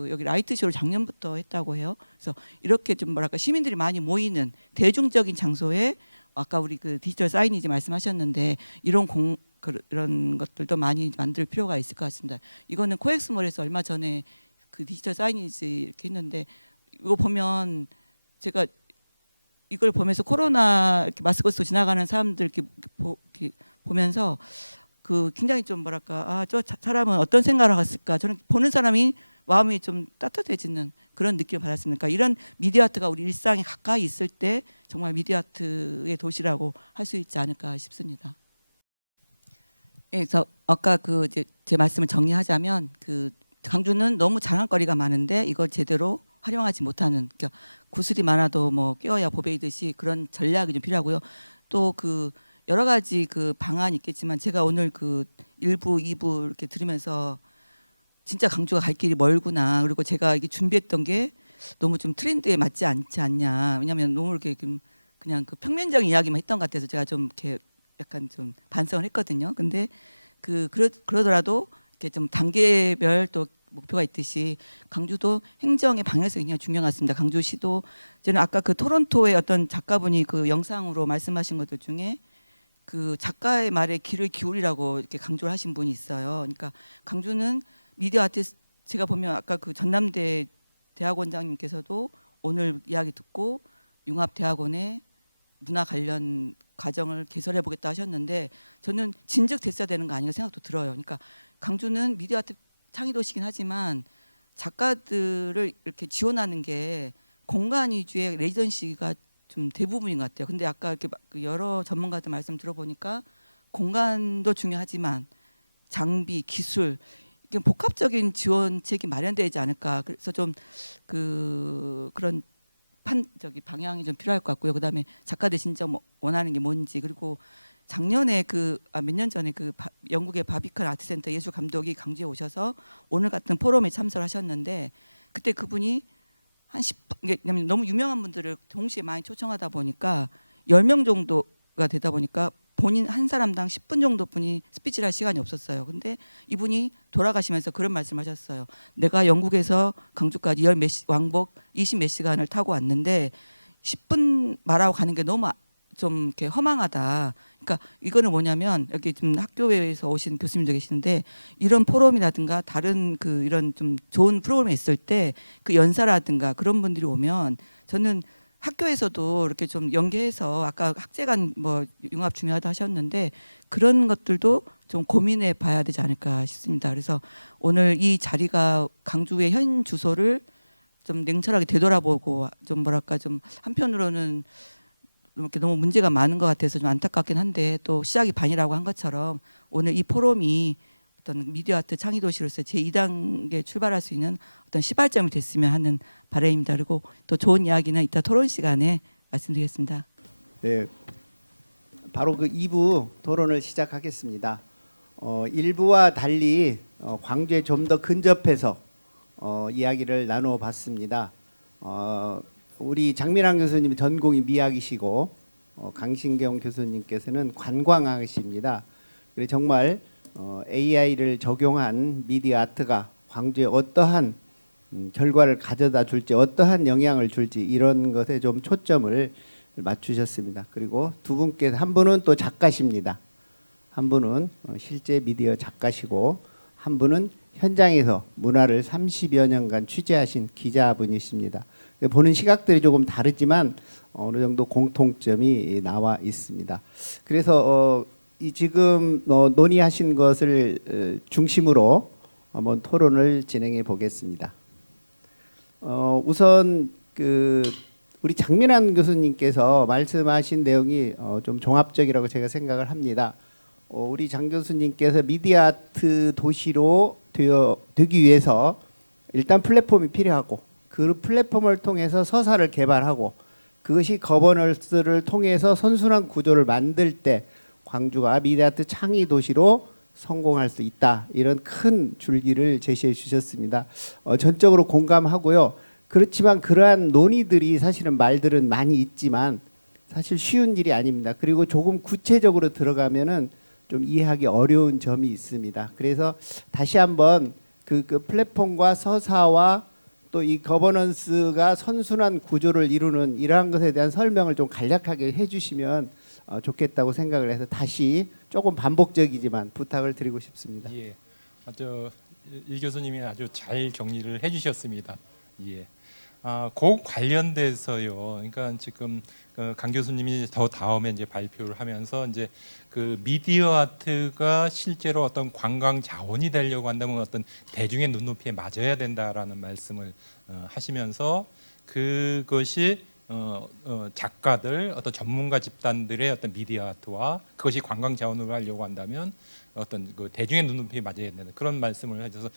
여기 라이트 쇼를 작년부터 했다고 해요. 그래서 이렇게 좀 뭐랄까 시민들이 많이 모이는 대중적인 장소에 아까 우리 디지털 사이니지 말씀하셨는데 그런 것들도 많이 만들 필요가 있을 것 같습니다. 이거는 코엑스몰에서 얼마 전에 디지털 사이니지 이렇게 했는데 이거 보면 제가 이걸 보면서 코로나 이렇게 마스크 쓰고 지나가는 사람들 이렇게 보면서 굉장히 좀 뭐랄까 저 사람은 어떤 생각을 했을까 저는 보는 사람이 마음이 좀 따뜻해지는 그런 느낌을 받았습니다. 이런 미디어 아트가 우리 일상에 가까이 있을 때 정말 미디어 아트의 도시라고 할 수 있지 않을까 싶습니다. 그래서 아까 제 말씀을 정리하자면 광주는 너무 자랑거리가 많은데 이걸 제대로 활용하지 못하는 그러니까 구슬이 많아도 뭐 껴야 보배이듯이 그런 전략이 좀 필요하고요. 또 여러 가지 방안이 있겠지만 제가 오늘 1부, 2부 이렇게 들으면서 진짜 강주가 갈 길이 멀구나. 그리고 제가 이게 준비했던 게 너무 좀 트렌드에 맞지 않지 않냐. 왜냐하면 너무 이렇게 그냥 평면적인 이야기만 했던 것 같아서 제가 좀 이렇게 약간 좀 반성을 했거든요. 근데 그러더라도 이렇게 좀 단계별 또 목표가 있듯이 강주도 행정의 방향성이 굉장히 중요한 것 같습니다. 강주시도 저는 아까 토론토의 어떤 작가분이 영상으로 말씀하신 것들 중에 작가의 말에 귀를 기울이라고 이렇게 강조를 하신 분이 있어요. 그러니까 강주는 미디어 아티스트 제가 보면 아까 전남대 대학원장님께서도 오늘 이야기 듣고 융합대학원의 문화 관련 과정을 개설해 보겠다 하셨는데 저는 진즉 됐어야 되는 거 아닌가 생각도 들어요. 그러니까 강주는 미디어 아트 창의도시긴 하지만 작가들을 이렇게 지원하는 게 공간 위주의 레지던시가 좀 대부분인 것 같아요. 근데 아까 이렇게 여러 전문가들 말씀 들어보니까 공간도 중요하지만 장비, 기술 복합적인 지원책이 마련되지 않을까. 그래서 좀 그런 방향이 좀 필요할 것 같고요. 그다음에 작가들 진짜 원하는 게 뭔지 그리고 작년에 몇 년 전에 영국의 바비칸 아트센터 예술 감독이 강주에 오셔서 오늘 같은 포럼에 참석하셨는데 그때 그분이 한 10분 너무 유명한 분들을 동시에 많이 초청하다 보니까 10명 정도가 되다 보니까 본인 한 사람당 10분 정도뿐이 스피치를 할 시간이 없었어요. 근데 이분이 돌아가시면서 그런 말씀하셨어요. 내가 영국에서 강주까지 왕복 20 몇 시간을 타고 왔는데 10분 말하고 가는 게 너무 좀 이렇게 허망하다. 그러니까 이거는 뭐냐면 여기 좀 학교에서 오신 교수님도 계시는데 이런 포럼이라든가 다른 이런 좀 좋은 프로그램이 있을 때 연사라든가 그런 분들이 오면 저는 학교에서도 이렇게 좀 연계해서 아까 학제간 융합 중요하다 하셨는데 그런 것들도 좀 고민해 봐야 되지 않을까 싶습니다. 그래서 오늘 이 자리가 강주의 현 주소를 좀 냉철하게 되돌아보고 좀 뭐랄까 좀 한편으로는 이렇게 너무 문제가 많은 것 같아서 좀 안타깝긴 한데 또 시작이 반이라고 한 것처럼 오늘 이 포럼이 어떤 미디어 아트 창의 도시로서 제2단계 출발할 수 있는 어떤 시발점이 됐으면 하는 바람입니다. 그리고 또 좋은 이야기는 이따 토론 시간에 말씀드리겠습니다. 네, 바로 2부 토론을 시작하겠습니다. 1부와 달리 광주에 좀 더 근접해서 이야기를 나누어 봤습니다. 우리 장민환 교수님이 전공이 미학이시고 강신경 교수님께서는 관광학이십니다. 그래서 정말 AI를 적용한 미디어 아트가 광주에 어떠한 결과를 가져다 줄지 어떠한 영향을 줄지 이런 것에 좀 초점을 맞추셨습니다. 그리고 두 분께서 한 분은 또 작가십니다. 한 분은 실제 미디어 작가시고 한 분은 현장에서 문화를 30여 년간 취재하신 기자분이십니다. 보는 시각들이 조금 다르지만 어느 정도 공통점이 나와 있습니다. 그래서 이 지금 논의하신 것을 중심으로 한번 토론을 진행해 보겠습니다. 우선 우리 장민환 교수님께서 말씀하신 내용이 좀 종합적이라고 제가 생각을 합니다. 우리 장 교수님께서 미디어 아트 도시로 되기 위해서 일단 플랫폼이 필요하고 그 플랫폼을 통해서 서사를 개발하고 그것이 거버넌스를 통해서 선순환 구조를 만들 때 광주가 미디어 아트 창의 도시로 성공할 수 있다. 이런 큰 줄기를 제시해 주셨습니다. 전적으로 공감하고요. 그렇지만 그러한 논의들이 사실은 말들은 많이 있지만 사실 쉬운 일이 아닙니다. 그리고 조금 구체적으로 들어가면은 좀 이해하기 어려운 점이 있습니다. 그래서 다시 한번 그 플랫폼과 서사와 또 이 거버넌스가 선순환 구조를 이루는 이러한 것에 대한 설명을 좀 간략하게 해주시면 좋겠다고 생각을 해서 다시 조금 반복적이지만 부탁을 드리고 싶습니다. 예, 이 교수님이 아주 잘 정리를 해주셨습니다. 예. 그 관련돼서요. 그러니까 지금 강 교수님이 더 다음에 이제 발표를 하면서 이제 그 미디어 아트가 실제로 어떤 관광 자원이 되려고 한다면 어떤 대중의 눈높이에 맞아야 된다라는 말씀을 하시면서 그것이 작가들 어떤 전문가 집단들의 어떤 미디어 아트와 그것이 관광 자원으로 하려고 한다면 어떤 그 대중의 눈높이에 맞아야 된다 그런 말씀을 해줘서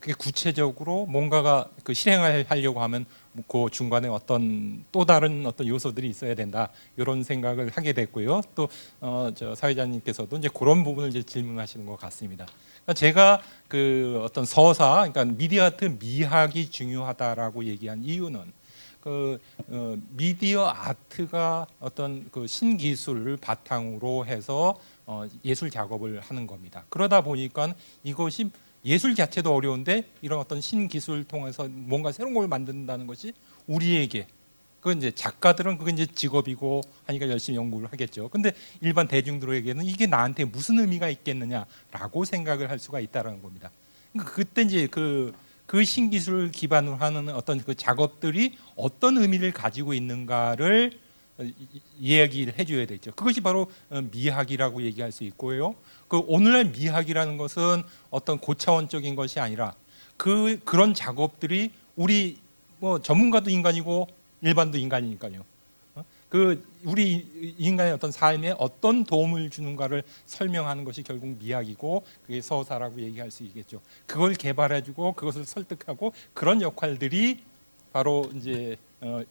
그게 구체적으로 뭔가가 그 실행을 하려고 하면 그 중간에 어떤 또 다른 어떤 요소들이 있어야 된다 이런 생각을 하게 됐고요. 또 저 사회자님께서도 이제 그런 부분을 이제 질문하시는 것 같습니다. 그러니까 제가 그 어떤 서사, 그러니까 미디어 아트 미학이 중요하다라고 얘기한 이유는 미디어 아트가 어떤 그 신기술을 바탕으로 해서 예술 작업을 하는 겁니다. 그러다 보니까 이것이 예술 자체도 어려운데 이런 어떤 신기술을 통해서 뭔가 새로운 걸 만든다는 것이 우리에게 그건 이제 작가들은 그게 이제 직업이고 하니까 열심히 연구를 하겠죠. 근데 일반 대중들에게는 이게 나한테 무슨 의미가 있겠느냐라고 생각을 할 수가 있다라는 겁니다. 그러니까 그때 이제 그 신기술을 기반으로 하는 어떤 그 작업들이 어떤 의미를 가지고 있는가를 이야기를 해줘야 되죠. 그것이 바로 미학이라고 얘기할 수 있고요. 그 오늘날 미학이라는 것은 어떤 고차원적인 것이 아니라 그런 작업들이 우리 뭐 전문가도 인간이고 일반도 인간이니까요. 그 우리 인간의 어떤 삶에 어떤 도움을 주는가를 설명하는 것이 결국 미학이고 그게 서사라고 얘기할 수 있겠죠. 그걸 개발해주고 그것을 설득하고 그런 역할들이 바로 이제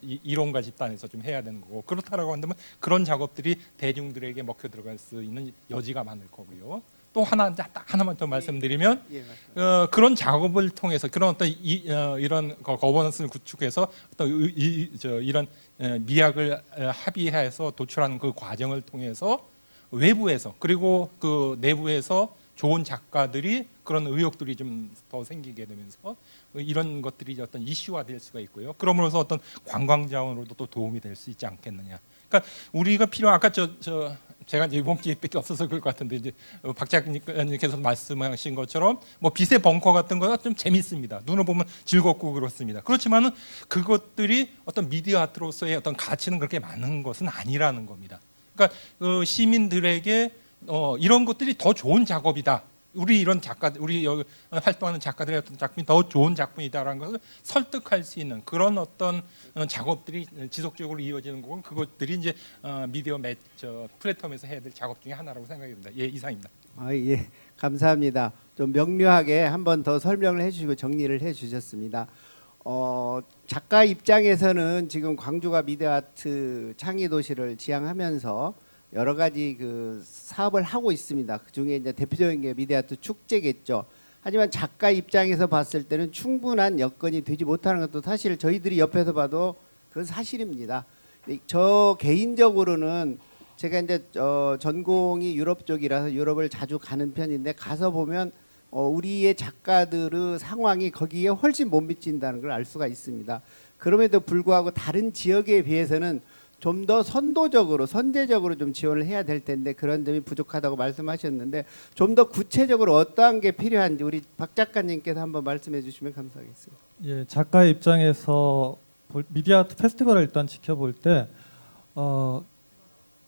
이론가 집단에서 좀 해야 되는 거고 그렇다라고 한다면 그런 작업들이 대중들에게 먹혀 들어갈 수 있는 여지가 많을 거고요. 또 하나만 더 말씀드리면 그런 작업을 통해서 그런 어떤 이런 거버넌스를 구축해서 어떤 이런 미학을 합의해서 도출하는 그 과정을 통해서 외부에서 그리고 그 내부에서 좋은 작가들이 그런 의욕들이 좀 더 생기게 되면서 이런 것들이 어떤 이슈화 될 수가 있고요. 그러므로서 어떤 관광 자원으로도 또 도움이 될 수 있지 않겠느냐. 그러니까 우리가 필요한 아까 제가 이제 이번 기회밖에 없어서 그럴 것 같은데 이제 박 작가님께서 말씀하신 것처럼 뭐 빛의 벙커 같은 거가 좀 재밌습니다. 눈을 보면 즐겁고 그렇습니다. 그렇지만은 그것들이 어떤 미디어 아트로서의 어떤 가치는 그렇게 많은 것은 아니라는 겁니다. 그러니까 시민들에게 이런 것들이 더 좋은 작업이다. 우리 이런 우리 여기 활동하는 작가들의 어떤 작품이 더 좋은 작품이다라는 것을 설득할 수 있는 그런 어떤 작업들이 지속적으로 이어지는 거고 그것들이 이제 미디어 플랫폼에서 해야 될 작업 중에 하나라고 생각이 듭니다. 예, 이상입니다. 예, 감사합니다. 좀 명료하게 한 번 더 설명을 해주시고 정리를 해주셨습니다. 작가 입장에서는 지금 광주가 미디어 아트 창의 도시를 지향하면서 여러 가지 그 사업을 하고 있습니다. 그 중에 이제 대표적인 게 미디어 아트 축제겠죠. 하지만 작가 입장에서 봤을 때는 충분한 여건이 되지 못하는 것도 사실 저희들이 옆에서 봐도 그건 사실입니다. 저 개인적으로는 제가 이제 전공이 유럽 쪽이라서 유럽을 자주 가는 편인데 가서 보면 우리의 작가들의 상황이 거기에 훨씬 못 미친다는 걸 알 수가 있습니다. 그럼에도 불구하고 다른 지역에 비해서는 좀 더 선도적으로 선제적으로 좀 지원을 해야 될 텐데 그런 점이 부족하다고 말씀하셨는데 좀 더 구체적으로 어떠한 게 필요한지 우리 박 작가님께서 한번 말씀해 주시면 감사하겠습니다. 예, 작가의 입장에서 미디어 아트 페스티벌을 일단 지켜볼 때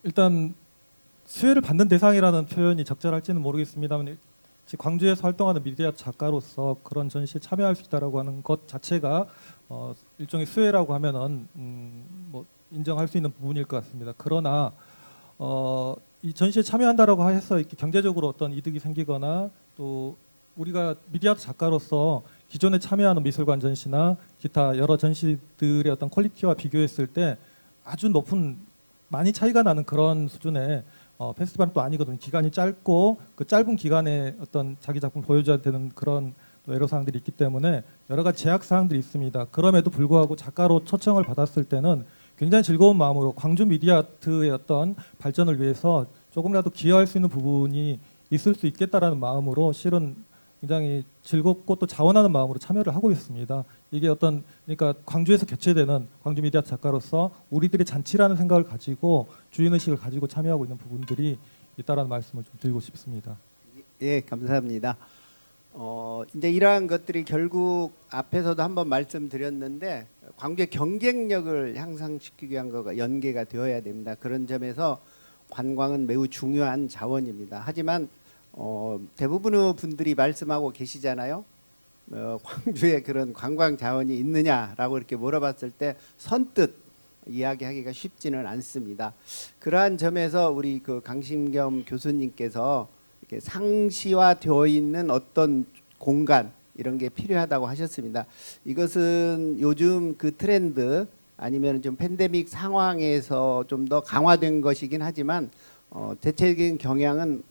일단 수혜를 받는 대상이라는 표현이 적절할지는 모르겠습니다만 광주에서 활동하는 미디어 작가로서 그런 전시에 참여할 수 있다라고 하는 것 자체가 일종의 수혜라고 하면은 뭐 인정할 수 있는 부분일 것 같습니다. 그러나 이 전시에 참여한다라고 해서 이렇게 경제적으로 어떤 이득이 생기거나 또 우리가 미디어 작가로서 기존에 참여하는 미술관 전시나 기타 여러 전시들의 어떤 퀄리티와 비교했을 때 아주 높은 많이 차이가 나는 그런 수준의 페스티벌은 또 아니거든요. 기간이 짧고 그 짧은 기간에 어떤 자기 작품 보여줘야 되는 그런 또 애로사항들이 있기 때문에 여러 가지 제약사항들이 있습니다. 그럼에도 불구하고 작가로 초청을 받았을 때는 굉장히 즐거운 마음으로 광주 미디어 아트의 어떤 발전을 위해서 조금이라도 기여할 수 있는 부분이 있을 수 있겠다라는 마음으로 실은 굉장히 즐겁고 또 자원하는 마음으로 참여를 하고 있습니다. 이게 그러니까 광주에서 개최되는 광주 미디어 작가로서 우리들의 잔치라는 생각을 가지고 주인의식을 가지고 참여하고 있는 부분들이 있다라는 말씀을 좀 드리고 싶습니다. 예, 감사합니다. 이제 이러한 것들이 결국 앞에서도 한번 말씀드렸는데 광주의 경쟁력을 향상시키기 위한 거가 연계가 되어야 됩니다. 그런 점에서 관광은 매우 중요한 자원입니다. 하지만 대부분의 분들이 말씀하고 계시잖아요. 광주에 그런 관광 자원이 있느냐라고 이렇게 물어봤을 때 선뜻 이야기하기가 쉽지는 않습니다. 그러한 점에서 우리 그 강신겸 교수님께서 이렇게 상시화되어 있는 어떤 공간 이런 게 필요하다고 하셨습니다. 이것은 요즘 그 트렌드 아니면 좀 팬데믹 상황에서 좀 더 강화된 것이긴 하지만 대체적인 경향은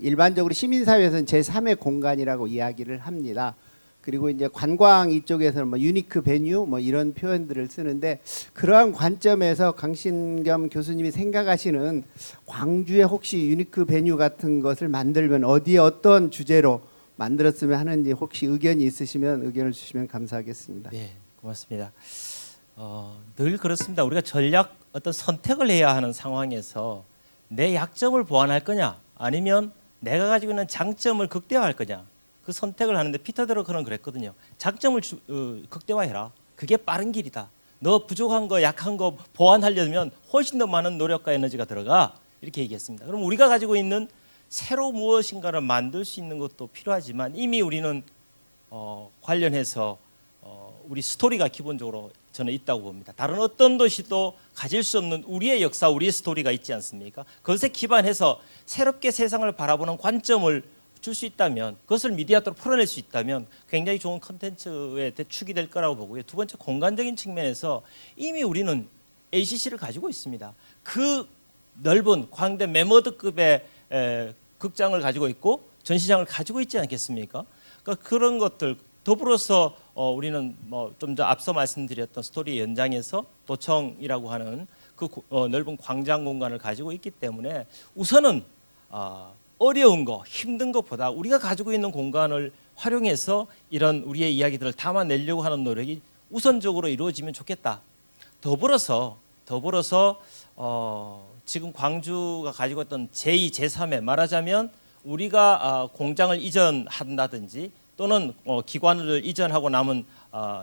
일반적으로 시민사회에서는 제3의 공간이라고 이야기를 합니다. 그리고 이제 관광 이쪽에서는 뭐 유니크 베뉴 뭐 이런 표현들을 쓰는데 그러한 관점에서 강신겸 교수님이 생각하시는 광주에 혹시 유니크 베뉴 같은 것을 만들면 어디에 어떤 주제로 만들었으면 하는지 혹시 의견이 있으시면 의견을 주시면 감사하겠습니다. 네, 고맙습니다. 늘 그렇습니다. 우리가 전략 어떤 선택을 해야 하는 상황에서 내 약점을 보완할 거냐 아니면 내가 가지고 있는 장점을 극대화할 거냐 그 선택을 하는데 피터 드러커는 그랬거든요. 장점을 극대화해라. 그게 빠른 길이다. 너 부족한 거 약한 거 보완하려면 훨씬 더 많은 노력과 에너지가 들어가 이렇게 얘기했습니다. 그럼 우리가 가지고 있는 새로 무엇인가를 만들 수 있는 것도 필요하지만 이미 우리는 관련해서 우리 스토리가 기본적으로 저는 있다고 봅니다. 다른 어떤 도시도 가질 수 없는 우리의 역사, 우리의 스토리가 있지 않습니까? 그것에 기반해서 새롭게 세상을 바라보는 관점을 줄 수 있다면 그것을 미디어로 풀어낼 수 있다면 굉장히 좋은 컨텐츠의 대축이 될 거라고 보고요. 두 번째 공간적인 측면에서 이미 우리는 ACC를 가지고 있습니다. 그 넓은 광대 메머드급의 극장을 가지고 있고 전시장을 가지고 있지 않겠습니까? 그러니까 그런 것들 더불어서 우리는 뭐 좀 더 앞서 말씀드렸던 스토리 연장에서 도청이라고 하는 그 넓은 광장 공간을 가지고 있기 때문에 우선은 어려운 거, 힘든 것보다 우리가 가지고 있는 공간을 활용해서 이런 우리의 이야기들을 담아내려고 하는 노력이 우선적으로 이루어지면 좋겠다. 더불어서 지금 광주가 가지고 있던 제2, 제3의 말하자면 우리가 공장을 이전한다든지 또는 기관을 이전하고 남은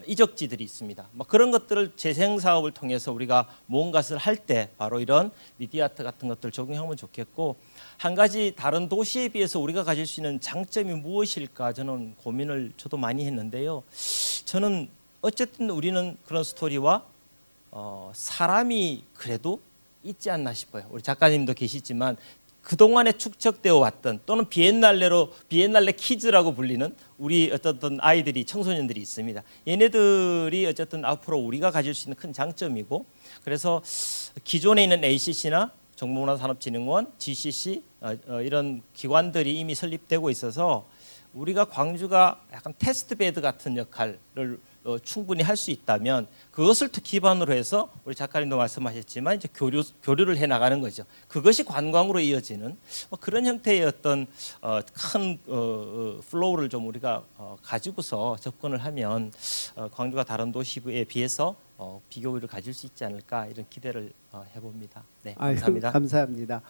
이적지들이 있습니다. 그런 것들을 재생 사업을 통해서 우리가 뭔가를 할 때 바로 이런 미디어 아트 같은 것들 적용하면 좋겠고 한 가지 다른 도시에 비해서 우리가 가질 수 있는 장점이 무엇일까 저는 고민을 저도 많이 했는데요. 저는 어쨌든 우리는 그런 스토리와 사람이 그래도 있지 않나 싶어요. 우리 작가님도 계시지만 그동안에 축적되어 왔던 또는 비엔날레 키즈라고 불리는 우리 어떤 아이들이 청소년들이 있습니다. 얘네들이 어쨌든 앞으로 우리가 가질 수 있는 큰 장점이고 그래서 기존에 있는 ACC나 정보문화산업진흥원, GCC 이런 기관들이 이미 설립되고 있어서 우리가 광주가 약간 테스트베드 같은 역할을 충분히 할 수 있다면 그것을 또 기반으로 해서 우리 작가님도 말씀하셨지만 이제 교류를 해 나가는 거죠. 그것이 관광으로 이어지는 뭐 그런 형태의 어떤 큰 플로우를 좀 우리가 가지고서 접근을 하면 광주가 다른 도시에 비해서 비교를 가질 수 있지 않을까 이런 기대를 해봅니다. 네, 감사합니다. 아유, 감사합니다.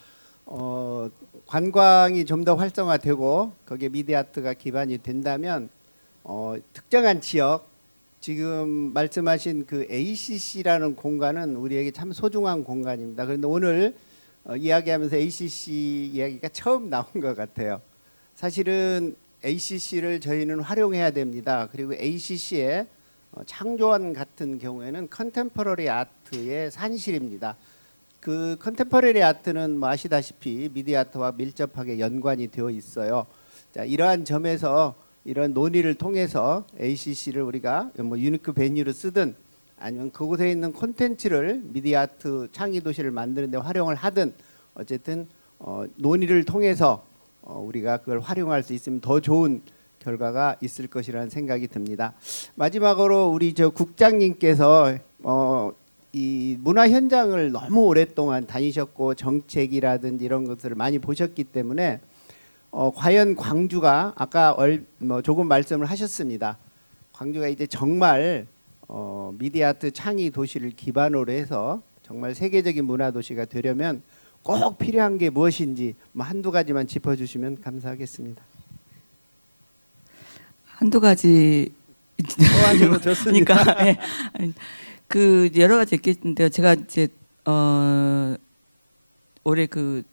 관광이 좀 더 활성화되고 거기에 미디어아트가 기반이 된다면 특정한 지역 지금 말씀하신 그 ACC라는 공간은 우리에게 참 소중한 공간입니다. 그런데 오늘 이야기하면서 ACC 이야기가 처음 나온 것 같아요. 사실은 ACC를 저희는 활용해야 됩니다. 그리고 ACC의 창조원 같은 경우에는 컨템퍼러리 아트의 산실입니다. 그 컨템퍼러리 아트는 뭐 아시다시피 미디어 아트와 밀접하게 연관이 되어 있어요. 자, 이러한 점에서 이런 논의를 통해서 ACC를 우리가 뭐 유니크 베뉴로 쓰든 아니면 그곳에 있는 콘텐츠를 미디어 아트 창의 도시를 만드는 데 활용을 하든 어쨌든 논의를 통해서 우리가 그걸 활용할 수 있으면 더 좋은 결과가 있을 것이라는 생각이 듭니다. 마지막으로 우리 저 국장님께서 이 문화 현장을 너무 오랫동안 다니셨고 정책이라든지 이런 것들을 많이 보셨기 때문에 과연 광주가 아까 조금 말씀을 하셨습니다. 광주가 이제 정말 미디어아트 창의 도시를 기반으로 해서 정말 세계적인 문화 도시가 되려면 꼭 필요한 게 무엇인지 뭐 한두 가지만 짚어주시면 감사하겠습니다. 한두 가지 하셔도 좋습니다. 그러니까 예. 그 여러 가지 있겠는데요. 제가 이제 올해 그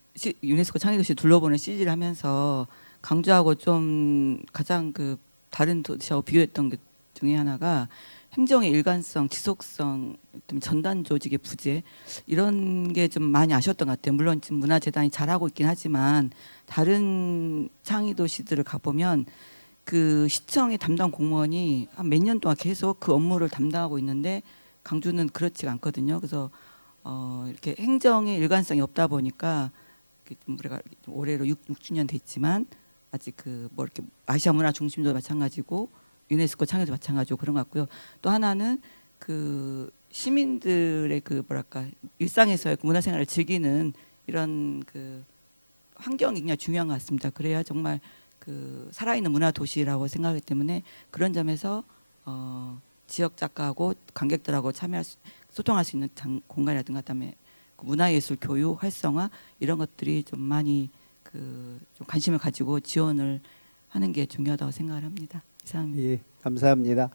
유네스코 창의도시 둘러보는 시리즈를 하면서 강조하고 좀 가장 그 다른 도시하고 비교했던 것 중에 하나가 행정의 일관성, 지속성, 좀 전단 조직의 부재 이런 게 좀 많이 아쉬웠던 것 같아요. 물론 지금 문화재단이 잘하고 있긴 하지만 다른 창의도시들을 가보면 그 시청의 담당 공무원이 한 몇 년 동안 계속 그 업무를 담당하고 있는데 강주는 그렇지가 않거든요. 그래서 이렇게 행정의 일관성이 없다 보니까 우리가 올해로 6주년 됐지만 아직 그 뭐 이렇게 아시아 문화 중심도 마찬가지고 유네스코 창의도 마찬가지고 그런 것 같고요. 또 하나는 그 시민들의 그 뭐랄까 일상에서의 그 문화생활을 즐기는 이런 그 환경이 굉장히 중요한 것 같습니다. 그래야 정말 그 살아있는 문화 도시라고 생각하기 때문에 그런 점에서 지역 작가하고 관객들하고 소통할 수 있는 공간이라든가 그다음에 문화예술 교육 활성화 이런 것들이 좀 많이 좀 관심을 가지고 지원을 하는 게 중요하다고 생각을 합니다. 이상입니다. 예, 감사합니다.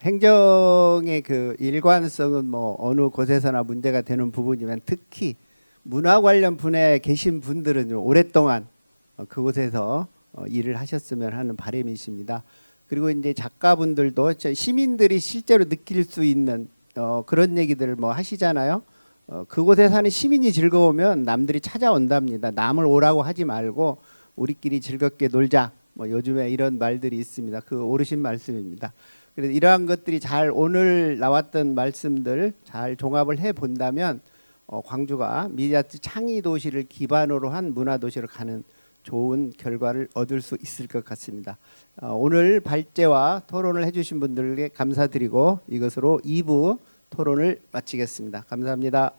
행정의 그 일관성은 뭐 어느 곳에서나 문제가 되는 부분이면 특히 문화 관련 분야에 계신 분들은 좀 오랫동안 그곳에서 일을 하셨으면 하는 바람이십니다. 그리고 이제 작가분들도 시민들이 실제로 느낄 수 있는 그런 얘기들을 뭐 하시잖아요. 그곳에 사는 시민이 즐거우면 남들이 찾아온답니다. 남을 오라고 하지 말고 우리끼리 즐겁게 놀자. 뭐 요즘에 이런 말들이 있습니다. 그 옳으신 말씀입니다. 그래서 이러한 것들이 잘 오늘 나왔던 말씀들 잘 종합을 해 본다면 광주가 미디어아트 창의 도시를 기반으로 한 문화 도시로 가는 좋은 결과를 얻을 수 있을 것 같습니다. 오늘 발제와 토론을 해주신 분들께 감사드리고 이것으로 2부 토론을 마치겠습니다. 감사합니다.